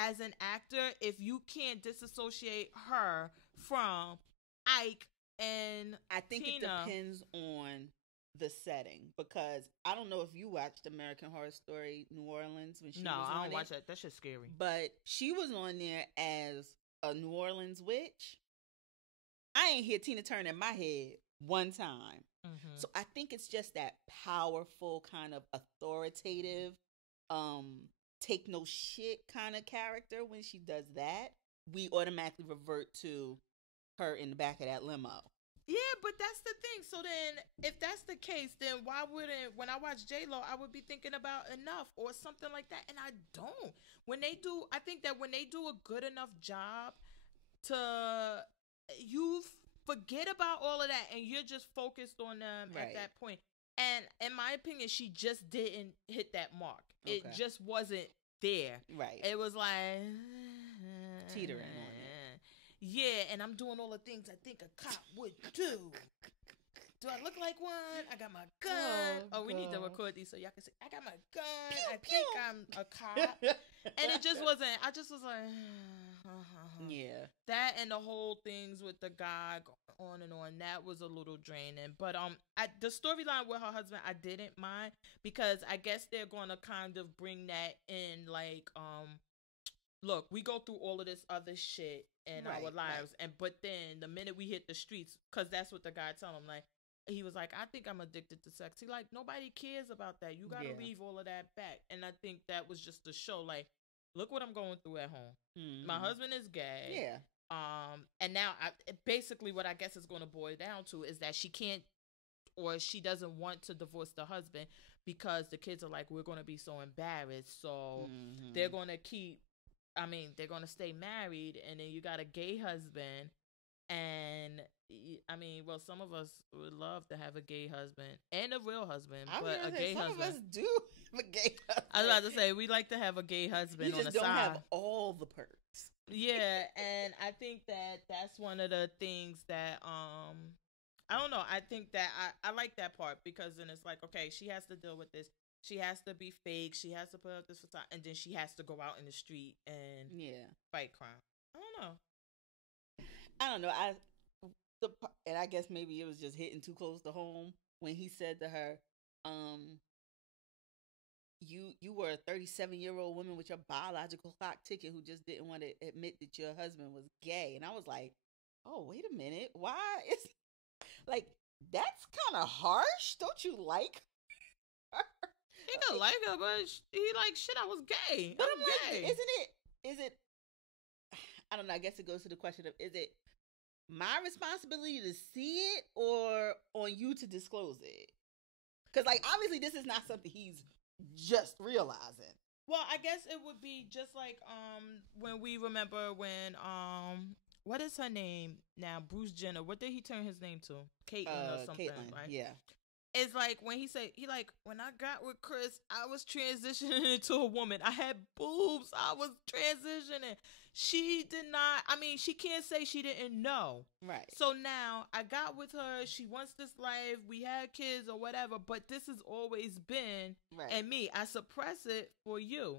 as an actor if you can't disassociate her from Ike and I think Tina? It depends on the setting, because I don't know if you watched American Horror Story New Orleans when she was on I don't it, watch that. That shit's scary. but she was on there as a New Orleans witch. I ain't hear Tina Turner in my head one time. So I think it's just that powerful, kind of authoritative, take no shit kind of character. When she does that, we automatically revert to her in the back of that limo. Yeah, but that's the thing. So then, if that's the case, then why wouldn't, when I watch J-Lo, I would be thinking about Enough or something like that, and I don't. I think that when they do a good enough job you forget about all of that, and you're just focused on them at that point. And in my opinion, she just didn't hit that mark. It just wasn't there. Right. It was like teetering on it. Yeah, and I'm doing all the things I think a cop would do. Do I look like one? I got my gun. We need to record these so y'all can see. I got my gun. Pew, I think I'm a cop. And it just wasn't. I just was like, yeah. That and the whole things with the guy on and on, that was a little draining. But the storyline with her husband, I didn't mind, because I guess they're going to kind of bring that in, like, look, we go through all of this other shit in our lives, but then the minute we hit the streets, because that's what the guy told him, like, he was like, I think I'm addicted to sex. He like, nobody cares about that. You got to leave all of that back. And I think that was just the show. Like, look what I'm going through at home. My husband is gay. Yeah. And now basically what I guess is going to boil down to is that she can't, or she doesn't want to divorce the husband, because the kids are like, we're going to be so embarrassed. So they're going to they're going to stay married. And then you got a gay husband. And some of us would love to have a gay husband and a real husband, but a gay husband. Some of us do have a gay husband. I was about to say, we like to have a gay husband on the side. You just don't have all the perks. Yeah, and I think that that's one of the things that I don't know. I think that I like that part, because then it's like, okay, she has to deal with this. She has to be fake. She has to put up this facade, and then she has to go out in the street and fight crime. I don't know. I don't know. And I guess maybe it was just hitting too close to home when he said to her, um, you were a 37-year-old woman with your biological clock ticket who just didn't want to admit that your husband was gay. And I was like, oh, wait a minute. Why is like that's kind of harsh? Don't you like her? He could like her, but he like shit. I was gay. But I'm like, gay. is it I don't know, I guess it goes to the question of, is it my responsibility to see it or on you to disclose it? Because like obviously this is not something he's just realizing. Well, I guess it would be just like when we remember when what is her name now? Bruce Jenner. What did he turn his name to? Caitlyn or something, Caitlyn, right? yeah. It's like when he said, he like, when I got with Chris, I was transitioning into a woman. I had boobs. I was transitioning. She did not, I mean, she can't say she didn't know. Right. So now I got with her. She wants this life. We had kids or whatever, but this has always been, Right. and me, I suppress it for you.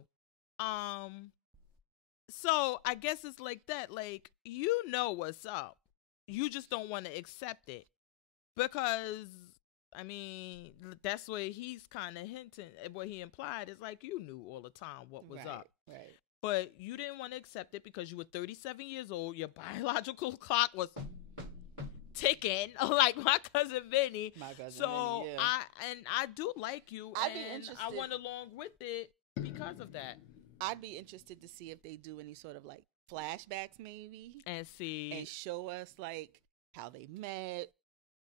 So I guess it's like that. Like, you know what's up. You just don't want to accept it because I mean, that's what he's kind of hinting. What he implied is like you knew all the time what was up, right? But you didn't want to accept it because you were 37 years old. Your biological clock was ticking, like my cousin Vinny. My cousin so Vinny, yeah. I do like you, I'd be and interested. I went along with it because of that. I'd be interested to see if they do any sort of like flashbacks, maybe, and see and show us like how they met.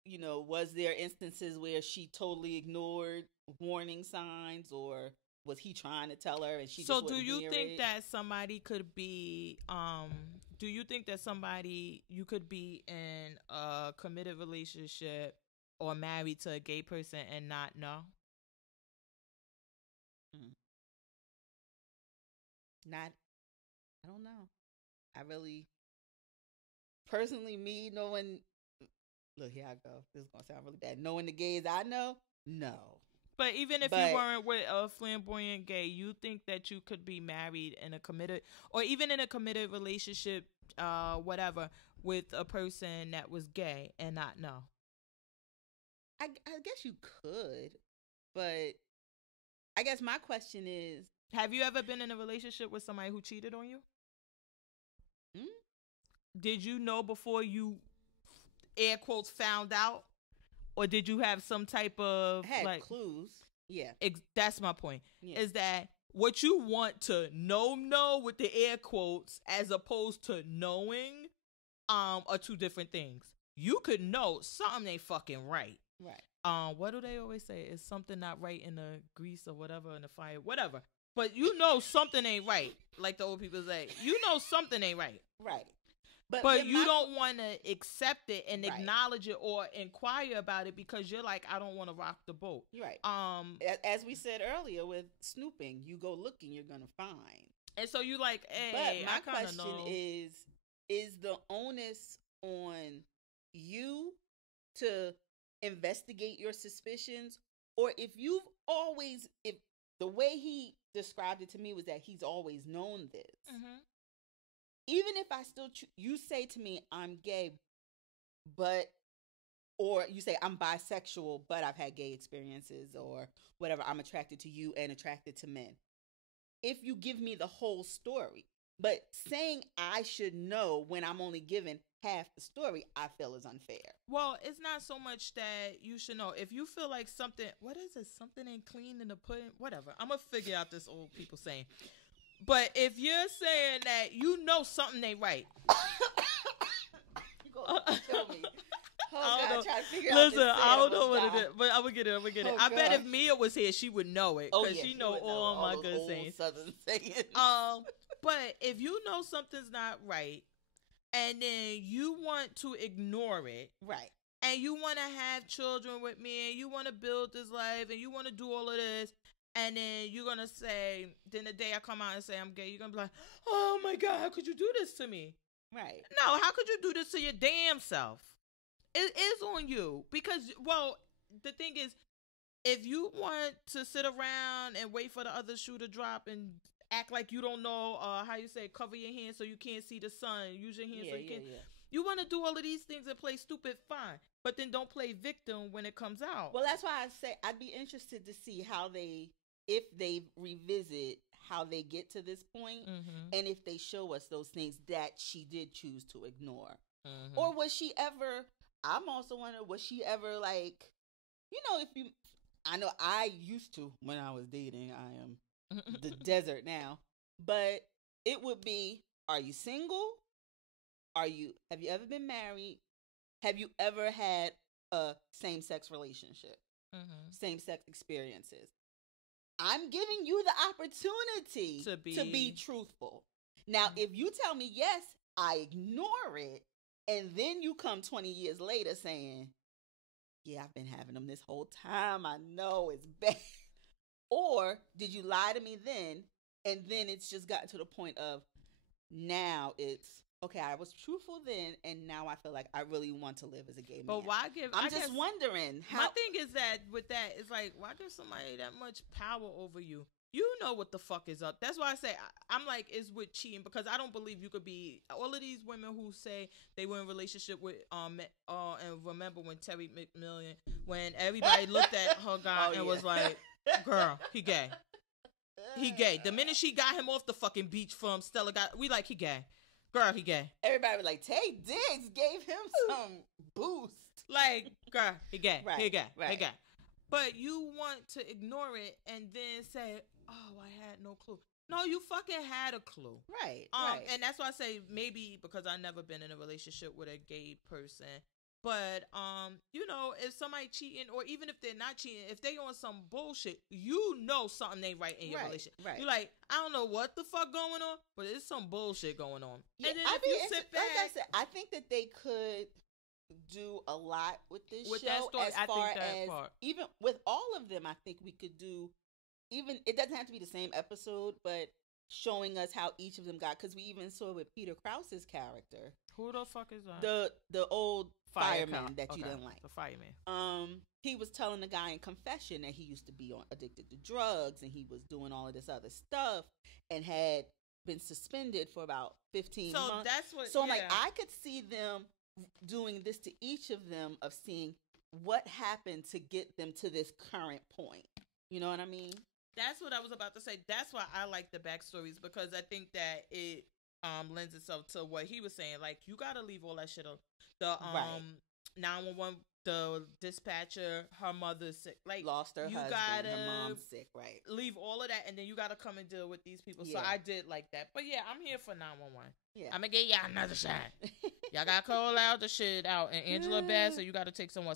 You know, was there instances where she totally ignored warning signs, or was he trying to tell her and she so just do you think it? that somebody could be do you think that somebody you could be in a committed relationship or married to a gay person and not know? Not, I don't know. I really, personally, me knowing, look, here I go. This is going to sound really bad. Knowing the gays I know, no. But even if you weren't with a flamboyant gay, you think that you could be married in a committed, or even in a committed relationship, whatever, with a person that was gay and not know? I guess you could, but I guess my question is, have you ever been in a relationship with somebody who cheated on you? Did you know before you, air quotes, found out? Or did you have some type of I had clues? Yeah. That's my point. Yeah. Is that what you want to know with the air quotes as opposed to knowing are two different things. You could know something ain't fucking right. Right. What do they always say? Is something not right in the grease or whatever, in the fire, whatever. But you know something ain't right. Like the old people say. You know something ain't right. Right. But you don't want to accept it and acknowledge it or inquire about it because you're like, I don't want to rock the boat. Right. As we said earlier with snooping, you go looking, you're gonna find. And so you like, hey, but my question is the onus on you to investigate your suspicions, or if the way he described it to me was that he's always known this. Mm-hmm. Even if I still, you say to me, I'm gay, or you say I'm bisexual, but I've had gay experiences or whatever, I'm attracted to you and attracted to men. If you give me the whole story, but saying I should know when I'm only given half the story, I feel is unfair. Well, it's not so much that you should know. If you feel like something, what is it? Something ain't clean in the pudding? Whatever. I'm going to figure out this old people saying. But if you're saying that you know something ain't right. You gonna tell me. Oh, God, try to figure Listen, I don't know what it is, but I'm going to get it. Oh, I bet if Mia was here, she would know it. Because she know all my good sayings. Southern sayings. But if you know something's not right, and then you want to ignore it. Right. And you want to have children with me, and you want to build this life, and you want to do all of this. And then you're going to say, then the day I come out and say I'm gay, you're going to be like, oh my God, how could you do this to me? Right. No, how could you do this to your damn self? It is on you. Because, well, the thing is, if you want to sit around and wait for the other shoe to drop and act like you don't know how you say cover your hands so you can't see the sun. Use your hands so you can't. You want to do all of these things and play stupid, fine, but then don't play victim when it comes out. Well, that's why I say I'd be interested to see how if they revisit how they get to this point, and if they show us those things that she did choose to ignore, or was she ever? I'm also wondering, was she ever like, I know I used to when I was dating. I am the desert now, but it would be: are you single? Have you ever been married? Have you ever had a same-sex relationship? Same-sex experiences? I'm giving you the opportunity to be truthful. Now, if you tell me yes, I ignore it, and then you come 20 years later saying, yeah, I've been having them this whole time. I know it's bad. Or did you lie to me then, and then it's just gotten to the point of now it's, okay, I was truthful then, and now I feel like I really want to live as a gay man. But why give? I'm just wondering how. My thing is that with that, it's like, why give somebody that much power over you? You know what the fuck is up. That's why I say I'm like, is with cheating, because I don't believe you could be all of these women who say they were in a relationship with and remember when Terry McMillan, when everybody looked at her guy and was like, girl, he gay. He gay. The minute she got him off the fucking beach from Stella, we like, he gay. Girl, he gay. Everybody was like, Tay Diggs gave him some boost. Like, girl, he gay. Right, he gay. right. He gay. But you want to ignore it and then say, oh, I had no clue. No, you fucking had a clue. Right, right. And that's why I say maybe because I've never been in a relationship with a gay person. But, if somebody cheating, or even if they're not cheating, if they on some bullshit, something ain't right in your relationship. Right. You're like, I don't know what the fuck going on, but it's some bullshit going on. Yeah, and then if you sit back. Like I said, I think that they could do a lot with this show. That story, as far as part. Even with all of them, I think we could do, even, it doesn't have to be the same episode, but showing us how each of them got, because we even saw with Peter Krause's character. Who the fuck is that? The old fireman that you didn't like. The fireman. He was telling the guy in confession that he used to be addicted to drugs, and he was doing all of this other stuff, and had been suspended for about 15 months. That's what. So I'm like, I could see them doing this to each of them, of seeing what happened to get them to this current point. You know what I mean? That's what I was about to say. That's why I like the backstories, because I think that it lends itself to what he was saying. Like, you gotta leave all that shit up. The 911, the dispatcher, her mother's sick. Like, lost her husband, gotta her mom's sick, right? Leave all of that, and then you gotta come and deal with these people. Yeah. So I did like that. But yeah, I'm here for 911. Yeah. I'm gonna get y'all another shot. Y'all gotta call out the shit out. And Angela Bassett, you gotta take someone.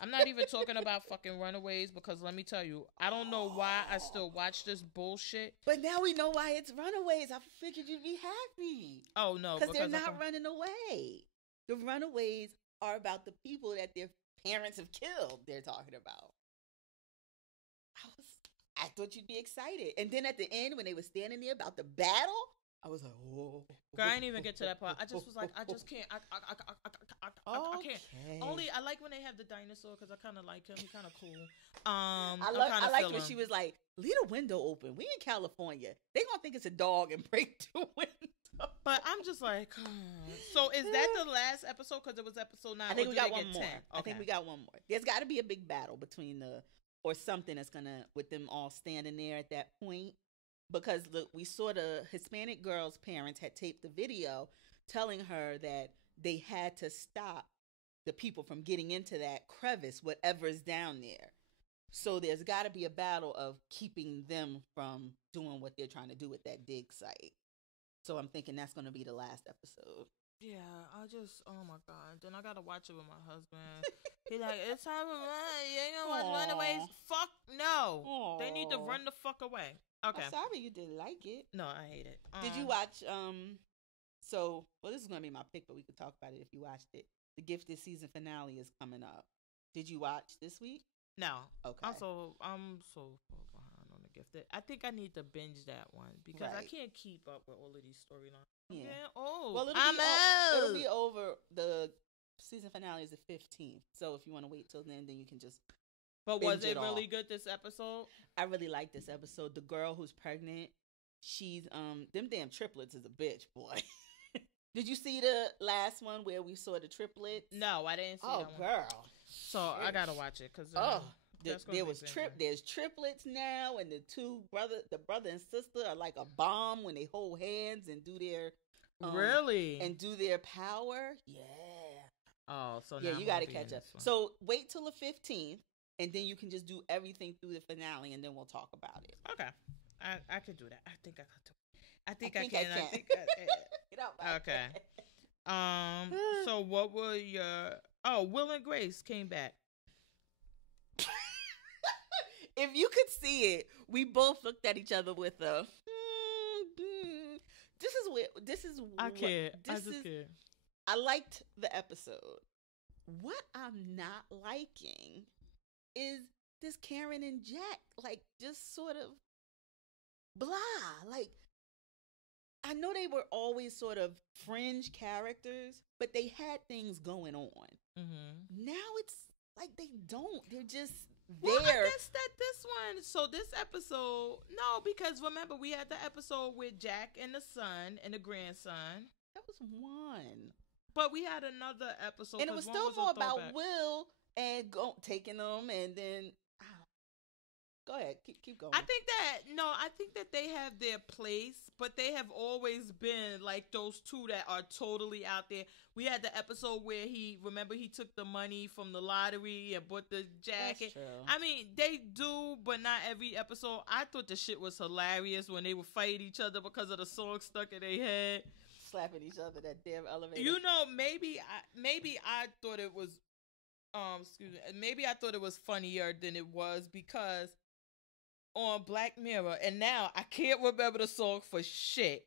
I'm not even talking about fucking Runaways, because let me tell you, I don't know why I still watch this bullshit. But now we know why it's Runaways. I figured you'd be happy. Oh no, because they're not running away. The Runaways are about the people that their parents have killed. They're talking about. I thought you'd be excited, and then at the end when they were standing there about the battle, I was like, whoa. Girl, I didn't even get to that part. I just was like, I just can't. I can't. Only I like when they have the dinosaur, because I kind of like him. He's kind of cool. I like when she was like, leave the window open. We in California. They gonna think it's a dog and break the window. But I'm just like, so is that the last episode? Because it was episode 9. I think we got one more. 10? Okay. I think we got one more. There's got to be a big battle between or something that's gonna, with them all standing there at that point. Because we saw the Hispanic girl's parents had taped the video telling her that they had to stop the people from getting into that crevice, whatever's down there. So there's got to be a battle of keeping them from doing what they're trying to do with that dig site. So I'm thinking that's going to be the last episode. Yeah, oh my God. Then I got to watch it with my husband. He like, it's time to run. You ain't gonna watch Runaways? Fuck no. Aww. They need to run the fuck away. Okay. I'm sorry you didn't like it. No, I hate it. Did you watch, this is going to be my pick, but we could talk about it if you watched it. The Gifted season finale is coming up. Did you watch this week? No. Okay. I'm so behind on The Gifted. I think I need to binge that one, because I can't keep up with all of these storylines. Yeah. Oh, well, it'll be over. The season finale is the 15th. So if you want to wait till then you can just. But was it really good, this episode? I really liked this episode. The girl who's pregnant, she's them damn triplets is a bitch, boy. Did you see the last one where we saw the triplets? No, I didn't see that one. Oh, girl. So I gotta watch it because there's triplets now, and the brother and sister are like a bomb when they hold hands and do their really and do their power. Yeah. Oh, so yeah, now you got to catch up. So wait till the 15th, and then you can just do everything through the finale, and then we'll talk about it. Okay, I could do that. I think I could do it. I think I can. Get out. Okay. So what were your? Oh, Will and Grace came back. If you could see it, we both looked at each other with a. This is. I can't. I just can't. I liked the episode. What I'm not liking is this Karen and Jack, like, just sort of blah. Like, I know they were always sort of fringe characters, but they had things going on. Mm-hmm. Now it's like they don't. They're just there. Well, I guess that this one. So this episode, no, because remember we had the episode with Jack and the son and the grandson. That was one. But we had another episode, and it was still more about Will and taking them, and then go ahead, keep going. I think that they have their place, but they have always been like those two that are totally out there. We had the episode where he took the money from the lottery and bought the jacket. That's true. I mean, they do, but not every episode. I thought the shit was hilarious when they would fight each other because of the song stuck in their head. Slapping each other, that damn elevator. You know, maybe I thought it was, maybe I thought it was funnier than it was because on Black Mirror, and now I can't remember the song for shit,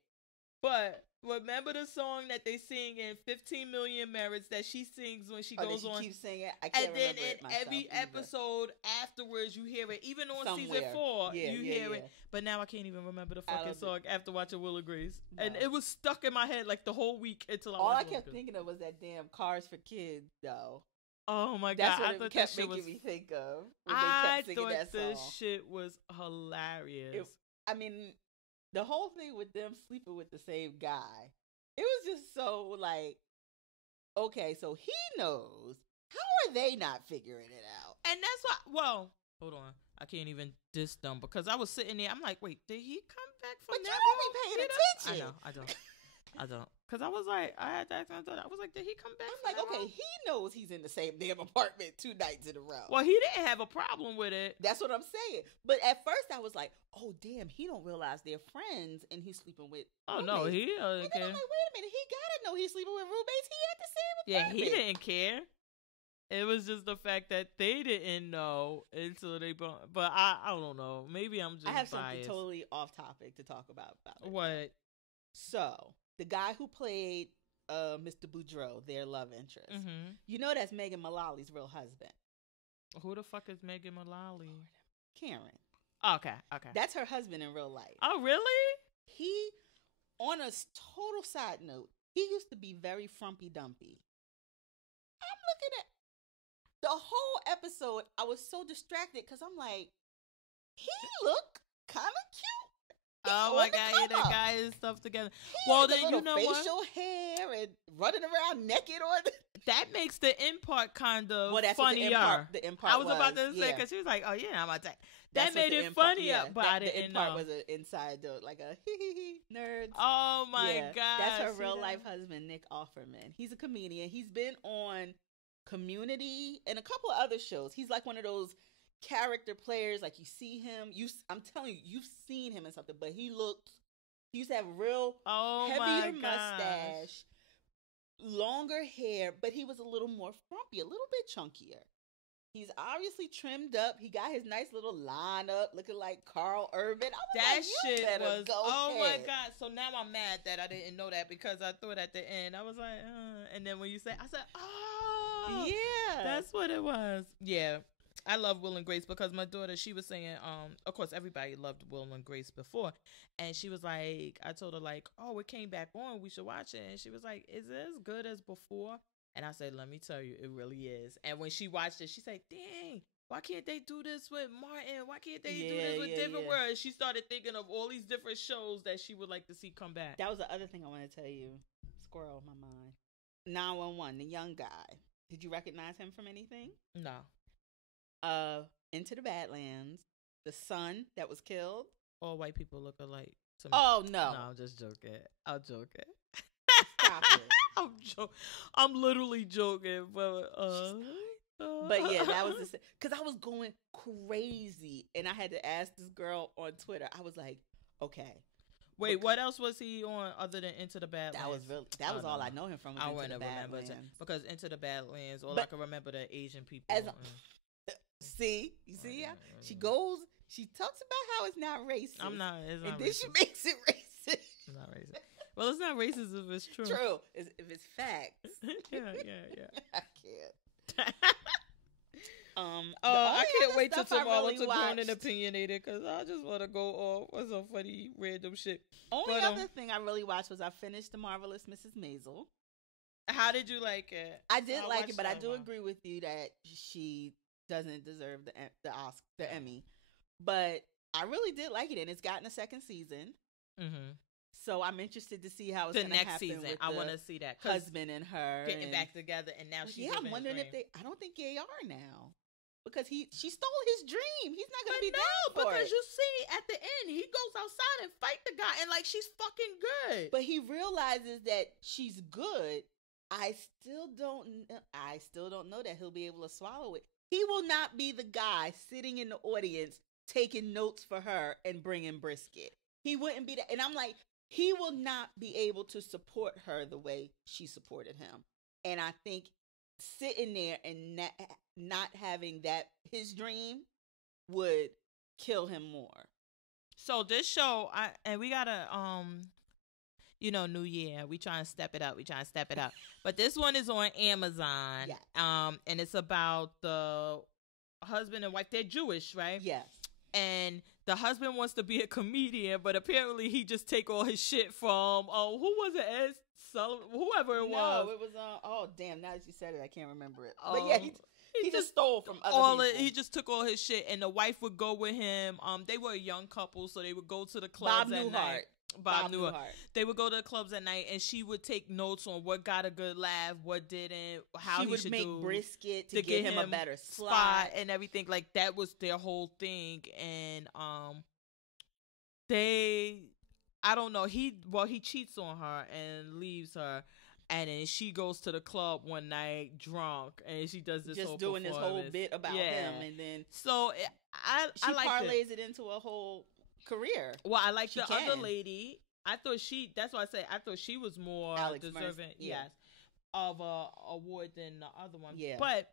but remember the song that they sing in 15 Million Merits that she sings when she goes on? Keeps singing. I can't remember it myself every either. episode afterwards, you hear it. Even on Somewhere. season 4, you hear it. But now I can't even remember the fucking song after watching Will and Grace. No. And it was stuck in my head like the whole week until all I kept thinking of was that damn Cars for Kids, though. Oh my God. That's what it kept making me think of. I thought this shit was hilarious. I mean, the whole thing with them sleeping with the same guy, it was just so like, okay, so he knows. How are they not figuring it out? And that's why, well, hold on. I can't even diss them because I was sitting there. I'm like, wait, did he come back from that? But you don't be paying attention. I don't. Because I was like, I had that kind of thought. I was like, did he come back? I'm like, okay, he knows he's in the same damn apartment 2 nights in a row. Well, he didn't have a problem with it. That's what I'm saying. But at first I was like, oh, damn, he don't realize they're friends and he's sleeping with roommates. No, he doesn't care. I'm like, wait a minute, he gotta know he's sleeping with roommates. He had the same apartment. Yeah, he didn't care. It was just the fact that they didn't know until they brought. But I don't know. Maybe I'm just I have biased. something totally off topic to talk about it. What? So, the guy who played Mr. Boudreaux, their love interest. Mm-hmm. You know that's Megan Mullally's real husband. Who the fuck is Megan Mullally? Karen. Okay. That's her husband in real life. Oh, really? He, on a total side note, he used to be very frumpy dumpy. I'm looking at the whole episode. I was so distracted because I'm like, he looked kind of cute. Oh my God, that guy is stuff together. Well, then you know what? Facial hair and running around naked on. That makes the end part kind of that's funnier. The end part I was about to say because she was like, "Oh yeah, I'm attacked." That made it funnier, but I didn't know. The end part was an inside joke, like a nerds. Oh my God, that's her real life husband, Nick Offerman. He's a comedian. He's been on Community and a couple of other shows. He's like one of those character players, like you see him, I'm telling you, you've seen him in something, but he used to have real heavier mustache, longer hair, but he was a little more frumpy, a little bit chunkier. He's obviously trimmed up. He got his nice little lineup, looking like Carl Urban. That shit was, oh my God. So now I'm mad that I didn't know that because I thought at the end, I was like, and then when you said, I said, oh, yeah, that's what it was. Yeah. I love Will and Grace because my daughter, she was saying, of course, everybody loved Will and Grace before. And she was like, I told her like, oh, it came back on. We should watch it. And she was like, is it as good as before? And I said, let me tell you, it really is. And when she watched it, she said, dang, why can't they do this with Martin? Why can't they do this with different words? She started thinking of all these different shows that she would like to see come back. That was the other thing I want to tell you. Squirrel in my mind. 911, the young guy. Did you recognize him from anything? No. Into the Badlands. The son that was killed. All white people look alike to me. Oh, no. No, I'm just joking. I'm joking. Stop it. I'm literally joking, but But yeah, that was because I was going crazy, and I had to ask this girl on Twitter. I was like, okay. Wait, what else was he on other than Into the Badlands? That was all I know him from. I wouldn't remember because Into the Badlands. All I can remember the Asian people. See, she talks about how it's not racist. It's not and racist. Then she makes it racist. It's not racist. Well, it's not racist if it's true. True, if it's facts. yeah. I can't. I can't wait till tomorrow to go and opinionated because I just want to go off with some funny random shit. Only other thing I really watched was I finished The Marvelous Mrs. Maisel. How did you like it? I did like it, but I do agree with you that she doesn't deserve the Oscar, the Emmy. But I really did like it, and it's gotten a second season. Mm-hmm. So I'm interested to see how it's going to happen. The next season, I want to see that husband and her getting back together, and now she's I'm wondering if they. I don't think they are now because she stole his dream. He's not going to be down for because it. You see at the end he goes outside and fight the guy, and like she's fucking good. But he realizes that she's good. I still don't know that he'll be able to swallow it. He will not be the guy sitting in the audience taking notes for her and bringing brisket. He wouldn't be that. And I'm like, he will not be able to support her the way she supported him. And I think sitting there and not having that, his dream, would kill him more. So this show, we gotta, New Year, we trying to step it up. But this one is on Amazon. Yeah. And it's about the husband and wife. They're Jewish, right? Yes. And the husband wants to be a comedian, but apparently he just take all his shit from who was it? Ed Sullivan, whoever it was. No, it was oh damn! Now that you said it, I can't remember it. But yeah, he just stole from other people. He just took all his shit, and the wife would go with him. They were a young couple, so they would go to the clubs at night. Bob Newhart. They would go to the clubs at night, and she would take notes on what got a good laugh, what didn't, how he should do. She would make brisket to get him a better spot and everything. Like that was their whole thing, and I don't know. He cheats on her and leaves her, and then she goes to the club one night drunk, and she does this just doing this whole bit about him, and then she parlays it into a whole career. Well, I like the other lady. I thought she was more deserving, of a award than the other one. Yeah. But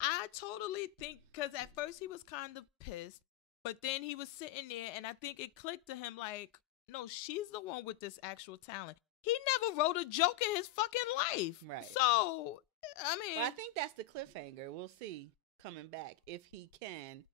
I totally think because at first he was kind of pissed, but then he was sitting there, and I think it clicked to him like, no, she's the one with this actual talent. He never wrote a joke in his fucking life. Right. So, I mean, I think that's the cliffhanger. We'll see coming back if he can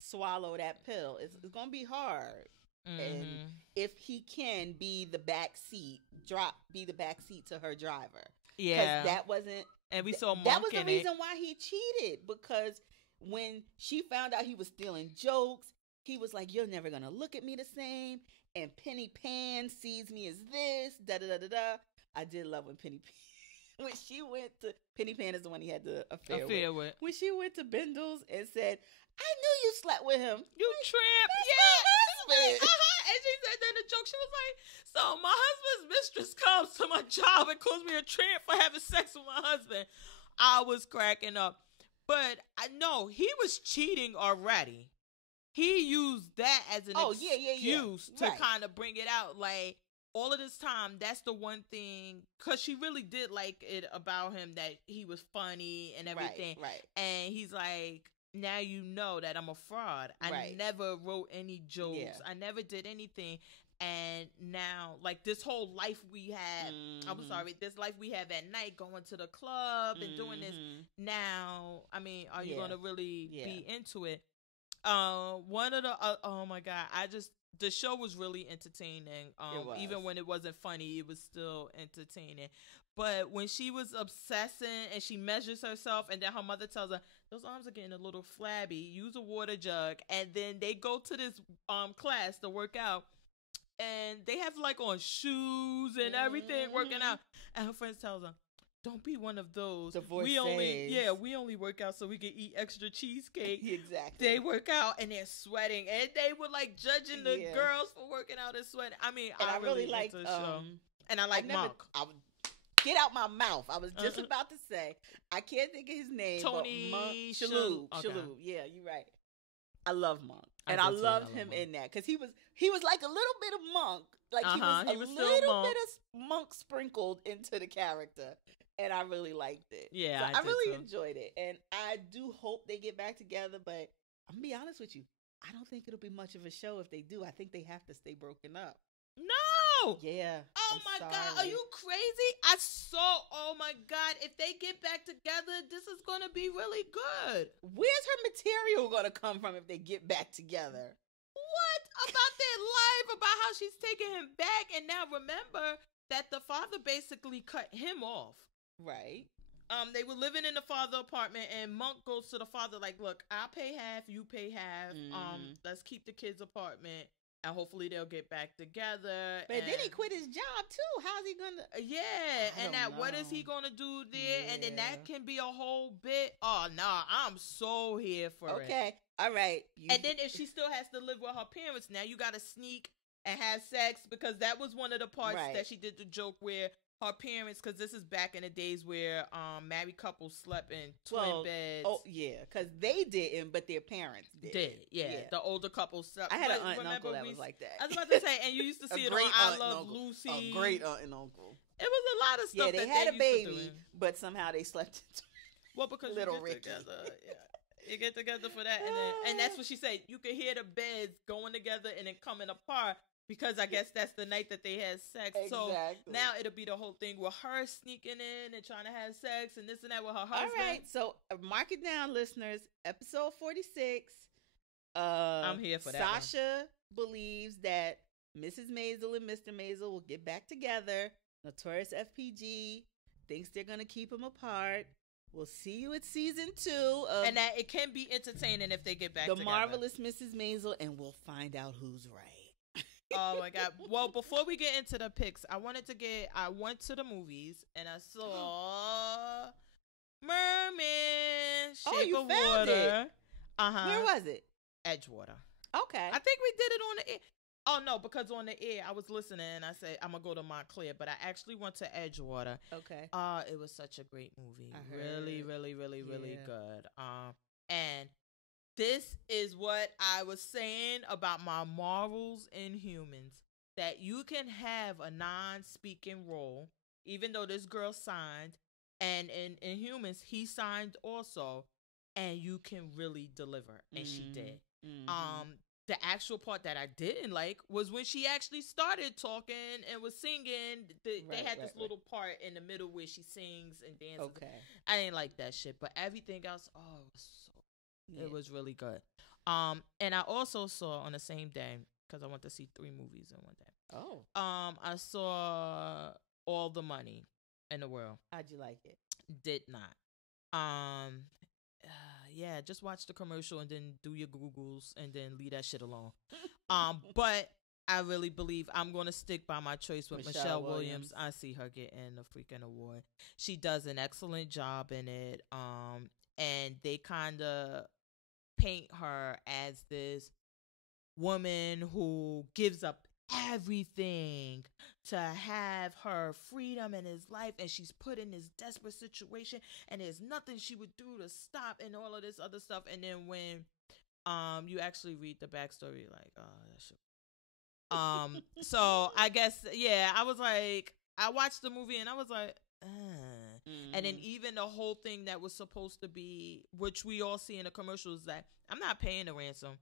swallow that pill. It's going to be hard. Mm-hmm. And if he can be the back seat to her driver. Yeah. That wasn't. And we saw Monk that was the reason why he cheated, because when she found out he was stealing jokes, he was like, "You're never going to look at me the same. And Penny Pan sees me as this, da-da-da-da-da." I did love when Penny Pan is the one he had the affair with. When she went to Bindle's and said, "I knew you slept with him. You tramp." Yeah. And she said that in a joke. She was like, "So my husband's mistress comes to my job and calls me a tramp for having sex with my husband." I was cracking up. But I know he was cheating already. He used that as an excuse to kind of bring it out. Like, all of this time, that's the one thing, because she really did like it about him, that he was funny and everything. Right. And he's like, now you know that I'm a fraud. I never wrote any jokes. Yeah. I never did anything. And now, like, this whole life we had, this life we have at night, going to the club and doing this. Now, I mean, are you going to really be into it? One of the, oh my God, the show was really entertaining. was. Even when it wasn't funny, it was still entertaining. But when she was obsessing and she measures herself, and then her mother tells her, those arms are getting a little flabby, use a water jug. And then they go to this class to work out, and they have like on shoes and everything working out. And her friends tells her, don't be one of those. We only work out so we can eat extra cheesecake. Exactly. They work out and they're sweating, and they were like judging the girls for working out and sweating. I mean, and I really liked the show. And I like Monk. Get out my mouth. I was just about to say, I can't think of his name. Tony Shalhoub. Okay. Shalhoub. Yeah, you're right. I love Monk. And I loved him in that because he was like a little bit of Monk. Like he was a little bit of Monk sprinkled into the character. And I really liked it. Yeah, so I really enjoyed it. And I do hope they get back together, but I'm going to be honest with you. I don't think it'll be much of a show if they do. I think they have to stay broken up. No! Yeah. Oh my God. Are you crazy? Oh my God. If they get back together, this is going to be really good. Where's her material going to come from if they get back together? What? About their life, about how she's taking him back. And now remember that the father basically cut him off. Right. They were living in the father apartment, and Monk goes to the father like, look, I'll pay half, you pay half. Let's keep the kids' apartment, and hopefully they'll get back together. But then he quit his job too. How's he gonna? What is he gonna do there? Yeah. And then that can be a whole bit. Oh no, I'm so here for it. Okay, all right. And then if she still has to live with her parents, now you got to sneak and have sex, because that was one of the parts that she did the joke where her parents, because this is back in the days where married couples slept in twin beds. Oh yeah, because they didn't, but their parents did. Yeah. The older couples slept. I had an aunt and uncle that was like that. I was about to say, and you used to see it on I Love Lucy. A great aunt and uncle. It was a lot of stuff. Yeah, they had a baby, but somehow they slept in because little Ricky together. Yeah. You get together for that, and that's what she said. You could hear the beds going together and then coming apart. Because I guess that's the night that they had sex. Exactly. So now it'll be the whole thing with her sneaking in and trying to have sex and this and that with her husband. All right. So mark it down, listeners. Episode 46. I'm here for that. Sasha believes that Mrs. Maisel and Mr. Maisel will get back together. Notorious FPG thinks they're going to keep them apart. We'll see you at season 2. And that it can be entertaining if they get back together. The Marvelous Mrs. Maisel, and we'll find out who's right. Oh my God. Well, before we get into the picks, I went to the movies and I saw Merman, Shape of found Water. It. Where was it? Edgewater. Okay. I think we did it on the air. Oh no, because on the air I was listening and I said I'm gonna go to Montclair, but I actually went to Edgewater. Okay. It was such a great movie. Really, really, really, really good. And this is what I was saying about my Marvels and Humans, that you can have a non-speaking role, even though this girl signed, and in Humans, he signed also, and you can really deliver, and she did. The actual part that I didn't like was when she actually started talking and was singing. They had this little part in the middle where she sings and dances. Okay. I didn't like that shit, but everything else, it was it was really good. And I also saw on the same day, because I went to see 3 movies in one day. Oh. I saw All the Money in the World. How'd you like it? Did not. Just watch the commercial and then do your Googles and then leave that shit alone. But I really believe I'm going to stick by my choice with Michelle Williams. I see her getting a freaking award. She does an excellent job in it. And they kind of paint her as this woman who gives up everything to have her freedom in his life, and she's put in this desperate situation and there's nothing she would do to stop and all of this other stuff. And then when you actually read the backstory, like, oh, that shit. So I guess I was like, I watched the movie and I was like, and then even the whole thing that was supposed to be, which we all see in the commercials, that I'm not paying a ransom.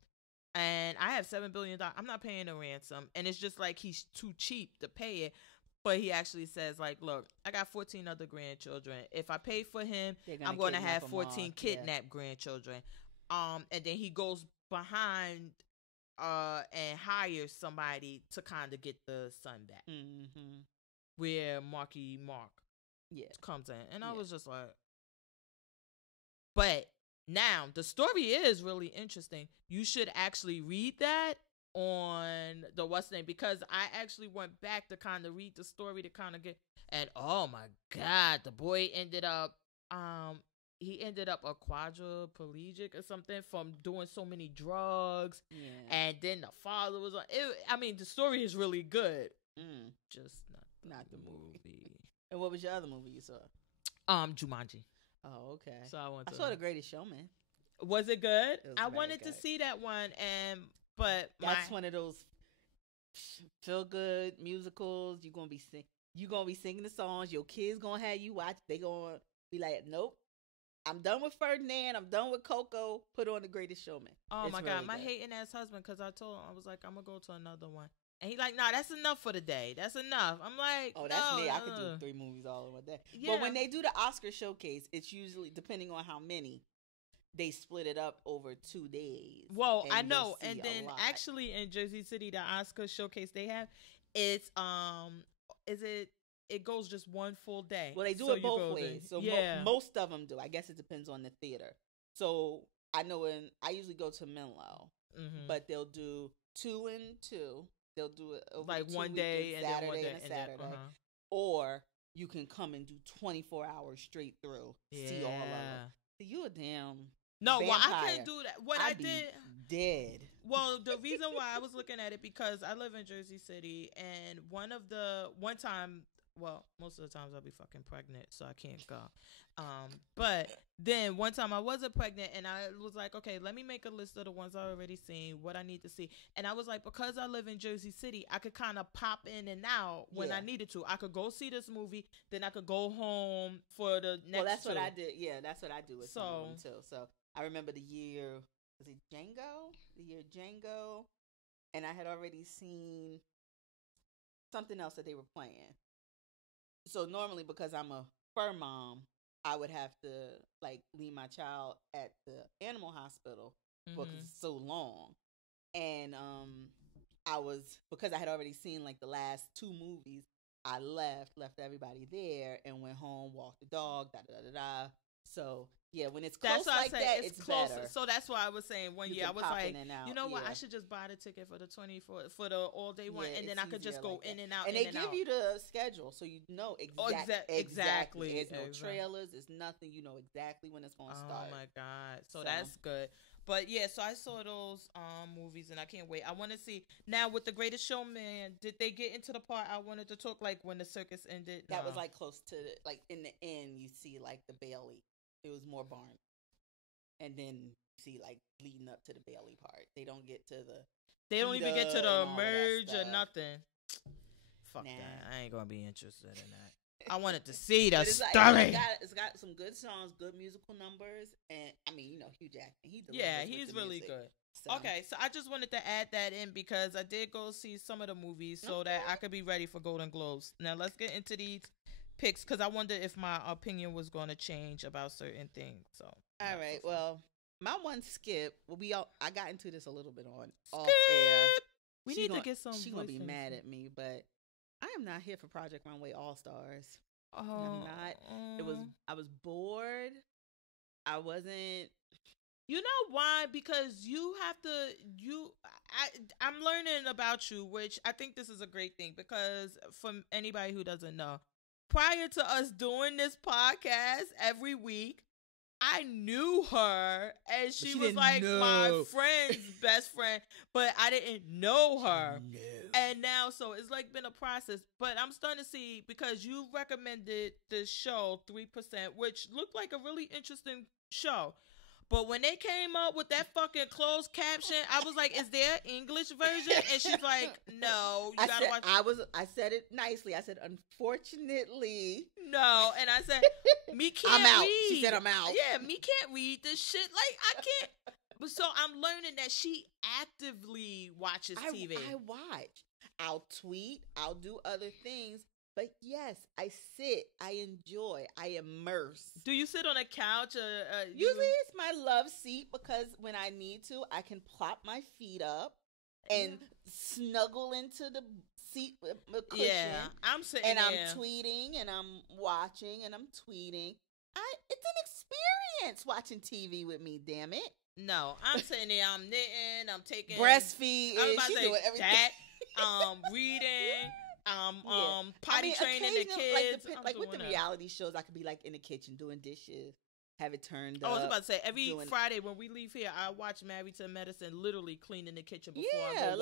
And I have $7 billion. I'm not paying a ransom. And it's just like he's too cheap to pay it. But he actually says, like, look, I got 14 other grandchildren. If I pay for him, I'm going to have 14 kidnapped grandchildren. And then he goes behind and hires somebody to kind of get the son back. Mm-hmm. Where Marky Mark comes in. And I was just like, but now the story is really interesting. You should actually read that on the what's name, because I actually went back to kind of read the story to kind of get, and oh my God, the boy ended up he ended up a quadriplegic or something from doing so many drugs. And then the father was on it. I mean, the story is really good. Just not the movie. And what was your other movie you saw? Jumanji. Oh, okay. So I saw The Greatest Showman. Was it good? I wanted good. to see that one, but that's one of those feel good musicals. You're gonna be singing the songs. Your kids gonna have you watch. They gonna be like, nope. I'm done with Ferdinand. I'm done with Coco. Put on The Greatest Showman. Oh my God, my hating ass husband, because I told him, I was like, I'm gonna go to another one. And he like, nah, that's enough for the day. That's enough. I'm like, oh, that's me. I could do 3 movies all in one day. Yeah. But when they do the Oscar showcase, it's usually, depending on how many, they split it up over 2 days. Well, I know. And then actually in Jersey City, the Oscar showcase they have, it's it goes just one full day. Well, they do it both ways. So most of them do. I guess it depends on the theater. So I know I usually go to Menlo, but they'll do 2 and 2. They'll do it over like 2 one day weekends, and Saturday then one day and a Saturday. Or you can come and do 24 hours straight through. See all of them. So you a damn vampire. Well, I couldn't do that. What I did, dead. Well, the reason why I was looking at it, because I live in Jersey City, and one time, well, most of the times I'll be fucking pregnant, so I can't go. But then one time I wasn't pregnant, and I was like, okay, let me make a list of the ones I already seen, what I need to see. And I was like, because I live in Jersey City, I could kind of pop in and out when I needed to. I could go see this movie, then I could go home for the next. Well, that's what I did. Yeah, that's what I do with some of them too. So I remember the year, was it Django? The year Django, and I had already seen something else that they were playing. So normally, because I'm a fur mom, I would have to like leave my child at the animal hospital because it's so long. And because I had already seen like the last 2 movies, I left everybody there and went home, walked the dog, da. So yeah, when it's close like that, it's closer. Better. So that's why I was saying one year I was like, you know what, I should just buy the ticket for the 24 for the all day one, and then I could just go in and out. And they give you the schedule, so you know exactly. There's no trailers. There's nothing. You know exactly when it's going to start. Oh my God! So that's good. But yeah, so I saw those movies, and I can't wait. I want to see now with The Greatest Showman. Did they get into the part I wanted to talk, like when the circus ended? That was like close to like in the end. You see like the Bailey. It was more Barney, and then you see like leading up to the Bailey part. They don't get to the. They don't even get to the merge or nothing. Fuck that! I ain't gonna be interested in that. I wanted to see the story. It's got some good songs, good musical numbers, and I mean, you know, Hugh Jackman. He's really good. So. Okay, so I just wanted to add that in because I did go see some of the movies so that I could be ready for Golden Globes. Now let's get into these picks because I wonder if my opinion was going to change about certain things. So all right, well, my one skip. Well, I got into this a little bit off air. We need to get some. She's gonna be mad at me, but I am not here for Project Runway All Stars. Oh, I'm not. I was bored. I wasn't. You know why? Because you have to. I'm learning about you, which I think this is a great thing because for anybody who doesn't know, prior to us doing this podcast every week, I knew her and she was like my friend's best friend, but I didn't know her. No. And now, so it's like been a process, but I'm starting to see because you recommended the show 3%, which looked like a really interesting show. But when they came up with that fucking closed caption, I was like, "Is there an English version?" And she's like, "No, you gotta watch." I said it nicely. I said, "Unfortunately, no." And I said, "Me can't I'm out." read." She said, "I'm out." Yeah, me can't read this shit. Like I can't. But so I'm learning that she actively watches TV. I watch. I'll tweet. I'll do other things. But yes, I sit, I enjoy, I immerse. Do you sit on a couch? Usually it's my love seat because when I need to, I can plop my feet up and snuggle into the seat with a cushion. Yeah, I'm sitting and there. I'm tweeting and I'm watching and I'm tweeting. It's an experience watching TV with me, damn it. No, I'm sitting there, I'm knitting, I'm taking breastfeed. I was about She to say doing everything. that, reading, potty training the kids. Like with the reality shows, I could be like in the kitchen doing dishes, have it turned up. I was about to say every Friday when we leave here, I watch Married to Medicine, literally cleaning the kitchen before I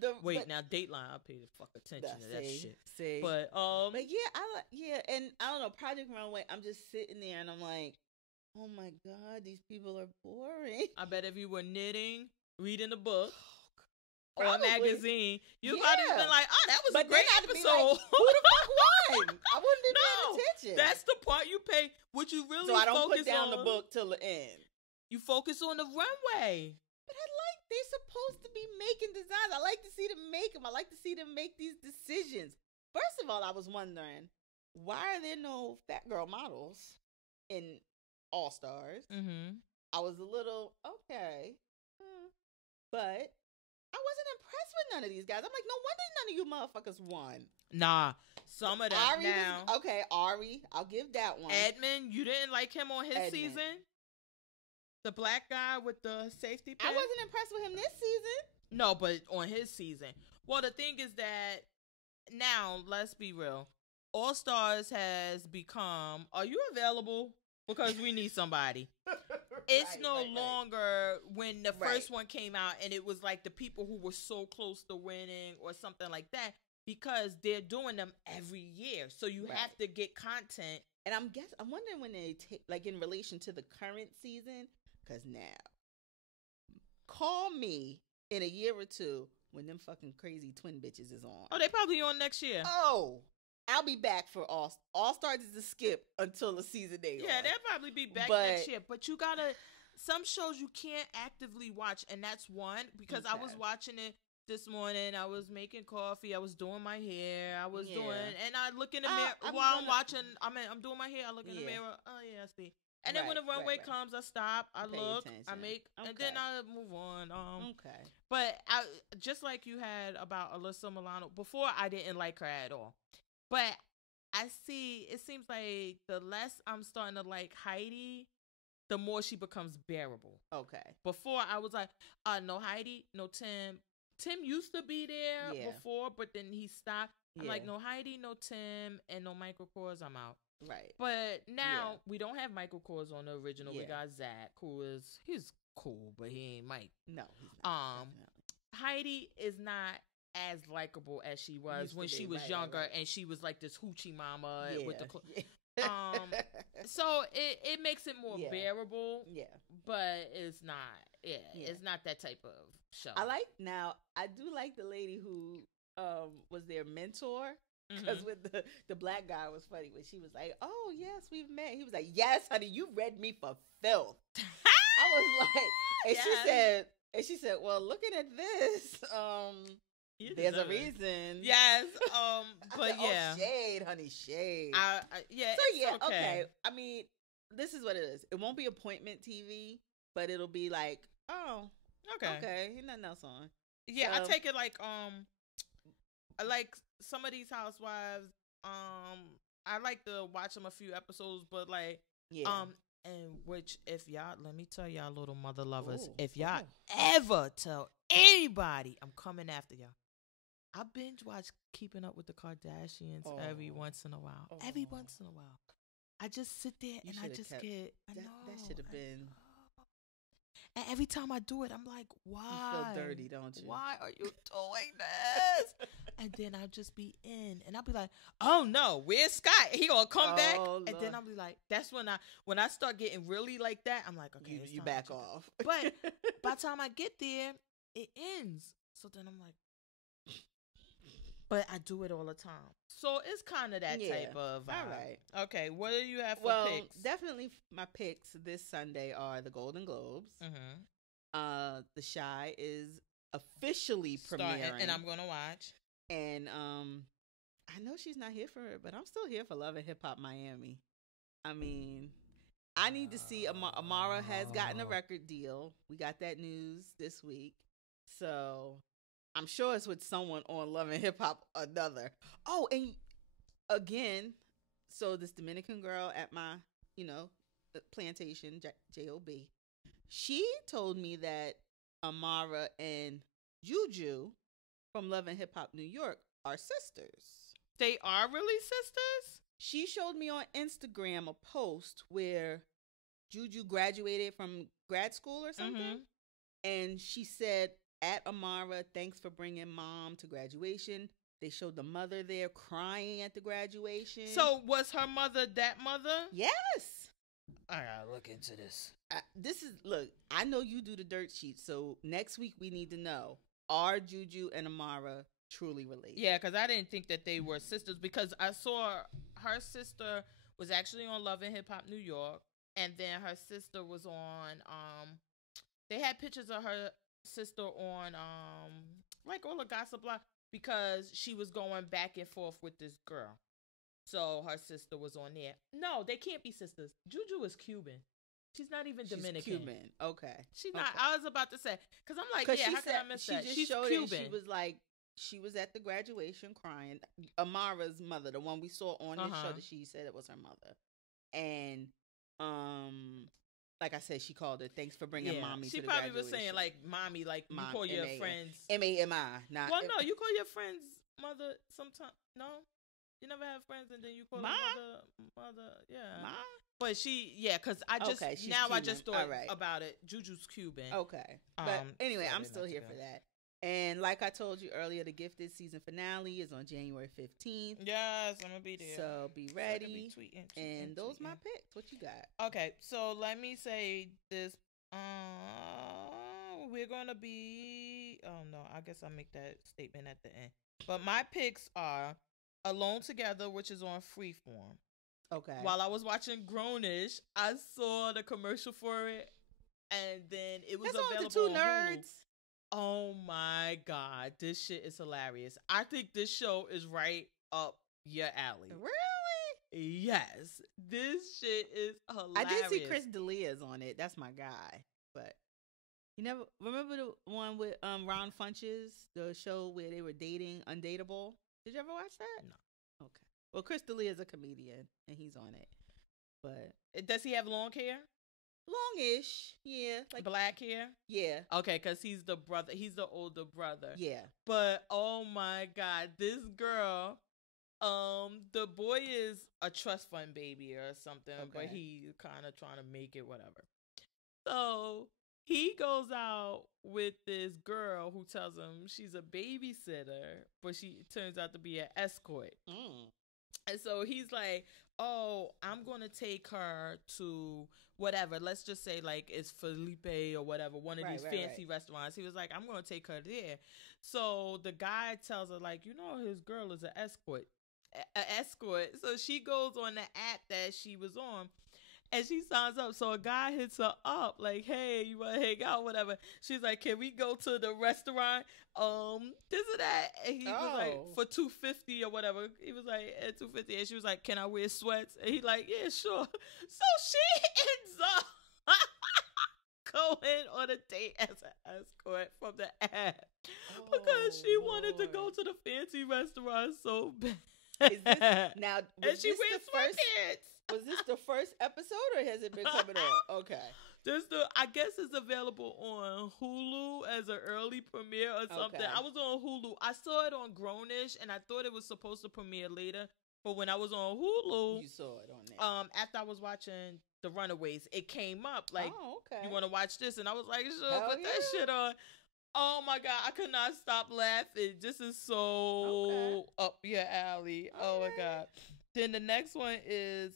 go watch. Now Dateline, I pay the fuck attention to that shit. But and I don't know, Project Runway. I'm just sitting there and I'm like, oh my god, these people are boring. I bet if you were knitting, reading a book. Or a magazine, you probably been like, "Oh, that was a great episode." Like, who the fuck won? I wouldn't be paying attention. That's the part you pay. What you really so I don't focus put down on, the book till the end. You focus on the runway. But they're supposed to be making designs. I like to see them make them. I like to see them make these decisions. First of all, I was wondering, why are there no fat girl models in All Stars? Mm-hmm. I was a little okay, but I wasn't impressed with none of these guys. I'm like, no wonder none of you motherfuckers won. Nah, some of them Ari now. Ari, I'll give that one. Edmund, you didn't like him on his season? The black guy with the safety pin? I wasn't impressed with him this season. No, but on his season. Well, the thing is that now, let's be real. All Stars has become, are you available? Because we need somebody. It's no longer when the first one came out and it was like the people who were so close to winning or something like that, because they're doing them every year. So you have to get content. And I'm wondering when they take, like in relation to the current season, because now, call me in a year or two when them fucking crazy twin bitches is on. Oh, they probably on next year. Oh, I'll be back for All Stars is a skip until the season they on. Yeah, they'll probably be back next year. But you gotta, some shows you can't actively watch, and that's one, because I was watching it this morning. I was making coffee. I was doing my hair. I was doing, and I look in the mirror while I'm watching. I'm doing my hair. I look in the mirror. Oh yeah, I see. And then when the runway comes, I stop. I look. Attention. I make, and then I move on. Okay. But I just like you had about Alyssa Milano before. I didn't like her at all. But I see, it seems like the less I'm starting to like Heidi, the more she becomes bearable. Okay. Before, I was like, no Heidi, no Tim. Tim used to be there before, but then he stopped. I'm like, no Heidi, no Tim, and no Michael Kors, I'm out. Right. But now, we don't have Michael Kors on the original. We got Zach, he's cool, but he ain't Mike. No, he's not. Heidi is not as likable as she was when she was younger, and she was like this hoochie mama with the so it makes it more bearable, but it's not it's not that type of show. I do like the lady who was their mentor, because with the black guy was funny when she was like, oh yes, we've met. He was like, yes honey, you read me for filth. I was like, and she said, well, looking at this, there's a reason. Yes. But said, shade, honey, shade. Okay. I mean, this is what it is. It won't be appointment TV, but it'll be like, okay, nothing else on. Yeah, so, I take it like I like some of these housewives. I like to watch them a few episodes, but like and which, if y'all, let me tell y'all, little mother lovers, if y'all ever tell anybody, I'm coming after y'all. I binge watch Keeping Up with the Kardashians every once in a while. Every once in a while. I just sit there and I just get, that should have been. And every time I do it, I'm like, why? You feel dirty, don't you? Why are you doing this? And then I'll just be in, and I'll be like, oh no, where's Scott? He gonna come back? Lord. And then I'll be like, that's when I start getting really like that, I'm like, okay, you back off. But by the time I get there, it ends. So then I'm like, but I do it all the time. So it's kind of that type of vibe. All right. Okay, what do you have for picks? Definitely my picks this Sunday are the Golden Globes. Mm-hmm. The Shy is officially premiering. And I'm going to watch. And I know she's not here for it, but I'm still here for Love and Hip Hop Miami. I mean, I need to see Amara has gotten a record deal. We got that news this week. So I'm sure it's with someone on Love and Hip Hop. Another. Oh, and again, so this Dominican girl at my, plantation, Job. She told me that Amara and Juju from Love and Hip Hop New York are sisters. They are really sisters? She showed me on Instagram a post where Juju graduated from grad school or something. And she said, at Amara, thanks for bringing mom to graduation. They showed the mother there crying at the graduation. So was her mother that mother? Yes. I gotta look into this. Look, I know you do the dirt sheet, so next week we need to know, are Juju and Amara truly related? Yeah, because I didn't think that they were sisters, because I saw her sister was actually on Love and Hip Hop New York, and then her sister was on, they had pictures of her sister on, like all the gossip block, because she was going back and forth with this girl. So her sister was on there. No, they can't be sisters. Juju is Cuban. She's not even Dominican. Cuban. Okay. She's not. I was about to say, because I'm like, yeah, how can I miss that? She's Cuban. She was like, she was at the graduation crying. Amara's mother, the one we saw on this show, that she said it was her mother. And, like I said, she called her, thanks for bringing mommy to the graduation. She probably was saying, like, mommy, like, you call your friends. M-A-M-I. Not well, no, you call your friends mother sometimes. No? You never have friends and then you call mother, yeah. Ma? But because I just, now Cuban. I just thought about it. Juju's Cuban. Okay. But anyway, so I'm still here for that. And like I told you earlier, the Gifted season finale is on January 15th. Yes, I'm going to be there. So be ready. So and those are my picks. What you got? Okay, so let me say this. We're going to be, oh no, I guess I'll make that statement at the end. But my picks are Alone Together, which is on Freeform. Okay. While I was watching Grownish, I saw the commercial for it, and then it was available the two on nerds. Hulu. Oh my God, this shit is hilarious. I think this show is right up your alley. Really? Yes. This shit is hilarious. I did see Chris D'Elia's on it. That's my guy. But you never remember the one with Ron Funches, the show where they were dating Undateable? Did you ever watch that? No. Okay. Well, Chris D'Elia is a comedian, and he's on it. But does he have long hair? Longish, yeah. Like black hair? Yeah. Okay, because he's the brother. He's the older brother. Yeah. But, oh my God, this girl, the boy is a trust fund baby or something, but he kind of trying to make it, whatever. So he goes out with this girl who tells him she's a babysitter, but she turns out to be an escort. And so he's like, oh, I'm going to take her to whatever. Let's just say like it's Felipe or whatever, one of these fancy restaurants. He was like, I'm going to take her there. So the guy tells her like, his girl is an escort. So she goes on the app that she was on. And she signs up. So a guy hits her up like, hey, you want to hang out, whatever. She's like, can we go to the restaurant? This or that. And he was like, for $250 or whatever. He was like, at $250. And she was like, can I wear sweats? And he like, yeah, sure. So she ends up going on a date as an escort from the app. Because she wanted to go to the fancy restaurant so bad. And she wears sweatpants. Was this the first episode or has it been coming on? Okay. I guess it's available on Hulu as an early premiere or something. Okay. I was on Hulu. I saw it on Grownish and I thought it was supposed to premiere later. But when I was on Hulu, you saw it on there. After I was watching The Runaways, it came up like, you want to watch this? And I was like, sure, put that shit on. Oh my God, I could not stop laughing. This is so up your alley. Oh my God. Then the next one is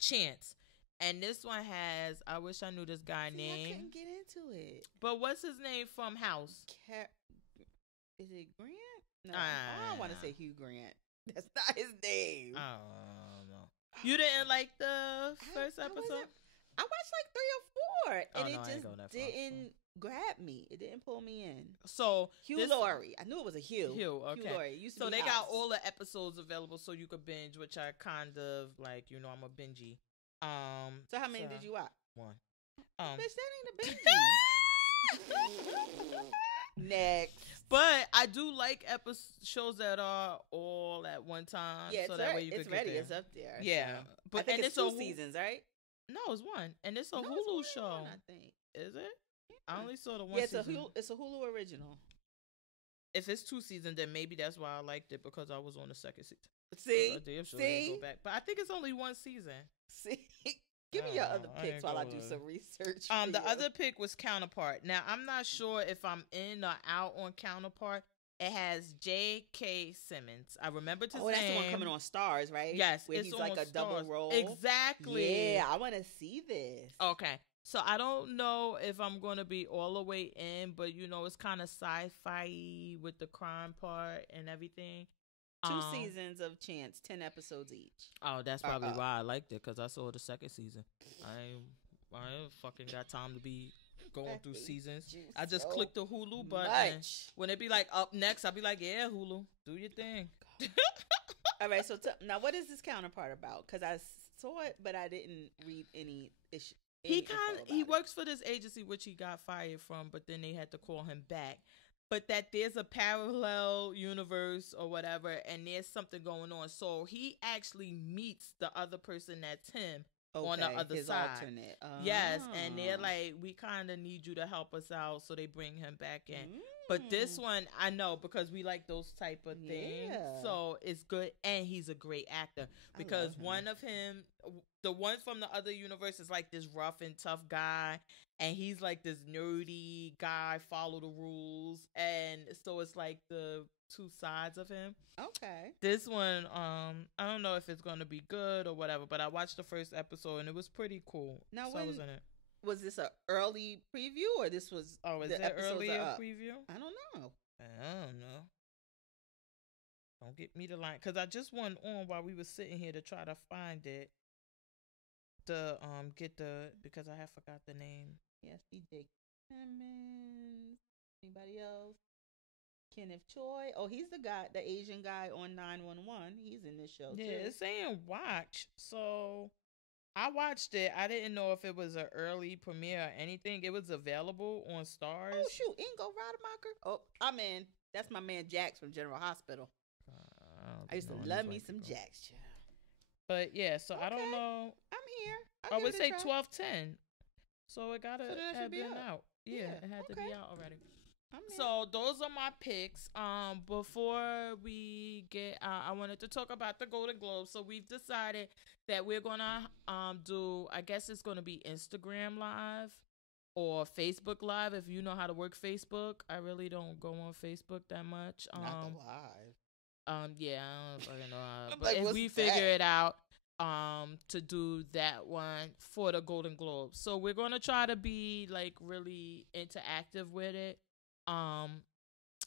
Chance. And this one has, I wish I knew this guy's name. I couldn't get into it. But what's his name from House? Is it Grant? No, I don't want to say Hugh Grant. That's not his name. I don't know. You didn't like the first episode? I watched like 3 or 4 and it just didn't grab me. It didn't pull me in. So Hugh Laurie. I knew it was a Hugh. Okay. Hugh Laurie. Used to so be they House. got all the episodes available so you could binge, which I kind of like, I'm a bingey. So how many did you watch? 1. Bitch, that ain't a binge. Next. But I do like shows that are all at one time. Yeah, so that way you it's could ready. get there. It's up there. Yeah, So. but I think and it's 2 seasons, right? No, it's one, and it's a No, Hulu it's show. one, I think. Is it? Yeah. I only saw the one. Yeah, season. It's a Hulu original. If it's 2 seasons, then maybe that's why I liked it because I was on the second season. See, See, go back. But I think it's only 1 season. See, give me your other picks while I do some research. The other pick was Counterpart. Now I'm not sure if I'm in or out on Counterpart. It has J.K. Simmons. I remember his name. Oh, that's the one coming on Stars, right? Yes, where he's like a double role. Exactly. Yeah, I want to see this. Okay. So I don't know if I'm going to be all the way in, but it's kind of sci-fi with the crime part and everything. 2 seasons of Chance, 10 episodes each. Oh, that's probably why I liked it, because I saw the second season. I ain't fucking got time to be going through seasons. I just click the Hulu button. When it be like up next, I'll be like, yeah, Hulu, do your thing. All right, so now what is this Counterpart about? Because I saw it, but I didn't read any issue. He works for this agency which he got fired from, but then they had to call him back. But that there's a parallel universe or whatever, and there's something going on. So he actually meets the other person that's him on the other his side. Alternate. Yes, and they're like, we kind of need you to help us out, so they bring him back in. But this one, I know, because we like those type of things. Yeah. So it's good, and he's a great actor. Because one of him, the one from the other universe is like this rough and tough guy, and he's like this nerdy guy, follow the rules. And so it's like the 2 sides of him. Okay. This one, I don't know if it's going to be good or whatever, but I watched the first episode, and it was pretty cool. Now, so I was in it. Was this an early preview, or this was is it early a preview? I don't know. Don't get me the line, because I just went on while we were sitting here to try to find it. Because I have forgot the name. Yes, DJ Clemens. Anybody else? Kenneth Choi. Oh, he's the Asian guy on 911. He's in this show too. Yeah, it's saying watch. So I watched it. I didn't know if it was an early premiere or anything. It was available on Stars. Oh shoot, Ingo Rademacher. Oh, I'm in. That's my man Jax from General Hospital. I used to love me some Jax. But yeah, so I don't know. I'm here. I would say 12/10. So it gotta have been out. Yeah, it had to be out already. So those are my picks. Before we get I wanted to talk about the Golden Globes. So we've decided that we're gonna do, I guess it's gonna be Instagram Live or Facebook Live, if you know how to work Facebook. I really don't go on Facebook that much. Not the live. Yeah, I don't fucking know how. But like, if we figure it out to do that one for the Golden Globes. So we're gonna try to be like really interactive with it.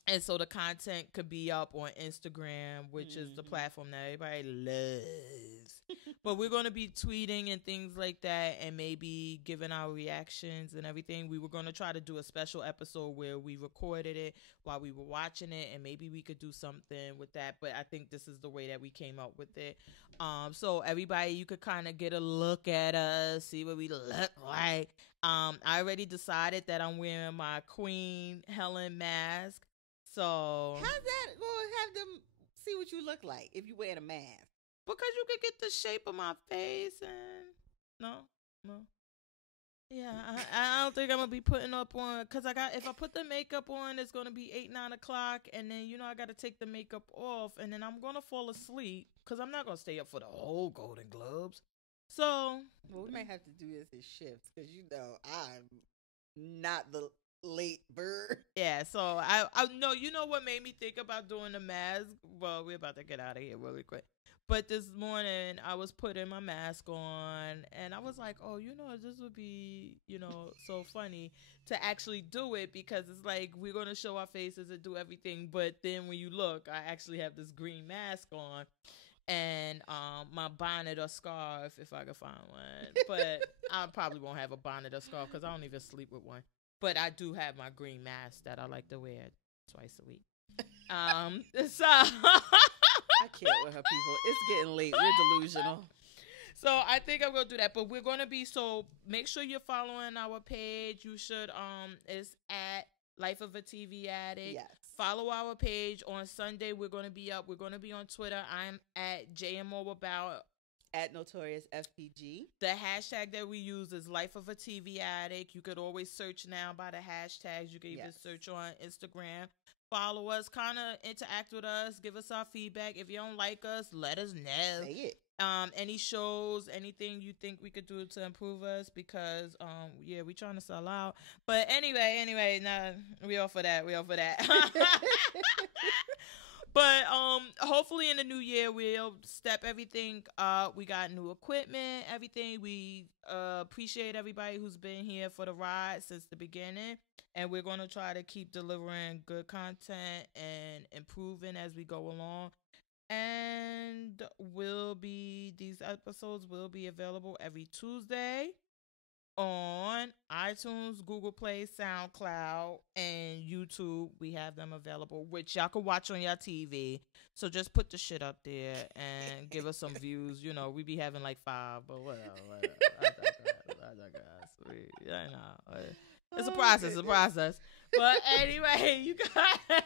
And so the content could be up on Instagram, which is the platform that everybody loves. But we're going to be tweeting and things like that, and maybe giving our reactions and everything. We were going to try to do a special episode where we recorded it while we were watching it, and maybe we could do something with that. But I think this is the way that we came up with it. So everybody, you could kind of get a look at us, see what we look like. I already decided that I'm wearing my Queen Helen mask. So how's that going to have them see what you look like if you wear a mask? Because you could get the shape of my face and no. Yeah, I don't think I'm gonna be putting up on, because if I put the makeup on, it's gonna be 8-9 o'clock, and then I gotta take the makeup off, and then I'm gonna fall asleep because I'm not gonna stay up for the whole Golden Globes. So we might have to do this in shifts, because I'm not the late bird. Yeah, so I know, what made me think about doing the mask? Well, we're about to get out of here really quick. But this morning I was putting my mask on, and I was like, oh, this would be, so funny to actually do it, because it's like we're going to show our faces and do everything. But then when you look, I actually have this green mask on, and my bonnet or scarf, if I could find one. But I probably won't have a bonnet or scarf because I don't even sleep with one. But I do have my green mask that I like to wear twice a week. So I can't with her, people. It's getting late. We're delusional. So I think I'm gonna do that. But we're gonna be, so make sure you're following our page. You should it's at Life of a TV Addict. Yes. Follow our page. On Sunday, we're going to be up. We're going to be on Twitter. I'm at JMO About. At Notorious FPG. The hashtag that we use is Life of a TV Addict. You could always search now by the hashtags. You can even search on Instagram. Follow us, kind of interact with us, give us our feedback. If you don't like us, let us know. Say it. Any shows, anything you think we could do to improve us, because yeah, we trying to sell out. But anyway, nah, we all for that. But hopefully in the new year we'll step everything up. We got new equipment, everything. We appreciate everybody who's been here for the ride since the beginning, and we're going to try to keep delivering good content and improving as we go along. And these episodes will be available every Tuesday on iTunes, Google Play, SoundCloud, and YouTube. We have them available, which y'all can watch on your TV. So just put the shit up there and give us some views. You know, we be having like 5, but whatever. I digress. It's a process. But anyway, you guys.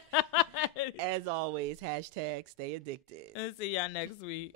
As always, hashtag stay addicted. And see y'all next week.